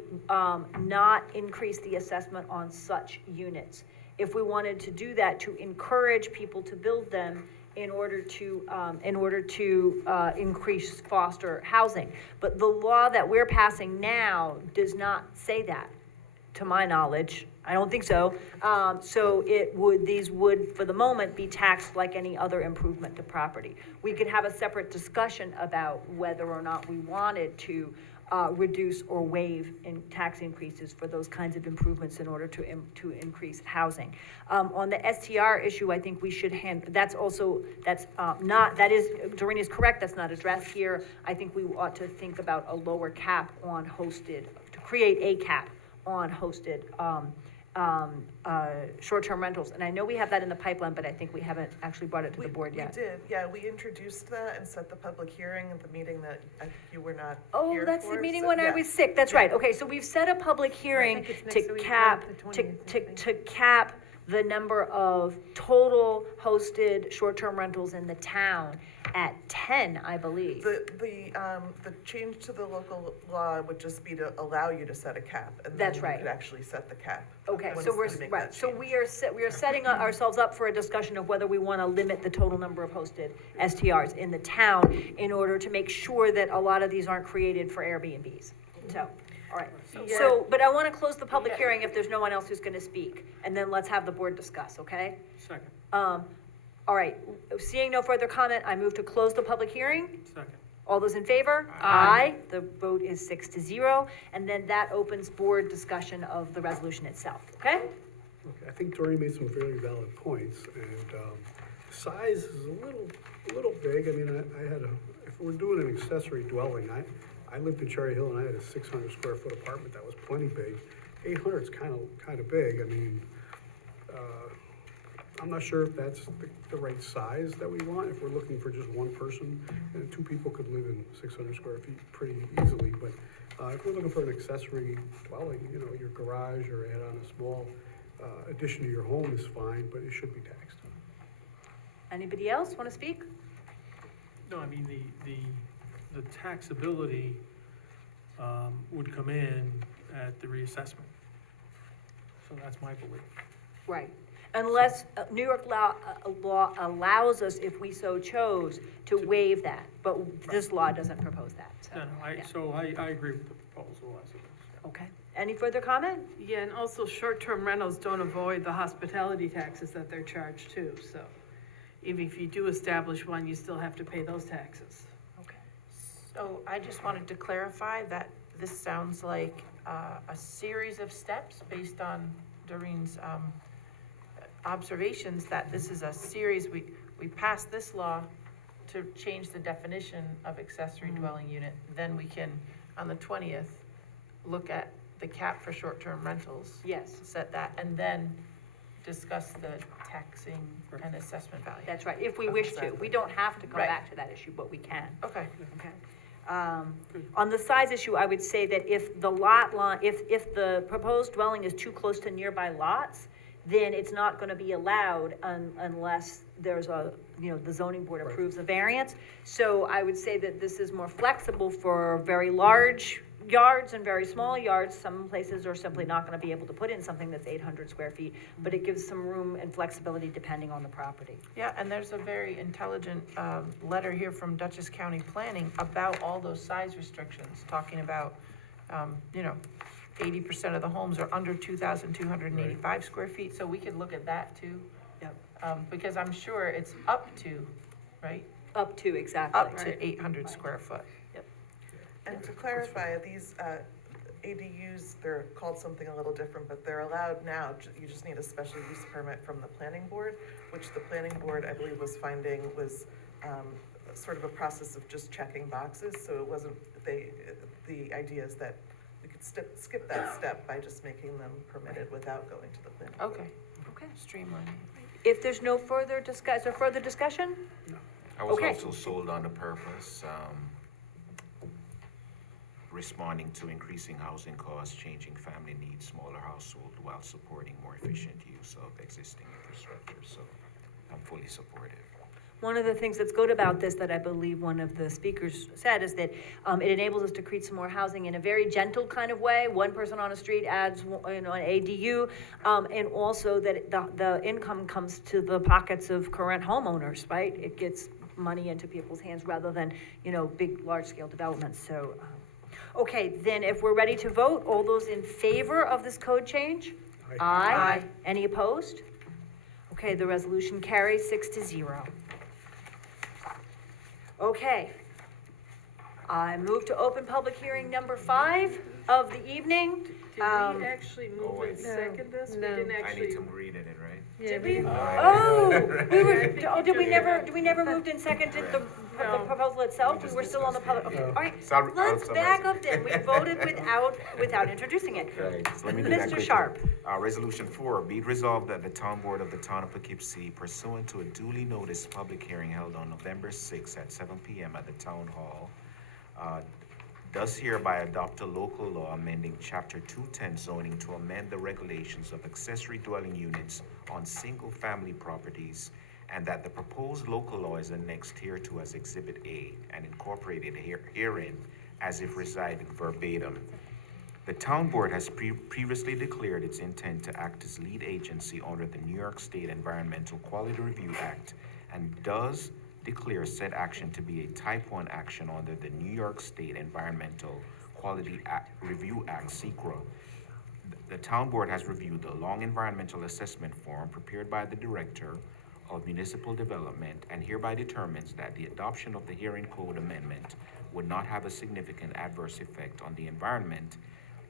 not increase the assessment on such units. If we wanted to do that, to encourage people to build them in order to increase foster housing. But the law that we're passing now does not say that, to my knowledge. I don't think so. So these would, for the moment, be taxed like any other improvement to property. We could have a separate discussion about whether or not we wanted to reduce or waive in tax increases for those kinds of improvements in order to increase housing. On the STR issue, I think we should Doreen is correct, that's not addressed here. I think we ought to think about a lower cap on hosted, to create a cap on hosted short-term rentals. And I know we have that in the pipeline, but I think we haven't actually brought it to the board yet. We did, yeah, we introduced that and set the public hearing at the meeting that you were not Oh, here that's for, the meeting so, when I yeah. was sick, that's right. Okay, so we've set a public hearing think it's to next week, cap, the 20th, to cap the number of total hosted short-term rentals in the town at 10, I believe. The change to the local law would just be to allow you to set a cap, and then That's you right. could actually set the cap. Okay, once so you make right, that so change. we are setting ourselves up for a discussion of whether we want to limit the total number of hosted STRs in the town in order to make sure that a lot of these aren't created for Airbnbs. So, all right. So, but I want to close the public hearing if there's no one else who's going to speak, and then let's have the board discuss, okay? Second. All right, seeing no further comment, I move to close the public hearing. Second. All those in favor? Aye. The vote is 6-0, and then that opens board discussion of the resolution itself, okay? Okay, I think Doreen made some very valid points, and size is a little big. I mean, if we're doing an accessory dwelling, I lived in Cherry Hill and I had a 600 square foot apartment that was plenty big. 800 is kind of big. I mean, I'm not sure if that's the right size that we want, if we're looking for just one person, and two people could live in 600 square feet pretty easily, but if we're looking for an accessory dwelling, you know, your garage or add on a small addition to your home is fine, but it should be taxed. Anybody else want to speak? No, I mean, the taxability, would come in at the reassessment. So that's my belief. Right. Unless New York law allows us, if we so chose, to waive that, but this law doesn't propose that, so. No, yeah. so I agree with the proposal as it is. Okay. Any further comment? Yeah, and also short-term rentals don't avoid the hospitality taxes that they're charged too, so even if you do establish one, you still have to pay those taxes. Okay. So I just wanted to clarify that this sounds like a series of steps based on Doreen's observations, that this is a series, we passed this law to change the definition of accessory dwelling unit, then we can, on the 20th, look at the cap for short-term rentals. Yes. Set that, and then discuss the taxing and assessment value. That's right, if we wish to. We don't have to come Right. back to that issue, but we can. Okay. Okay. On the size issue, I would say that if the lot line, if the proposed dwelling is too close to nearby lots, then it's not gonna be allowed unless there's a, you know, the zoning board approves a variance. So I would say that this is more flexible for very large yards and very small yards. Some places are simply not gonna be able to put in something that's 800 square feet, but it gives some room and flexibility depending on the property. Yeah, and there's a very intelligent letter here from Dutchess County Planning about all those size restrictions, talking about, 80% of the homes are under 2,285 square feet, so we could look at that too. Yep. Because I'm sure it's up to, right? Up to, exactly. Up to 800 square foot. And to clarify, these ADUs, they're called something a little different, but they're allowed now. You just need a special use permit from the planning board, which the planning board, I believe, was finding was sort of a process of just checking boxes. So it wasn't, the idea is that we could skip that step by just making them permitted without going to the planning board. Okay. Okay. Streamlining. If there's no further discussion? I was Okay. also sold on the purpose, responding to increasing housing costs, changing family needs, smaller household, while supporting more efficient use of existing infrastructure, so I'm fully supportive. One of the things that's good about this that I believe one of the speakers said is that it enables us to create some more housing in a very gentle kind of way. One person on a street adds, an ADU, and also that the income comes to the pockets of current homeowners, right? It gets money into people's hands rather than, big, large-scale developments, so. Okay, then if we're ready to vote, all those in favor of this code change? Aye. Any opposed? Okay, the resolution carries 6-0. Okay. I move to open public hearing number 5 of the evening. Did we actually move and second this? We didn't I actually. need to read it, right? Yeah, Did we? I Did we never moved and seconded the proposal itself? We were still on the public, okay, all right. Let's back up then. We voted without introducing it. Right, so let me do that Mr. quickly. Sharp. Resolution 4, be it resolved that the town board of the town of Poughkeepsie, pursuant to a duly noticed public hearing held on November 6 at 7 p.m. at the town hall, does hereby adopt a local law amending Chapter 210 zoning to amend the regulations of accessory dwelling units on single-family properties, and that the proposed local law is annexed hereto as Exhibit A and incorporated herein as if residing verbatim. The town board has previously declared its intent to act as lead agency under the New York State Environmental Quality Review Act and does declare said action to be a Type 1 action under the New York State Environmental Quality Review Act, SEQRA. The town board has reviewed the long environmental assessment form prepared by the Director of Municipal Development and hereby determines that the adoption of the hearing code amendment would not have a significant adverse effect on the environment.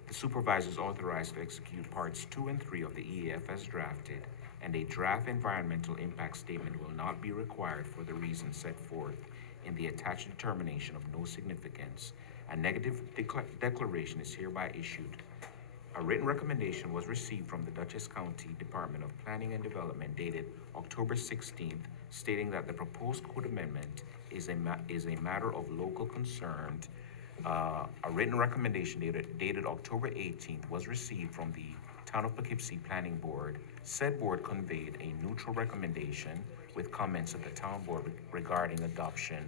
The supervisor is authorized to execute parts 2 and 3 of the EAF as drafted, and a draft environmental impact statement will not be required for the reasons set forth in the attached determination of no significance. A negative declaration is hereby issued A written recommendation was received from the Dutchess County Department of Planning and Development dated October 16th, stating that the proposed code amendment is a matter of local concern. A written recommendation dated October 18th was received from the Town of Poughkeepsie Planning Board. Said board conveyed a neutral recommendation with comments of the town board regarding adoption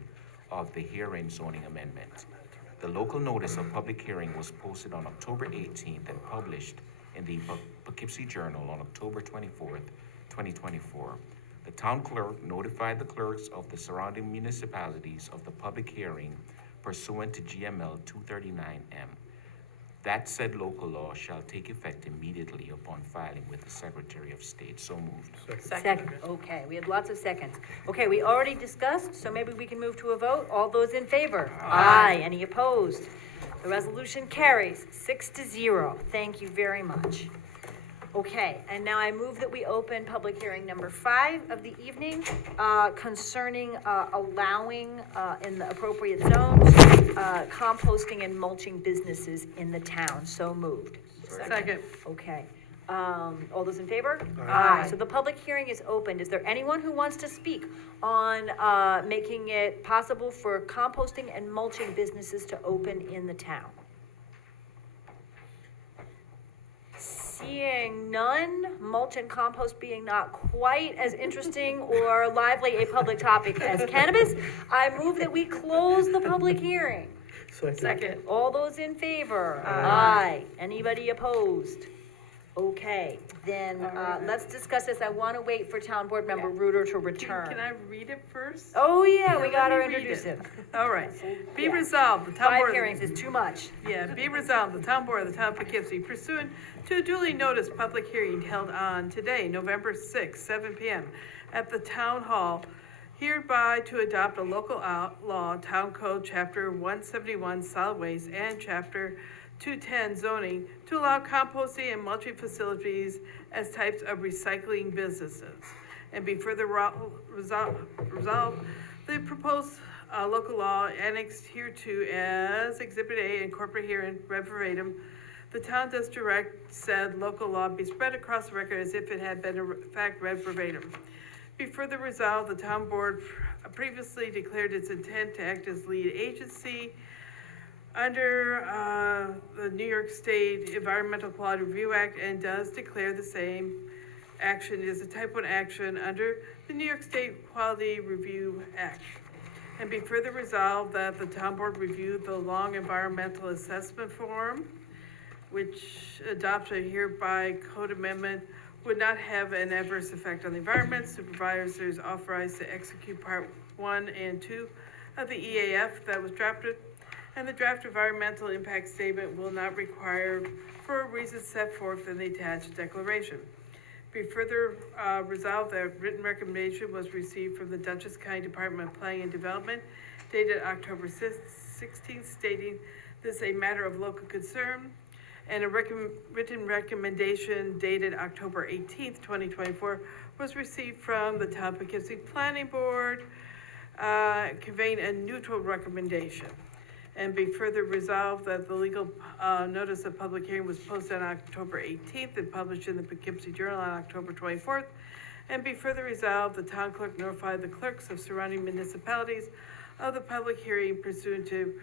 of the herein zoning amendment. The local notice of public hearing was posted on October 18th and published in the Poughkeepsie Journal on October 24th, 2024. The town clerk notified the clerks of the surrounding municipalities of the public hearing pursuant to GML 239M. That said local law shall take effect immediately upon filing with the Secretary of State. So moved. Second, okay, we had lots of seconds. Okay, we already discussed, so maybe we can move to a vote. All those in favor? Aye. Any opposed? The resolution carries 6-0. Thank you very much. Okay, and now I move that we open public hearing number 5 of the evening, concerning, allowing, in the appropriate zones, composting and mulching businesses in the town. So moved. Second. Okay. All those in favor? Aye. So the public hearing is opened. Is there anyone who wants to speak on, making it possible for composting and mulching businesses to open in the town? Seeing none, mulch and compost being not quite as interesting or lively a public topic as cannabis, I move that we close the public hearing. Second. All those in favor? Aye. Anybody opposed? Okay, then, let's discuss this. I want to wait for Town Board Member Reuter to return. Can I read it first? Oh, yeah, we Let gotta me read introduce it. him. All right. Be Yeah. resolved, the town 5 board. hearings is too much. Yeah, be resolved, the town board of the town of Poughkeepsie pursuant to a duly noticed public hearing held on today, November 6, 7 p.m. at the town hall, hereby to adopt a local law, Town Code Chapter 171 Solid Waste and Chapter 210 zoning to allow composting and mulching facilities as types of recycling businesses. And be further resolved, the proposed local law annexed hereto as Exhibit A and corporate herein read verbatim. The town does direct said local law be spread across the record as if it had been in fact read verbatim. Be further resolved, the town board previously declared its intent to act as lead agency under the New York State Environmental Quality Review Act and does declare the same action is a type 1 action under the New York State Quality Review Act. And be further resolved that the town board reviewed the long environmental assessment form, which adopted hereby code amendment would not have an adverse effect on the environment. Supervisors authorized to execute part 1 and 2 of the EAF that was drafted, and the draft environmental impact statement will not require for reasons set forth in the attached declaration. Be further resolved that written recommendation was received from the Dutchess County Department of Planning and Development dated October 16th, stating this is a matter of local concern, and a written recommendation dated October 18th, 2024 was received from the Town of Poughkeepsie Planning Board, conveying a neutral recommendation. And be further resolved that the legal notice of public hearing was posted on October 18th and published in the Poughkeepsie Journal on October 24th. And be further resolved, the town clerk notified the clerks of surrounding municipalities of the public hearing pursuant to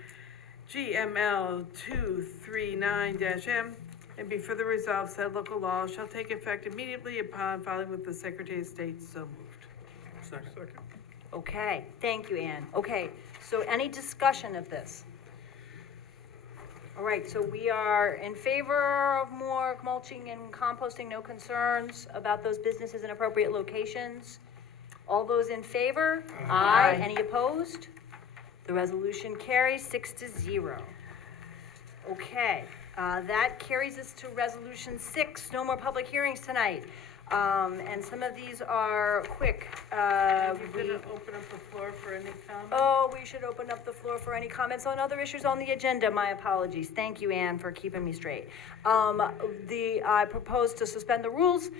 GML 239-M. And be further resolved, said local law shall take effect immediately upon filing with the Secretary of State. So moved. Second. Okay, thank you, Ann. Okay, so any discussion of this? All right, so we are in favor of more mulching and composting, no concerns about those businesses in appropriate locations. All those in favor? Aye. Any opposed? The resolution carries 6-0. Okay, that carries us to resolution 6, no more public hearings tonight. And some of these are quick. We're gonna open up the floor for any comments. Oh, we should open up the floor for any comments on other issues on the agenda. My apologies. Thank you, Ann, for keeping me straight. I propose to suspend the rules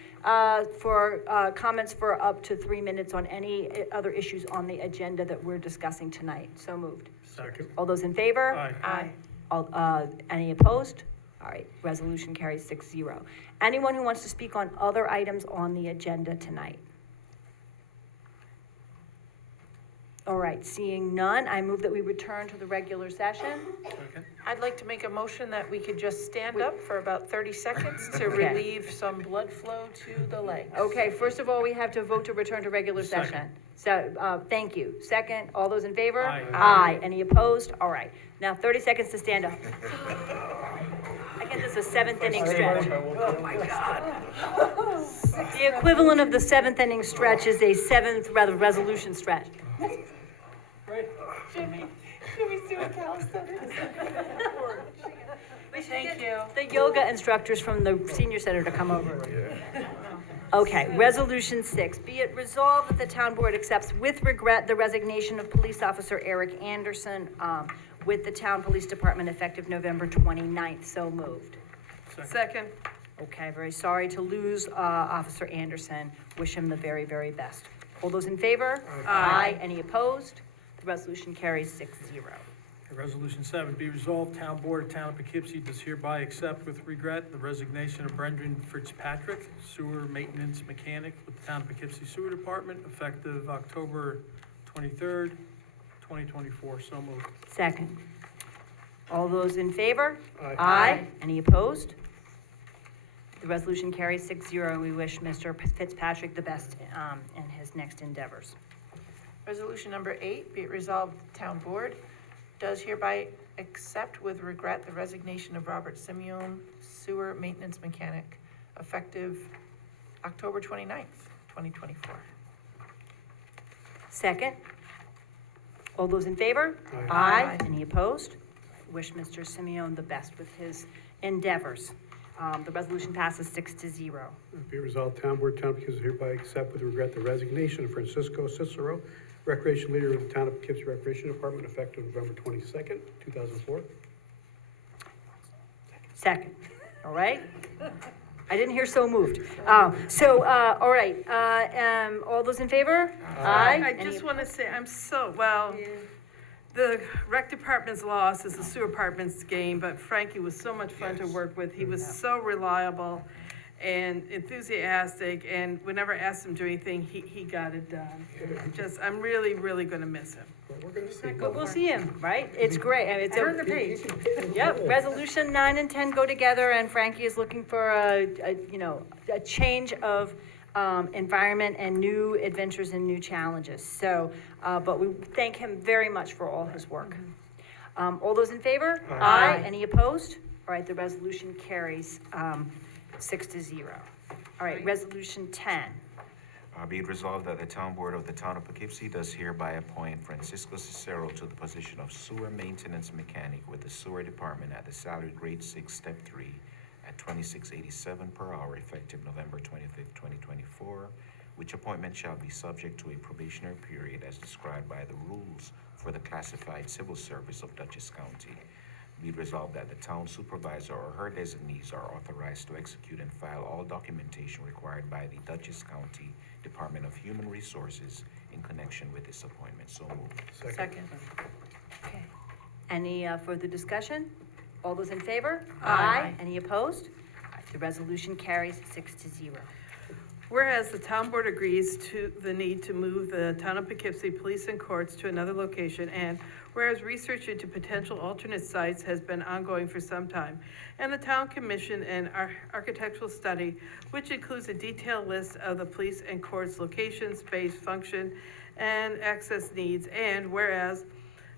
for comments for up to 3 minutes on any other issues on the agenda that we're discussing tonight. So moved. Second. All those in favor? Aye. Aye. All, any opposed? All right, resolution carries 6-0. Anyone who wants to speak on other items on the agenda tonight? All right, seeing none, I move that we return to the regular session. I'd like to make a motion that we could just stand up for about 30 seconds to Okay. relieve some blood flow to the legs. Okay, first of all, we have to vote to return to regular session. So, thank you. Second, all those in favor? Aye. Aye. Any opposed? All right. Now 30 seconds to stand up. I guess it's a seventh inning stretch. Oh, my God. The equivalent of the seventh inning stretch is a seventh, rather, resolution stretch. Jimmy see what Cal said. Thank you. The yoga instructors from the senior center to come over. Okay, resolution 6, be it resolved that the town board accepts with regret the resignation of police officer Eric Anderson, with the town police department effective November 29th, so moved. Second. Okay, very sorry to lose, Officer Anderson, wish him the very, very best. All those in favor? Aye. Any opposed? The resolution carries 6-0. Resolution 7, be resolved, Town Board of Town of Poughkeepsie does hereby accept with regret the resignation of Brendan Fitzpatrick, sewer maintenance mechanic with the Town of Poughkeepsie Sewer Department, effective October 23rd, 2024. So moved. Second. All those in favor? Aye. Any opposed? The resolution carries 6-0. We wish Mr. Fitzpatrick the best in his next endeavors. Resolution number 8, be it resolved, the Town Board does hereby accept with regret the resignation of Robert Simeon, sewer maintenance mechanic, effective October 29th, 2024. Second. All those in favor? Aye. Any opposed? Wish Mr. Simeon the best with his endeavors. The resolution passes 6-0. Be resolved, Town Board, Town of Poughkeepsie hereby accept with regret the resignation of Francisco Cicero, Recreation Leader of the Town of Poughkeepsie Recreation Department, effective November 22nd, 2004. Second, all right? I didn't hear so moved. All right, all those in favor? I Any just want to say, the rec department's loss is the sewer department's gain, but Frankie was so much fun to work with. He was so reliable and enthusiastic, and whenever I asked him to do anything, he got it done. I'm really, really gonna miss him. We're gonna see. But we'll see him, right? It's great. I mean, it's Turn the page. Yep, resolution 9 and 10 go together, and Frankie is looking for a change of environment and new adventures and new challenges. So, but we thank him very much for all his work. All those in favor? Aye. Any opposed? All right, the resolution carries 6-0. All right, resolution 10. Be it resolved that the Town Board of the Town of Poughkeepsie does hereby appoint Francisco Cicero to the position of sewer maintenance mechanic with the sewer department at the salary grade 6, step 3, at $26.87 per hour, effective November 25th, 2024, which appointment shall be subject to a probationary period as described by the rules for the classified civil service of Dutchess County. Be it resolved that the town supervisor or her designees are authorized to execute and file all documentation required by the Dutchess County Department of Human Resources in connection with this appointment. So moved. Second. Okay. Any further discussion? All those in favor? Aye. Any opposed? All right, the resolution carries 6-0. Whereas the town board agrees to the need to move the town of Poughkeepsie Police and Courts to another location, and whereas research into potential alternate sites has been ongoing for some time, and the town commissioned an architectural study, which includes a detailed list of the police and courts location, space, function, and access needs, and whereas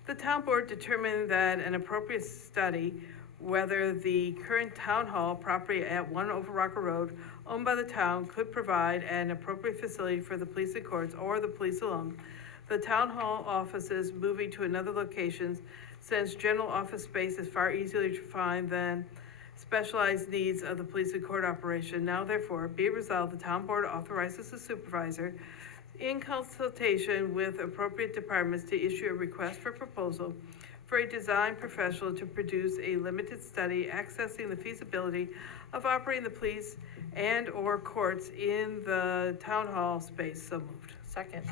the town board determined that an appropriate study, whether the current town hall property at 1 Over Rocker Road, owned by the town, could provide an appropriate facility for the police and courts or the police alone, the town hall offices moving to another location, since general office space is far easier to find than specialized needs of the police and court operation. Now therefore, be it resolved, the town board authorizes the supervisor, in consultation with appropriate departments, to issue a request for proposal for a design professional to produce a limited study accessing the feasibility of operating the police and/or courts in the town hall space. So moved. Second.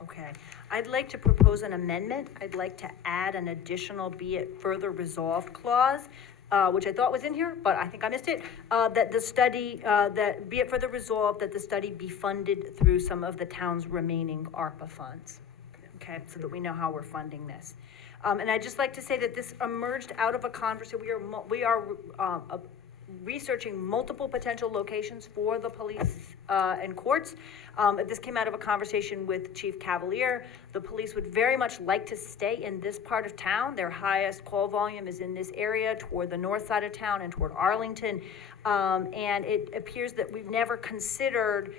Okay. I'd like to propose an amendment. I'd like to add an additional be it further resolved clause which I thought was in here, but I think I missed it, that the study, that be it further resolved that the study be funded through some of the town's remaining ARPA funds. Okay, so that we know how we're funding this. And I'd just like to say that this emerged out of a conversation, we are researching multiple potential locations for the police and courts. This came out of a conversation with Chief Cavalier. The police would very much like to stay in this part of town. Their highest call volume is in this area toward the north side of town and toward Arlington. And it appears that we've never considered,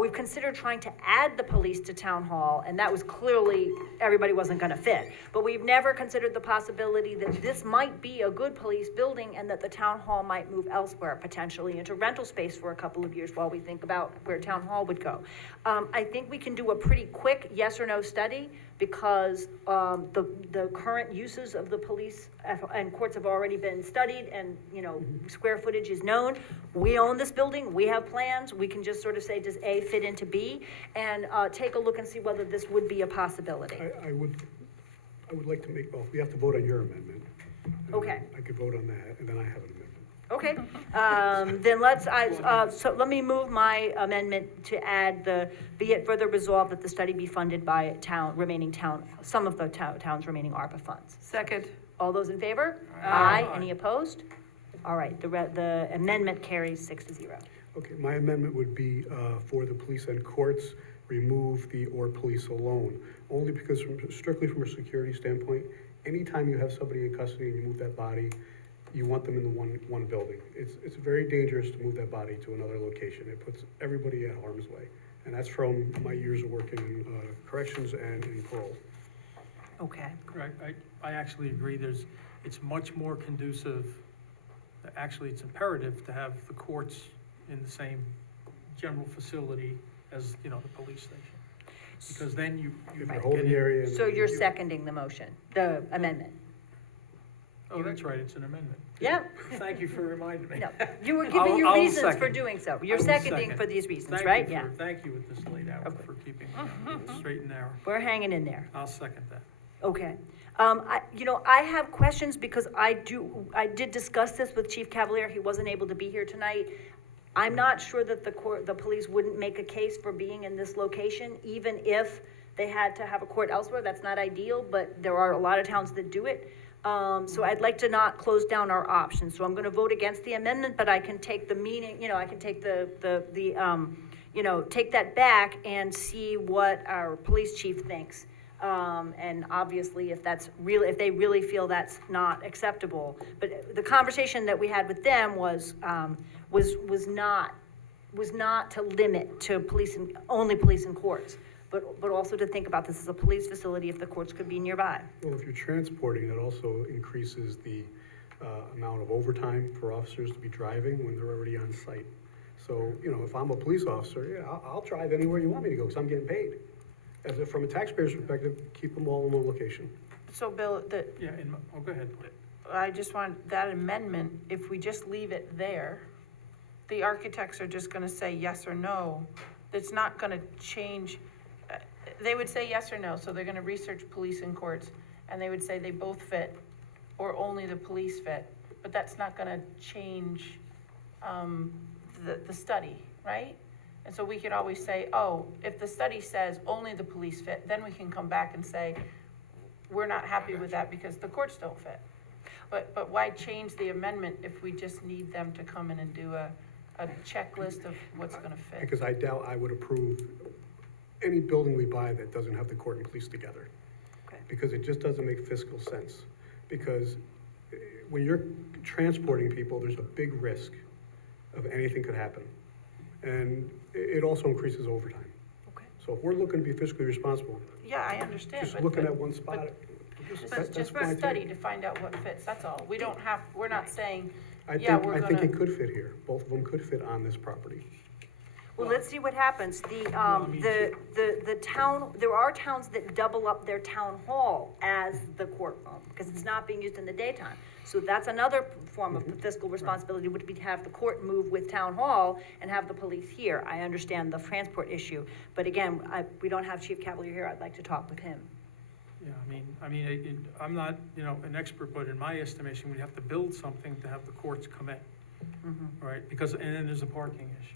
we've considered trying to add the police to town hall, and that was clearly, everybody wasn't gonna fit. But we've never considered the possibility that this might be a good police building and that the town hall might move elsewhere, potentially into rental space for a couple of years while we think about where town hall would go. I think we can do a pretty quick yes or no study because the current uses of the police and courts have already been studied and, you know, square footage is known. We own this building, we have plans, we can just sort of say, does A fit into B? And take a look and see whether this would be a possibility. I would like to make, well, we have to vote on your amendment. Okay. I could vote on that, and then I have an amendment. Okay, then so let me move my amendment to add be it further resolved that the study be funded by some of the town's remaining ARPA funds. Second. All those in favor? Aye. Any opposed? All right, the amendment carries 6-0. Okay, my amendment would be for the police and courts, remove the or police alone. Only because strictly from a security standpoint, anytime you have somebody in custody and you move that body, you want them in the one building. It's very dangerous to move that body to another location. It puts everybody at harm's way. And that's from my years of working in corrections and in parole. Okay. Correct. I actually agree. It's much more conducive. Actually, it's imperative to have the courts in the same general facility as, you know, the police station. Because then you If you're holding area. So you're seconding the motion, the amendment? Oh, that's right, it's an amendment. Yeah. Thank you for reminding me. No, you were giving your I'll reasons for second. doing so. I You're will seconding second. for these reasons, Thank right? you Yeah. Thank you at this late hour for keeping me straight and narrow. We're hanging in there. I'll second that. Okay. I have questions because I did discuss this with Chief Cavalier. He wasn't able to be here tonight. I'm not sure that the police wouldn't make a case for being in this location, even if they had to have a court elsewhere. That's not ideal, but there are a lot of towns that do it. So I'd like to not close down our options. So I'm gonna vote against the amendment, but I can take the meaning, I can take take that back and see what our police chief thinks. And obviously if they really feel that's not acceptable. But the conversation that we had with them was not to limit to only police and courts, but also to think about this as a police facility if the courts could be nearby. Well, if you're transporting, that also increases the amount of overtime for officers to be driving when they're already on site. So, if I'm a police officer, yeah, I'll drive anywhere you want me to go because I'm getting paid. From a taxpayer's perspective, keep them all in one location. So Bill, Yeah, go ahead. I just want that amendment, if we just leave it there, the architects are just gonna say yes or no. It's not gonna change. They would say yes or no, so they're gonna research police and courts, and they would say they both fit, or only the police fit, but that's not gonna change, the study, right? And so we could always say, oh, if the study says only the police fit, then we can come back and say, we're not happy with that because the courts don't fit. But why change the amendment if we just need them to come in and do a checklist of what's gonna fit? Because I doubt I would approve any building we buy that doesn't have the court and police together. Okay. Because it just doesn't make fiscal sense. Because when you're transporting people, there's a big risk of anything could happen. And it also increases overtime. Okay. So if we're looking to be fiscally responsible, Yeah, I understand, just but. looking at one spot, That's just my for take. study to find out what fits, that's all. We're not saying, I yeah, think, we're I think it gonna, could fit here. Both of them could fit on this property. Well, let's see what happens. The town, there are towns that double up their town hall as the courtroom, because it's not being used in the daytime. So that's another form of fiscal responsibility, would be to have the court move with town hall and have the police here. I understand the transport issue, but again, we don't have Chief Cavalier here, I'd like to talk with him. Yeah, I mean, I'm not, an expert, but in my estimation, we'd have to build something to have the courts come in, right? Because, and then there's a parking issue.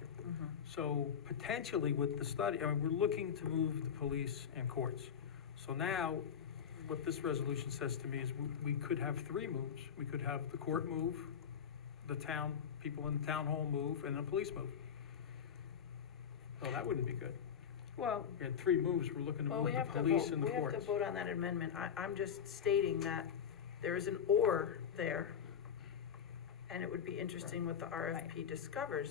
So potentially with the study, we're looking to move the police and courts. So now, what this resolution says to me is we could have 3 moves. We could have the court move, the town, people in the town hall move, and the police move. So that wouldn't be good. Well, We had 3 moves, we're looking to well, move we the have to police vote, and the we have courts. to vote on that amendment. I'm just stating that there is an or there. And it would be interesting what the RFP discovers.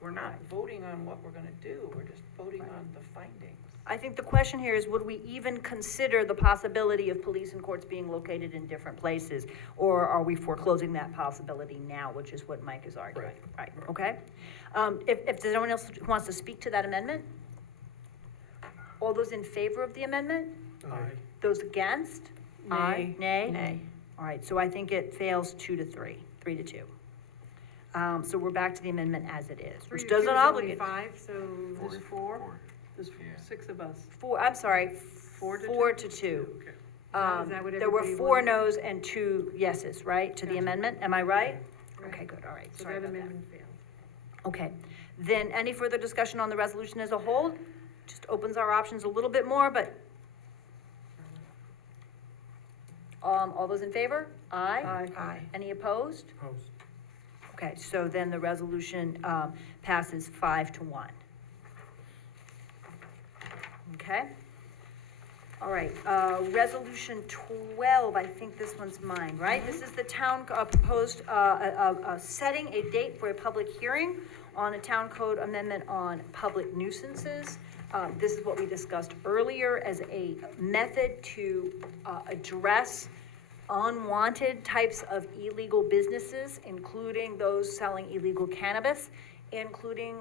We're not voting on what we're gonna do, we're just voting on the findings. I think the question here is, would we even consider the possibility of police and courts being located in different places? Or are we foreclosing that possibility now, which is what Mike is arguing? Right, okay? If there's anyone else who wants to speak to that amendment? All those in favor of the amendment? Aye. Those against? Nay. Nay? Nay. All right, so I think it fails 2-3, 3-2. So we're back to the amendment as it is, which doesn't obligate. 5, so there's 4. There's Yeah. 6 of us. 4 to 2. Okay. Um, Is that what there were everybody 4 wanted? noes and 2 yeses, right, to the Gotcha. amendment, am I right? Right. Okay, good, all right, So sorry that about that. amendment failed. Okay, then any further discussion on the resolution as a whole? Just opens our options a little bit more, but. All those in favor? Aye. Aye. Any opposed? Opposed. Okay, so then the resolution, passes 5-1. Okay? All right, resolution 12, I think this one's mine, right? This is the town, proposed, setting a date for a public hearing on a town code amendment on public nuisances. This is what we discussed earlier as a method to, address unwanted types of illegal businesses, including those selling illegal cannabis, including,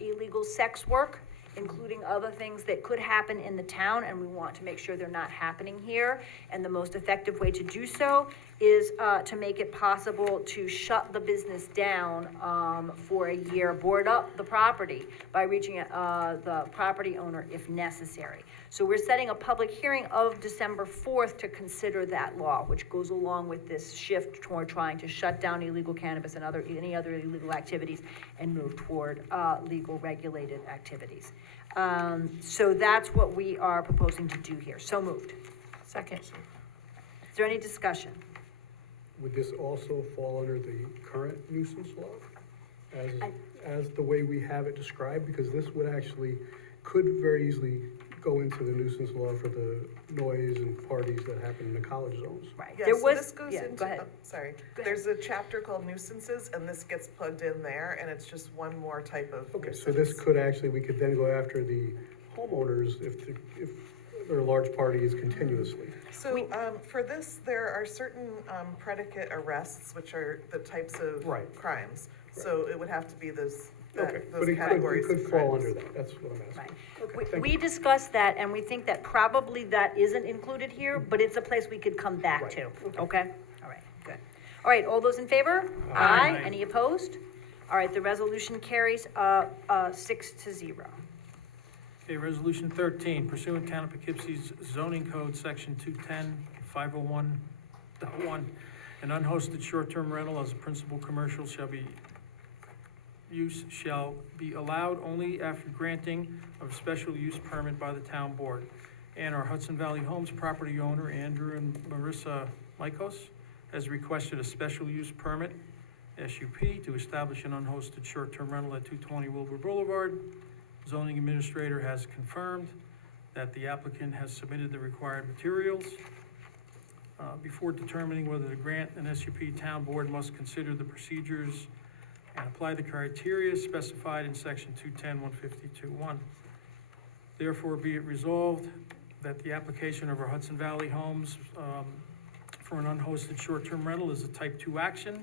illegal sex work, including other things that could happen in the town, and we want to make sure they're not happening here. And the most effective way to do so is to make it possible to shut the business down for a year, board up the property by reaching the property owner if necessary. So we're setting a public hearing of December 4th to consider that law, which goes along with this shift toward trying to shut down illegal cannabis and any other illegal activities and move toward legal regulated activities. So that's what we are proposing to do here. So moved. Second. Is there any discussion? Would this also fall under the current nuisance law? As the way we have it described? Because this would actually, could very easily go into the nuisance law for the noise and parties that happen in the college zones. Right. Yeah, There so was, this goes yeah, into, go ahead. sorry, Go ahead. there's a chapter called nuisances, and this gets plugged in there, and it's just one more type of Okay, nuisance. so this could actually, we could then go after the homeowners if their large party is continuously. So, for this, there are certain, predicate arrests, which are the types of Right. crimes. So it would have to be those, Okay, but those it categories could of fall crimes. under that, that's what I'm asking. Right. Okay, thank We you. discussed that, and we think that probably that isn't included here, but it's a place we could come back Right. to, okay? All right, good. All right, all those in favor? Aye. Any opposed? All right, the resolution carries, 6-0. Okay, resolution 13, pursuant Town of Poughkeepsie's zoning code, section 210, 501.1, an unhosted short-term rental as a principal commercial shall be allowed only after granting of a special use permit by the town board. And our Hudson Valley Homes property owner, Andrew and Marissa Lycos, has requested a special use permit, SUP, to establish an unhosted short-term rental at 220 Wilbur Boulevard. Zoning administrator has confirmed that the applicant has submitted the required materials. Before determining whether to grant an SUP, town board must consider the procedures and apply the criteria specified in section 210-152-1. Therefore, be it resolved that the application of our Hudson Valley Homes for an unhosted short-term rental is a type 2 action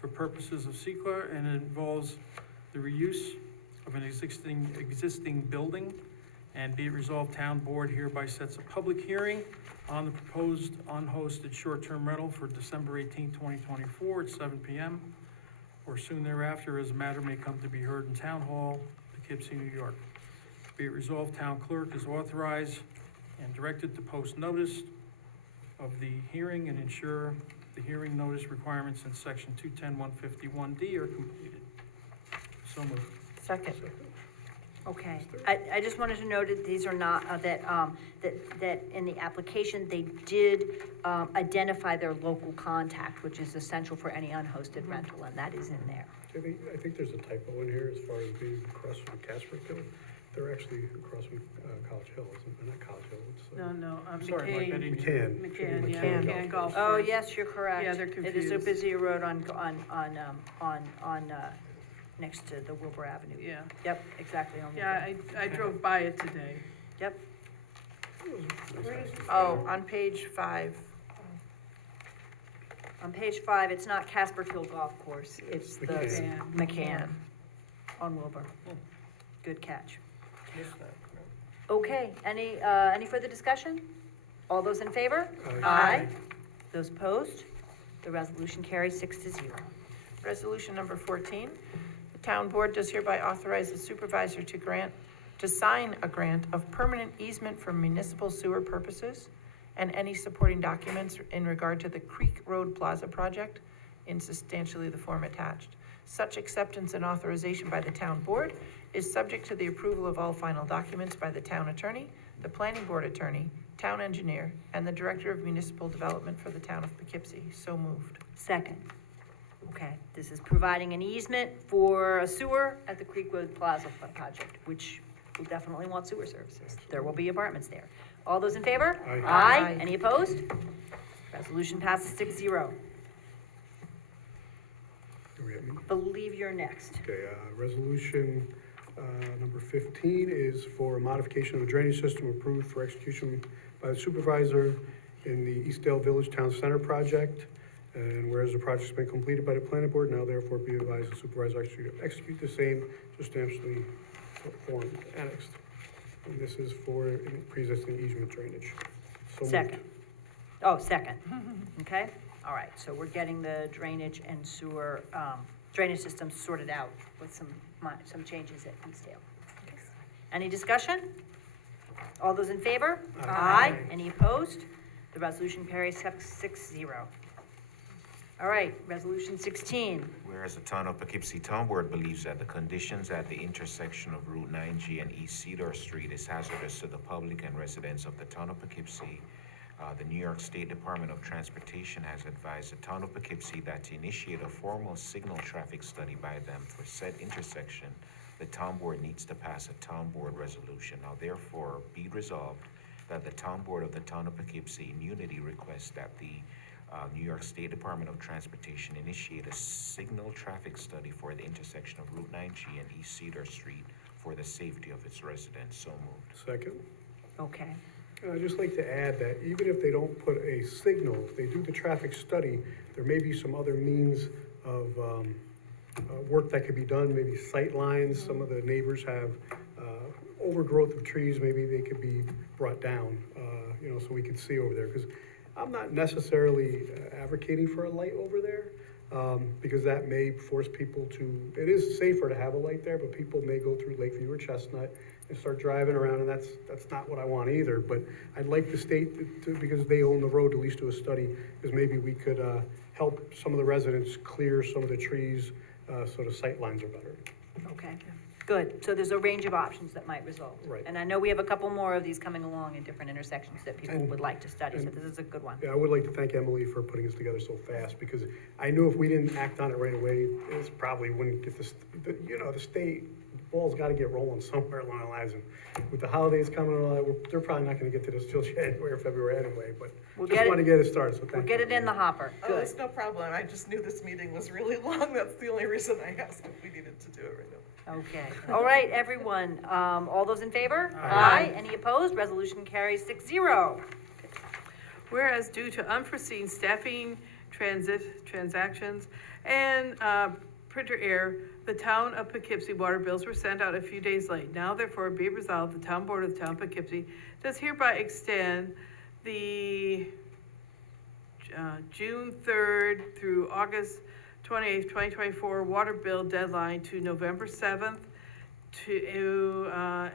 for purposes of CEQA, and it involves the reuse of an existing building. And be it resolved, town board hereby sets a public hearing on the proposed unhosted short-term rental for December 18, 2024 at 7 p.m. or soon thereafter, as the matter may come to be heard in Town Hall, Poughkeepsie, New York. Be it resolved, town clerk is authorized and directed to post notice of the hearing and ensure the hearing notice requirements in section 210-151D are completed. So moved. Second. Okay, I just wanted to note that these are not, that in the application, they did, identify their local contact, which is essential for any unhosted rental, and that is in there. I think there's a typo in here as far as being across from Casper Hill. They're actually across from College Hill, isn't it? Not College Hill, it's. No, Sorry, Mike, I didn't. McCann. McCann Golf Oh, Course. yes, you're correct. Yeah, they're It is a confused. busy road on, next to the Wilbur Avenue. Yeah, Yep, exactly on yeah, Wilbur. I drove by it today. Yep, Oh, on page 5. on page 5, it's not Casper Hill Golf Course, it's the McCann. McCann on Wilbur. Good catch. Okay, any further discussion? All those in favor? Aye. Those opposed? The resolution carries 6-0. Resolution number 14, the town board does hereby authorize the supervisor to sign a grant of permanent easement for municipal sewer purposes and any supporting documents in regard to the Creek Road Plaza project in substantially the form attached. Such acceptance and authorization by the town board is subject to the approval of all final documents by the town attorney, the planning board attorney, town engineer, and the director of municipal development for the town of Poughkeepsie. So moved. Second. Okay, this is providing an easement for a sewer at the Creek Road Plaza project, which will definitely want sewer services. There will be apartments there. All those in favor? Aye. Aye. Any opposed? Resolution passes 6-0. Are we at me? Believe you're next. Okay, resolution, number 15 is for a modification of a drainage system approved for execution by the supervisor in the Eastdale Village Town Center project. And whereas the project's been completed by the planning board, now therefore be advised the supervisor execute the same substantially form annexed. And this is for pre-existing easement drainage. So moved. Second. Oh, second. Okay, all right, so we're getting the drainage and sewer, drainage system sorted out with some changes at Eastdale. Any discussion? All those in favor? Aye. Any opposed? The resolution carries 6-0. All right, resolution 16. Whereas the town of Poughkeepsie Town Board believes that the conditions at the intersection of Route 9G and East Cedar Street is hazardous to the public and residents of the town of Poughkeepsie, the New York State Department of Transportation has advised the town of Poughkeepsie that to initiate a formal signal traffic study by them for said intersection, the town board needs to pass a town board resolution. Now therefore, be it resolved that the town board of the town of Poughkeepsie in unity requests that the New York State Department of Transportation initiate a signal traffic study for the intersection of Route 9G and East Cedar Street for the safety of its residents. So moved. Second. Okay, And I'd just like to add that even if they don't put a signal, if they do the traffic study, there may be some other means of work that could be done, maybe sight lines. Some of the neighbors have overgrowth of trees, maybe they could be brought down, so we could see over there. Because I'm not necessarily advocating for a light over there, because that may force people to, it is safer to have a light there, but people may go through Lakeview or Chestnut and start driving around, and that's not what I want either. But I'd like the state to, because they own the road, at least do a study, because maybe we could help some of the residents clear some of the trees, so the sight lines are better. okay, good. So there's a range of options that might result. Right. And I know we have a couple more of these coming along in different intersections that people And- would like to study, so and- this is a good one. Yeah, I would like to thank Emily for putting this together so fast, because I knew if we didn't act on it right away, it's probably wouldn't get this, the state, the ball's gotta get rolling somewhere along the lines. And with the holidays coming and all that, they're probably not gonna get to this till January or February anyway, but We'll just get it- wanna get it started, so thank you. We'll get it in the hopper. Oh, Good. it's no problem. I just knew this meeting was really long. That's the only reason I asked if we needed to do it right now. Okay, all right, everyone, all those in favor? Aye. Any opposed? Resolution carries 6-0. Whereas due to unforeseen staffing, transactions, and printer error, the town of Poughkeepsie water bills were sent out a few days late. Now therefore be it resolved, the town board of the town of Poughkeepsie does hereby extend the June 3rd through August 28th, 2024 water bill deadline to November 7th, to,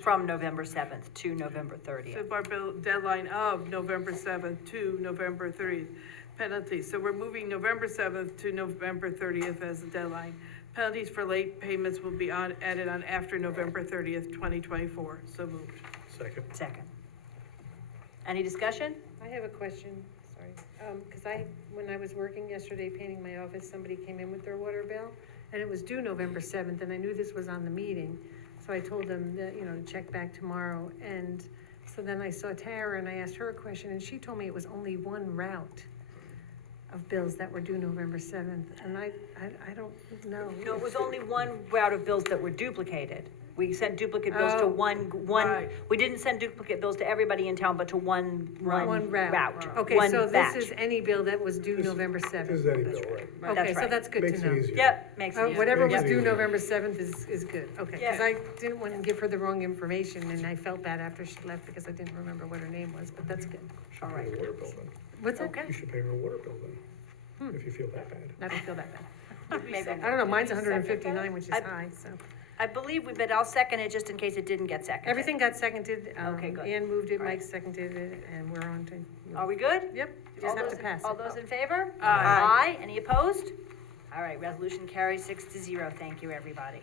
From November 7th to November 30th. So our deadline of November 7th to November 30th. Penalties, so we're moving November 7th to November 30th as the deadline. Penalties for late payments will be added on after November 30th, 2024. So moved. Second. Any discussion? I have a question, sorry. Because when I was working yesterday painting my office, somebody came in with their water bill, and it was due November 7th, and I knew this was on the meeting. So I told them that, to check back tomorrow. And so then I saw Tara, and I asked her a question, and she told me it was only one route of bills that were due November 7th, and I don't know. No, it was only one route of bills that were duplicated. We sent duplicate bills to one, right. we didn't send duplicate bills to everybody in town, but to one route. Okay, one so batch. this is any bill that was due November 7th. This is any bill, right? Okay, That's so right. that's good Makes to know. it easier. Yep, makes it easier. Whatever was Makes it due easier. November 7th is good, okay. Because Yeah. I didn't want to give her the wrong information, and I felt bad after she left because I didn't remember what her name was, but that's good. All right. Pay her water bill then. What's that? Okay. You should pay her a water bill then, if you feel that bad. I don't feel that bad. Maybe. I don't know, mine's 159, which is high, so. I believe but I'll second it just in case it didn't get seconded. Everything got seconded. Okay, good. Ann moved it, All right. Mike seconded it, and we're on to. Are we good? Yep, you just have to pass it. All those in favor? Aye. Any opposed? All right, resolution carries 6-0. Thank you, everybody.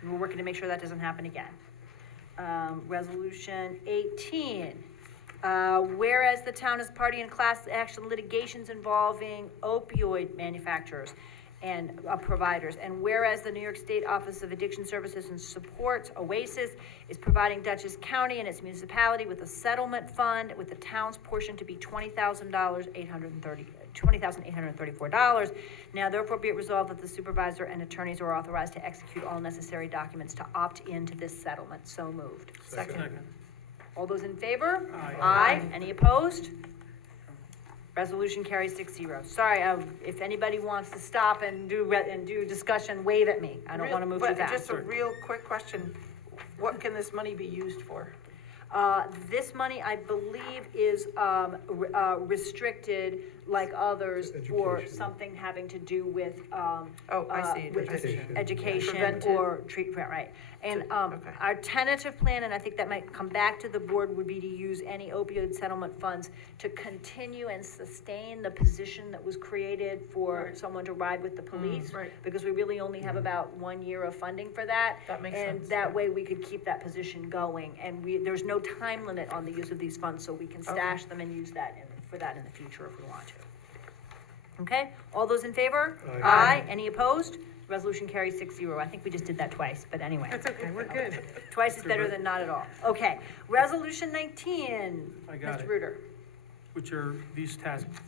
And we're working to make sure that doesn't happen again. Resolution 18. Whereas the town is party in class action litigations involving opioid manufacturers and providers, and whereas the New York State Office of Addiction Services and Supports, OASIS, is providing Dutchess County and its municipality with a settlement fund with the town's portion to be $20,834. Now therefore be it resolved that the supervisor and attorneys are authorized to execute all necessary documents to opt into this settlement. So moved. Second. All those in favor? Aye. Any opposed? Resolution carries 6-0. Sorry, if anybody wants to stop and do discussion, wave at me. I don't want to move too But fast. just a real quick question, what can this money be used for? This money, I believe, is restricted, like others, for Education. something having to do with, Oh, I see, with education. education Preventive. or treatment, right. And, Okay. our tentative plan, and I think that might come back to the board, would be to use any opioid settlement funds to continue and sustain the position that was created for Right. someone to ride with the police. right. Because we really only have about 1 year of funding for that. That makes And sense, that yeah. way we could keep that position going, and there's no time limit on the use of these funds, so we can stash them and use that for that in the future if we want to. Okay, all those in favor? Aye. Any opposed? Resolution carries 6-0. I think we just did that twice, but anyway. That's okay, we're good. Twice is better than not at all. Okay, resolution 19. I got Mr. it. Bruder. Which are, these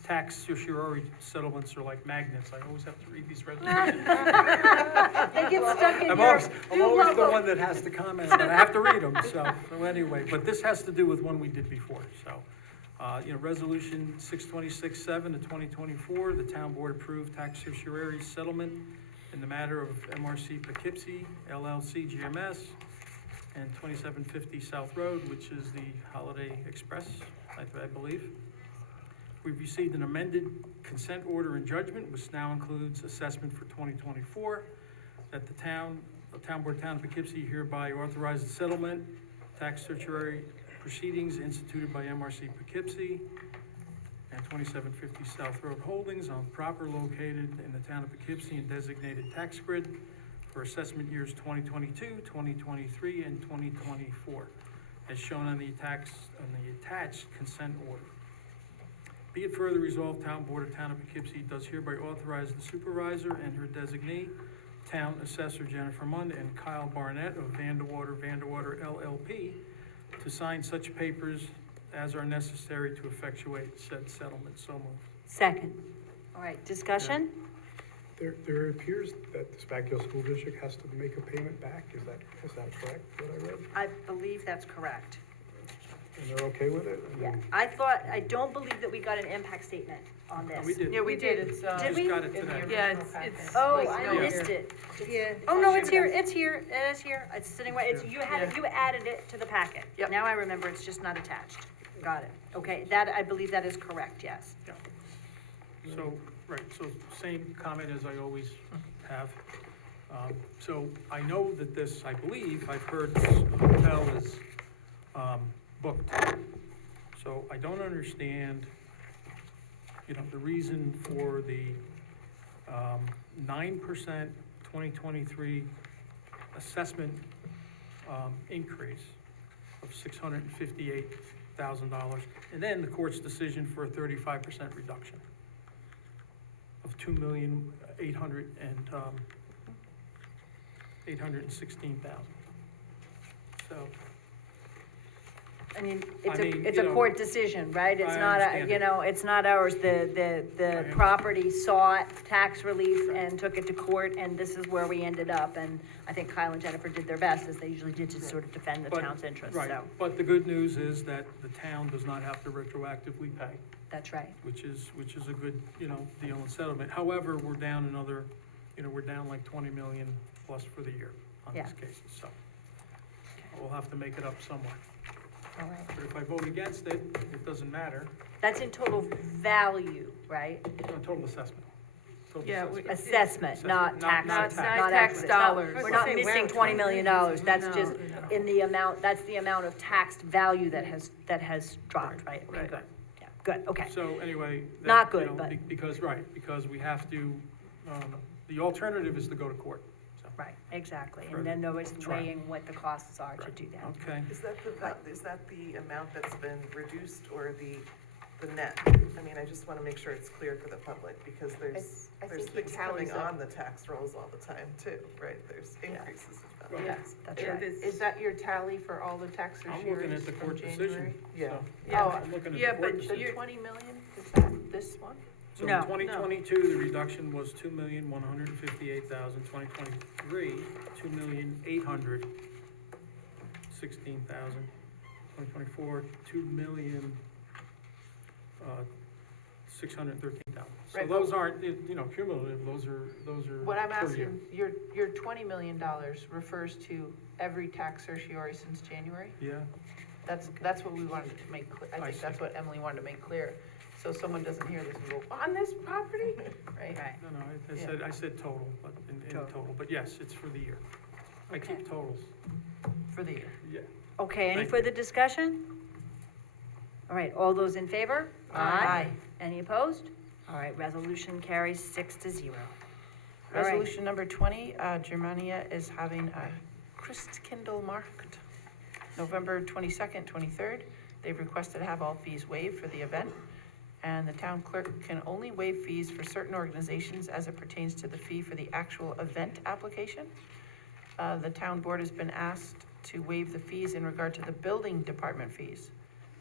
tax certiorari settlements are like magnets. I always have to read these resolutions. They get stuck in I'm your. always, I'm you always love the them. one that has to comment, but I have to read them, so anyway, but this has to do with one we did before, so. Resolution 626-7 of 2024, the town board approved tax certiorari settlement in the matter of MRC Poughkeepsie, LLC GMS, and 2750 South Road, which is the Holiday Express, I believe. We've received an amended consent order and judgment, which now includes assessment for 2024, that the town board, town of Poughkeepsie hereby authorizes settlement, tax certiorari proceedings instituted by MRC Poughkeepsie and 2750 South Road Holdings on property located in the town of Poughkeepsie and designated tax grid for assessment years 2022, 2023, and 2024, as shown on the attached consent order. Be it further resolved, Town Board of Town of Poughkeepsie does hereby authorize the supervisor and her designee, Town Assessor Jennifer Mund and Kyle Barnett of Vanderwater LLP, to sign such papers as are necessary to effectuate said settlement. So moved. Second. All right, discussion? There appears that the Spagdale School District has to make a payment back. Is that correct, what I read? I believe that's correct. And they're okay with it? I Yeah, mean, I don't believe that we got an impact statement on this. We did. Yeah, we did, it's, Did Just we? got it today. Yeah, it's. Oh, like, I no, missed it. Yeah. Oh, no, it's here, it is here, it's sitting right, you Yeah. you added it to the packet. Yep. Now I remember, it's just not attached. Got it. Okay, I believe that is correct, yes. So, right, so same comment as I always have. So I know that this, I believe, I've heard this hotel is booked. So I don't understand, the reason for the 9% 2023 assessment increase of $658,000, and then the court's decision for a 35% reduction of $2,816,000. So, I mean, it's I a, mean, it's you a know, court decision, right? It's I not, understand it. it's not ours. The property sought tax relief and took it to court, and this is where we ended up. And I think Kyle and Jennifer did their best, as they usually did, to sort of defend the But- town's interests, right, so, but the good news is that the town does not have to retroactively pay, that's right. which is a good, deal and settlement. However, we're down another, we're down like 20 million plus for the year on these Yeah. cases, so we'll have to make it up somewhere. All right. But if I vote against it, it doesn't matter. That's in total value, right? No, total assessment. Total Yeah, assessment. Assessment, not tax, not tax. not Not tax tax dollars. dollars. We're not I was gonna say, missing wow, $20 million. That's No, just no. in the amount, that's the amount of taxed value that has dropped, right? Okay, Right. good. Yeah, good, okay. So anyway. that, Not good, but- Because we have to, the alternative is to go to court, so. Right, exactly. For And then nobody's trial. weighing what the costs are to do that. Okay. Is that the amount that's been reduced or the net? I mean, I just wanna make sure it's clear for the public, because there's I think he things coming tallies up. on the tax rolls all the time too, right? There's increases in them. Yeah, That's right. Is that your tally for all the tax I'm looking certiorari at the from court January? decision. Yeah. so Yeah, Oh, I'm looking at yeah, the court but decision. The you're- 20 million, is that this one? So No. in 2022, the reduction was 2,158,000. 2023, 2,816,000. 2024, 2,613,000. So Right, those but- aren't, cumulative, those are What I'm per year. asking, your $20 million refers to every tax certiorari since January? Yeah, That's what we wanted to make, I I think that's see. what Emily wanted to make clear. So someone doesn't hear this and go, on this property? Right? Right. no, Yeah. I said total, but in total, but yes, it's for the year. I Okay. keep totals, For the year. yeah. Okay, any Thank you. further discussion? All right, all those in favor? Aye. Any opposed? All right, resolution carries 6-0. All right. Resolution number 20, Germania is having a Christkindl market, November 22nd, 23rd. They've requested to have all fees waived for the event, and the town clerk can only waive fees for certain organizations as it pertains to the fee for the actual event application. The town board has been asked to waive the fees in regard to the building department fees.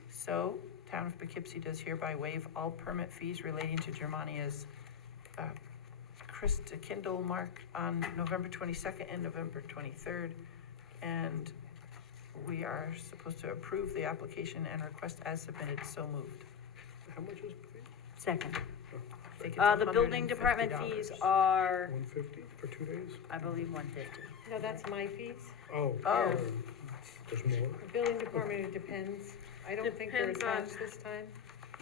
So, Town of Poughkeepsie does hereby waive all permit fees relating to Germania's Christkindl mark on November 22nd and November 23rd. And we are supposed to approve the application and request as submitted, so moved. How much is the fee? Second. I think it's The building department $150. fees are, 150 for 2 days? I believe, 150. No, that's my fees. Oh. Oh. There's more? The building department, it depends. I don't think they're Depends on- attached this time.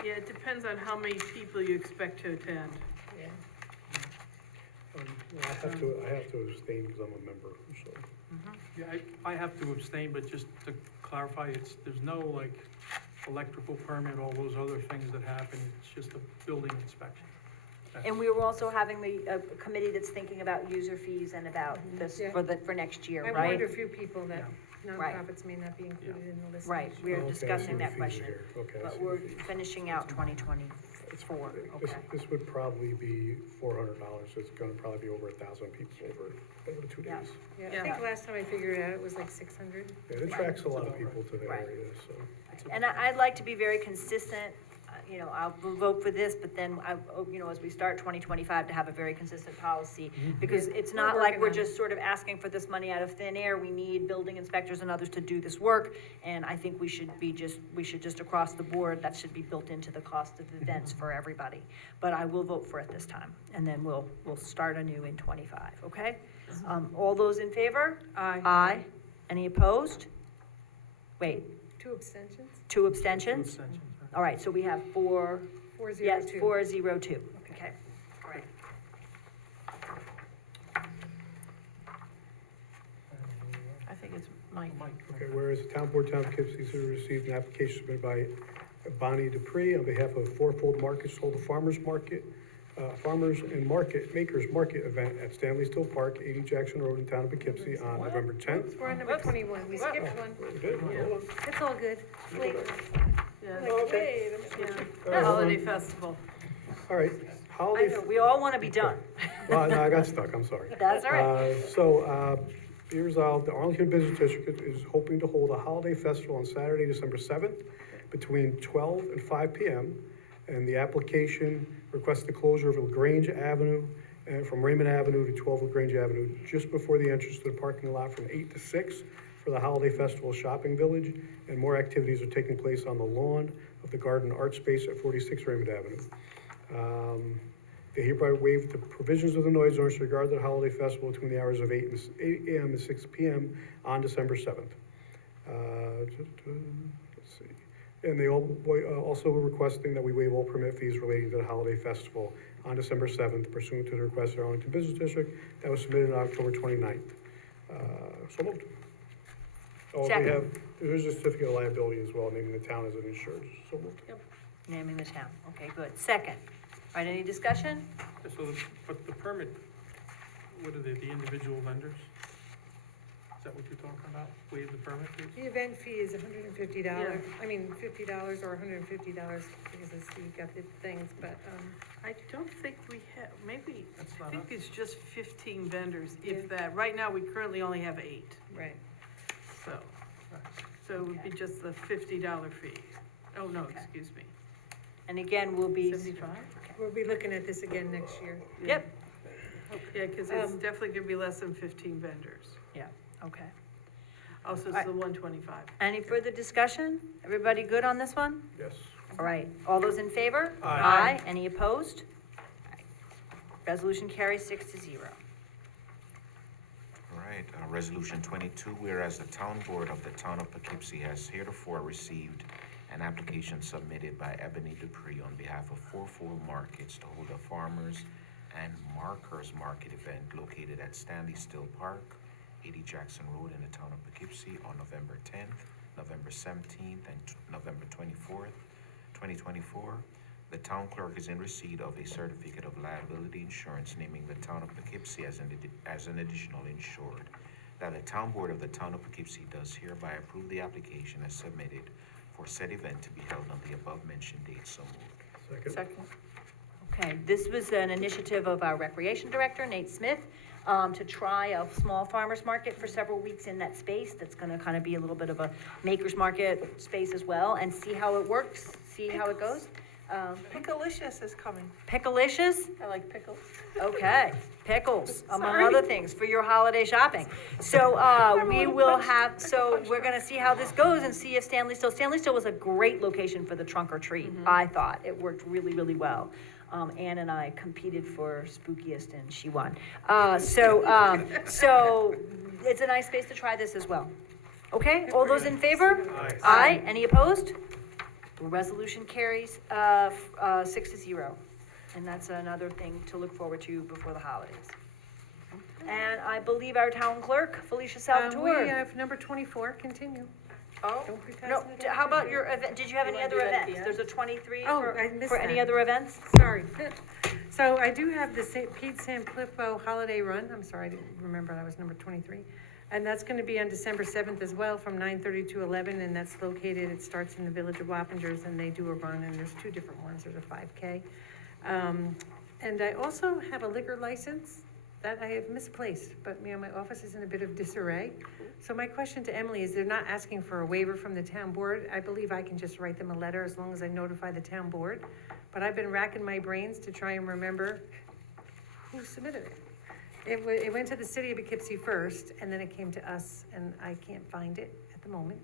Yeah, it depends on how many people you expect to attend. Yeah. I have to abstain because I'm a member, so. Yeah, I have to abstain, but just to clarify, there's no like electrical permit, all those other things that happen, it's just a building inspection. And we were also having the committee that's thinking about user fees and about this Yeah. for next year, I right? wonder a few people that Right. nonprofits may not be included in the list. Right, we are Okay, I see discussing the that fees question, here. Okay, I but see we're the fees. finishing out 2024, okay? This would probably be $400. It's gonna probably be over 1,000 people over the 2 Yeah. days. Yeah, I Yeah. think last time I figured it out, it was like 600. Yeah, it attracts a lot of people to the Right. area, so. And I'd like to be very consistent, I'll vote for this, but then as we start 2025, to have a very consistent policy. Because it's not We're like working we're on it. just sort of asking for this money out of thin air. We need building inspectors and others to do this work. And I think we should just across the board, that should be built into the cost of events for everybody. But I will vote for it this time, and then we'll start anew in 25, okay? All those in favor? Aye. Aye. Any opposed? Wait, 2 abstentions? 2 abstentions? Abstentions, right. All right, so we have 4, 402. yes, 402, okay, all right. Mike. Okay, whereas the town board, town of Poughkeepsie, has received an application submitted by Bonnie Dupree on behalf of Fourfold Markets to hold a farmers and market makers market event at Stanley Still Park, 80 Jackson Road in town of Poughkeepsie on November 10th. We're on number 21, we skipped one. We did? Hold on. It's all good. Late. Yeah, Like, okay. wait a minute. the holiday festival. All right, I holiday. know, we all want to be done. Well, no, I got stuck, I'm sorry. That's all right. Be resolved, the Arlington Business District is hoping to hold a holiday festival on Saturday, December 7th, between 12 and 5 p.m. And the application requests the closure of LaGrange Avenue, and from Raymond Avenue to 12 LaGrange Avenue, just before the entrance to the parking lot from 8 to 6 for the Holiday Festival Shopping Village. And more activities are taking place on the lawn of the Garden Art Space at 46 Raymond Avenue. They hereby waive the provisions of the noise ordinance regarding the holiday festival between the hours of 8 a.m. and 6 p.m. on December 7th. Let's see. And they also were requesting that we waive all permit fees relating to the holiday festival on December 7th pursuant to the request of the Arlington Business District that was submitted on October 29th. So moved. Oh, Second. There's a certificate of liability as well, naming the town as an insured. So moved. Naming the town. Okay, good. Second. All right, any discussion? So, but the permit, what are the individual vendors? Is that what you're talking about? Waive the permit fees? The event fee is $150, I mean, $50 or $150, because I see you got the things, but, I don't think we have, maybe, That's I not think us. it's just 15 vendors, Yeah. if that. Right now, we currently only have 8, right. so it would be just the $50 fee. Oh, no, excuse me. And again, we'll be. 75? We'll be looking at this again next year. Yep. Yeah, because it's definitely gonna be less than 15 vendors. Yeah, okay. Also, All it's the 125. Any further discussion? Everybody good on this one? Yes. All right, all those in favor? Aye. Any opposed? All right. Resolution carries 6-0. All right, Resolution 22, whereas the Town Board of the Town of Poughkeepsie has heretofore received an application submitted by Ebony Dupree on behalf of Fourfold Markets to hold a farmers and markers market event located at Stanley Still Park, 80 Jackson Road in the town of Poughkeepsie on November 10th, November 17th, and November 24th, 2024. The town clerk is in receipt of a certificate of liability insurance naming the town of Poughkeepsie as an additional insured. That the town board of the town of Poughkeepsie does hereby approve the application as submitted for said event to be held on the above-mentioned date. So moved. Second. Okay, this was an initiative of our recreation director, Nate Smith, to try a small farmer's market for several weeks in that space. That's gonna kind of be a little bit of a maker's market space as well, and see how it works, see how it goes. Picklelicious is coming. Picklelicious? I like pickles. Okay, pickles, among Sorry. other things, for your holiday shopping. So, we will have, so we're gonna see how this goes and see if Stanley Still was a great location for the trunk or treat, I thought. It worked really, really well. Ann and I competed for spookiest and she won. So it's a nice space to try this as well. Okay, all those in favor? Aye. Any opposed? The resolution carries 6-0. And that's another thing to look forward to before the holidays. And I believe our town clerk, Felicia Salvatore. We have number 24, continue. Oh, Don't pretend no, it how about didn't. your event, did you have You any wanna other do that at events? the There's a 23 Oh, I missed for any that. other events? Sorry. So I do have the Pete Samplifo Holiday Run. I'm sorry, I didn't remember that was number 23. And that's gonna be on December 7th as well, from 9:30 to 11, and that's located, it starts in the village of Wappingers, and they do a run, and there's 2 different ones, there's a 5K. And I also have a liquor license that I have misplaced, but, my office is in a bit of disarray. So my question to Emily is, they're not asking for a waiver from the town board. I believe I can just write them a letter as long as I notify the town board. But I've been racking my brains to try and remember who submitted it. It went to the city of Poughkeepsie first, and then it came to us, and I can't find it at the moment.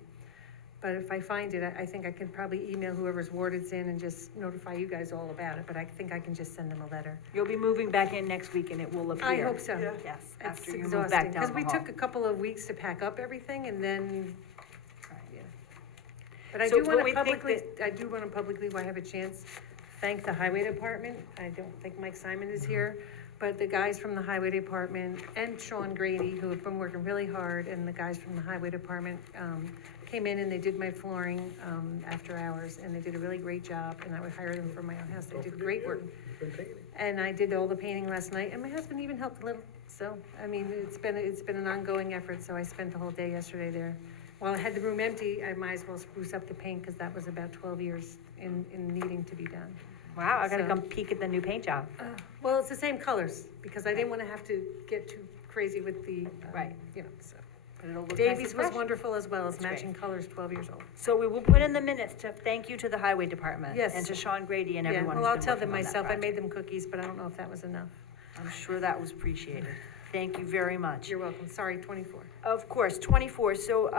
But if I find it, I think I can probably email whoever's ward it's in and just notify you guys all about it, but I think I can just send them a letter. You'll be moving back in next week and it will appear. I hope so. Yes, It's after you move exhausting, back down because the we hall. took a couple of weeks to pack up everything, and then, yeah. But I So, do but wanna we think publicly, while I have a chance, thank the highway department. I don't think Mike Simon is here, But the guys from the highway department and Sean Grady, who have been working really hard, and the guys from the highway department, came in and they did my flooring, after hours, and they did a really great job, and I would hire them for my own house. They did great work. And I did all the painting last night, and my husband even helped a little, so, I mean, it's been an ongoing effort, so I spent the whole day yesterday there. While I had the room empty, I might as well spruce up the paint, because that was about 12 years in needing to be done. Wow, I gotta So- come peek at the new paint job. Well, it's the same colors, because I didn't wanna have to get too crazy with the, Right. you know, so. But it'll look nice Davies and was fresh. wonderful as well, as That's great. matching colors, 12 years old. So we will put in the minutes to thank you to the highway department. Yes. And to Sean Grady and Yeah, everyone well, who's I'll been tell them working on that myself, I made project. them cookies, but I don't know if that was enough. I'm sure that was appreciated. Thank you very much. You're welcome, sorry, 24. Of course, 24, so,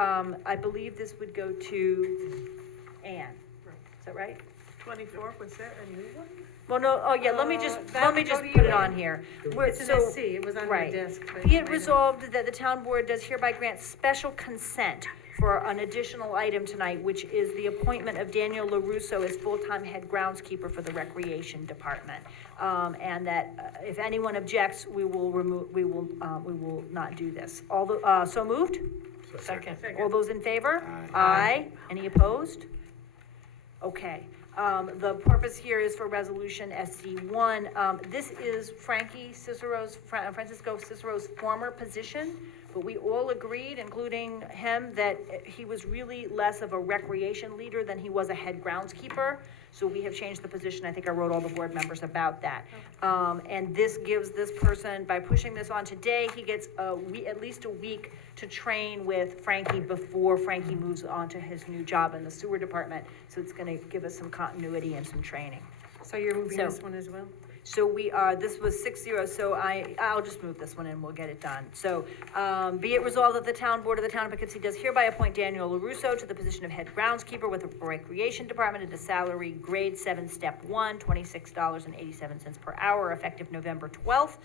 I believe this would go to Ann. Is that right? 24, was that a new one? Well, no, oh yeah, let me just that would go to put you, it on Ann. here. It's an So- SC, it was on your right. desk. but Be I it don't- resolved that the town board does hereby grant special consent for an additional item tonight, which is the appointment of Daniel LaRusso as full-time head groundskeeper for the Recreation Department. And that if anyone objects, we will not do this. So moved? Second. All those in favor? Aye. Any opposed? Okay. The purpose here is for resolution SC1. This is Francisco Cicero's former position, but we all agreed, including him, that he was really less of a recreation leader than he was a head groundskeeper. So we have changed the position. I think I wrote all the board members about that. And this gives this person, by pushing this on today, he gets at least a week to train with Frankie before Frankie moves on to his new job in the sewer department. So it's gonna give us some continuity and some training. So you're moving So- this one as well? So this was 6-0, so I'll just move this one and we'll get it done. So, be it resolved that the town board of the town of Poughkeepsie does hereby appoint Daniel LaRusso to the position of head groundskeeper with the Recreation Department at a salary grade 7, step 1, $26.87 per hour, effective November 12th.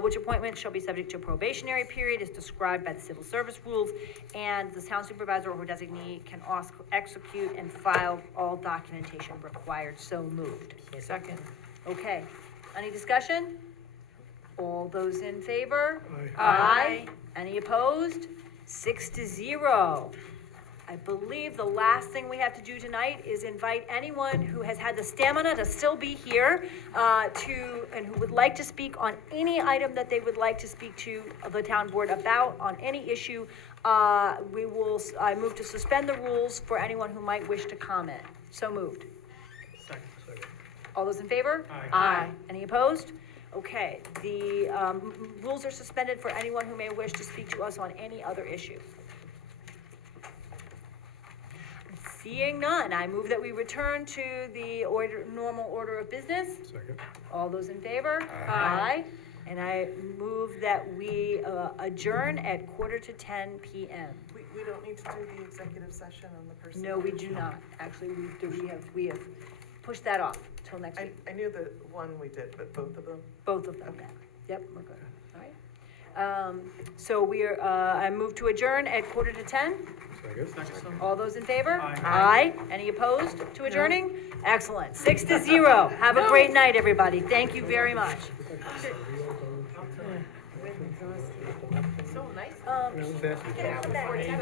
Which appointment shall be subject to a probationary period as described by the civil service rules, and the town supervisor or designee can also execute and file all documentation required. So moved. Second. Okay, any discussion? All those in favor? Aye. Any opposed? 6-0. I believe the last thing we have to do tonight is invite anyone who has had the stamina to still be here, and who would like to speak on any item that they would like to speak to the town board about, on any issue. I move to suspend the rules for anyone who might wish to comment. So moved. Second. All those in favor? Aye. Any opposed? Okay, the rules are suspended for anyone who may wish to speak to us on any other issue. Seeing none, I move that we return to the normal order of business. Second. All those in favor? Aye. And I move that we adjourn at 9:45 PM. We don't need to do the executive session on the personnel. No, we do not. Actually, we have pushed that off till next week. I knew the one we did, but both of them? Both of them. Okay. Yep, we're good. All right. So I move to adjourn at 9:45. Second. All those in favor? Aye. Aye. Any opposed to adjourning? Excellent. 6-0. Have a great night, everybody. Thank you very much. So nice. I was asking.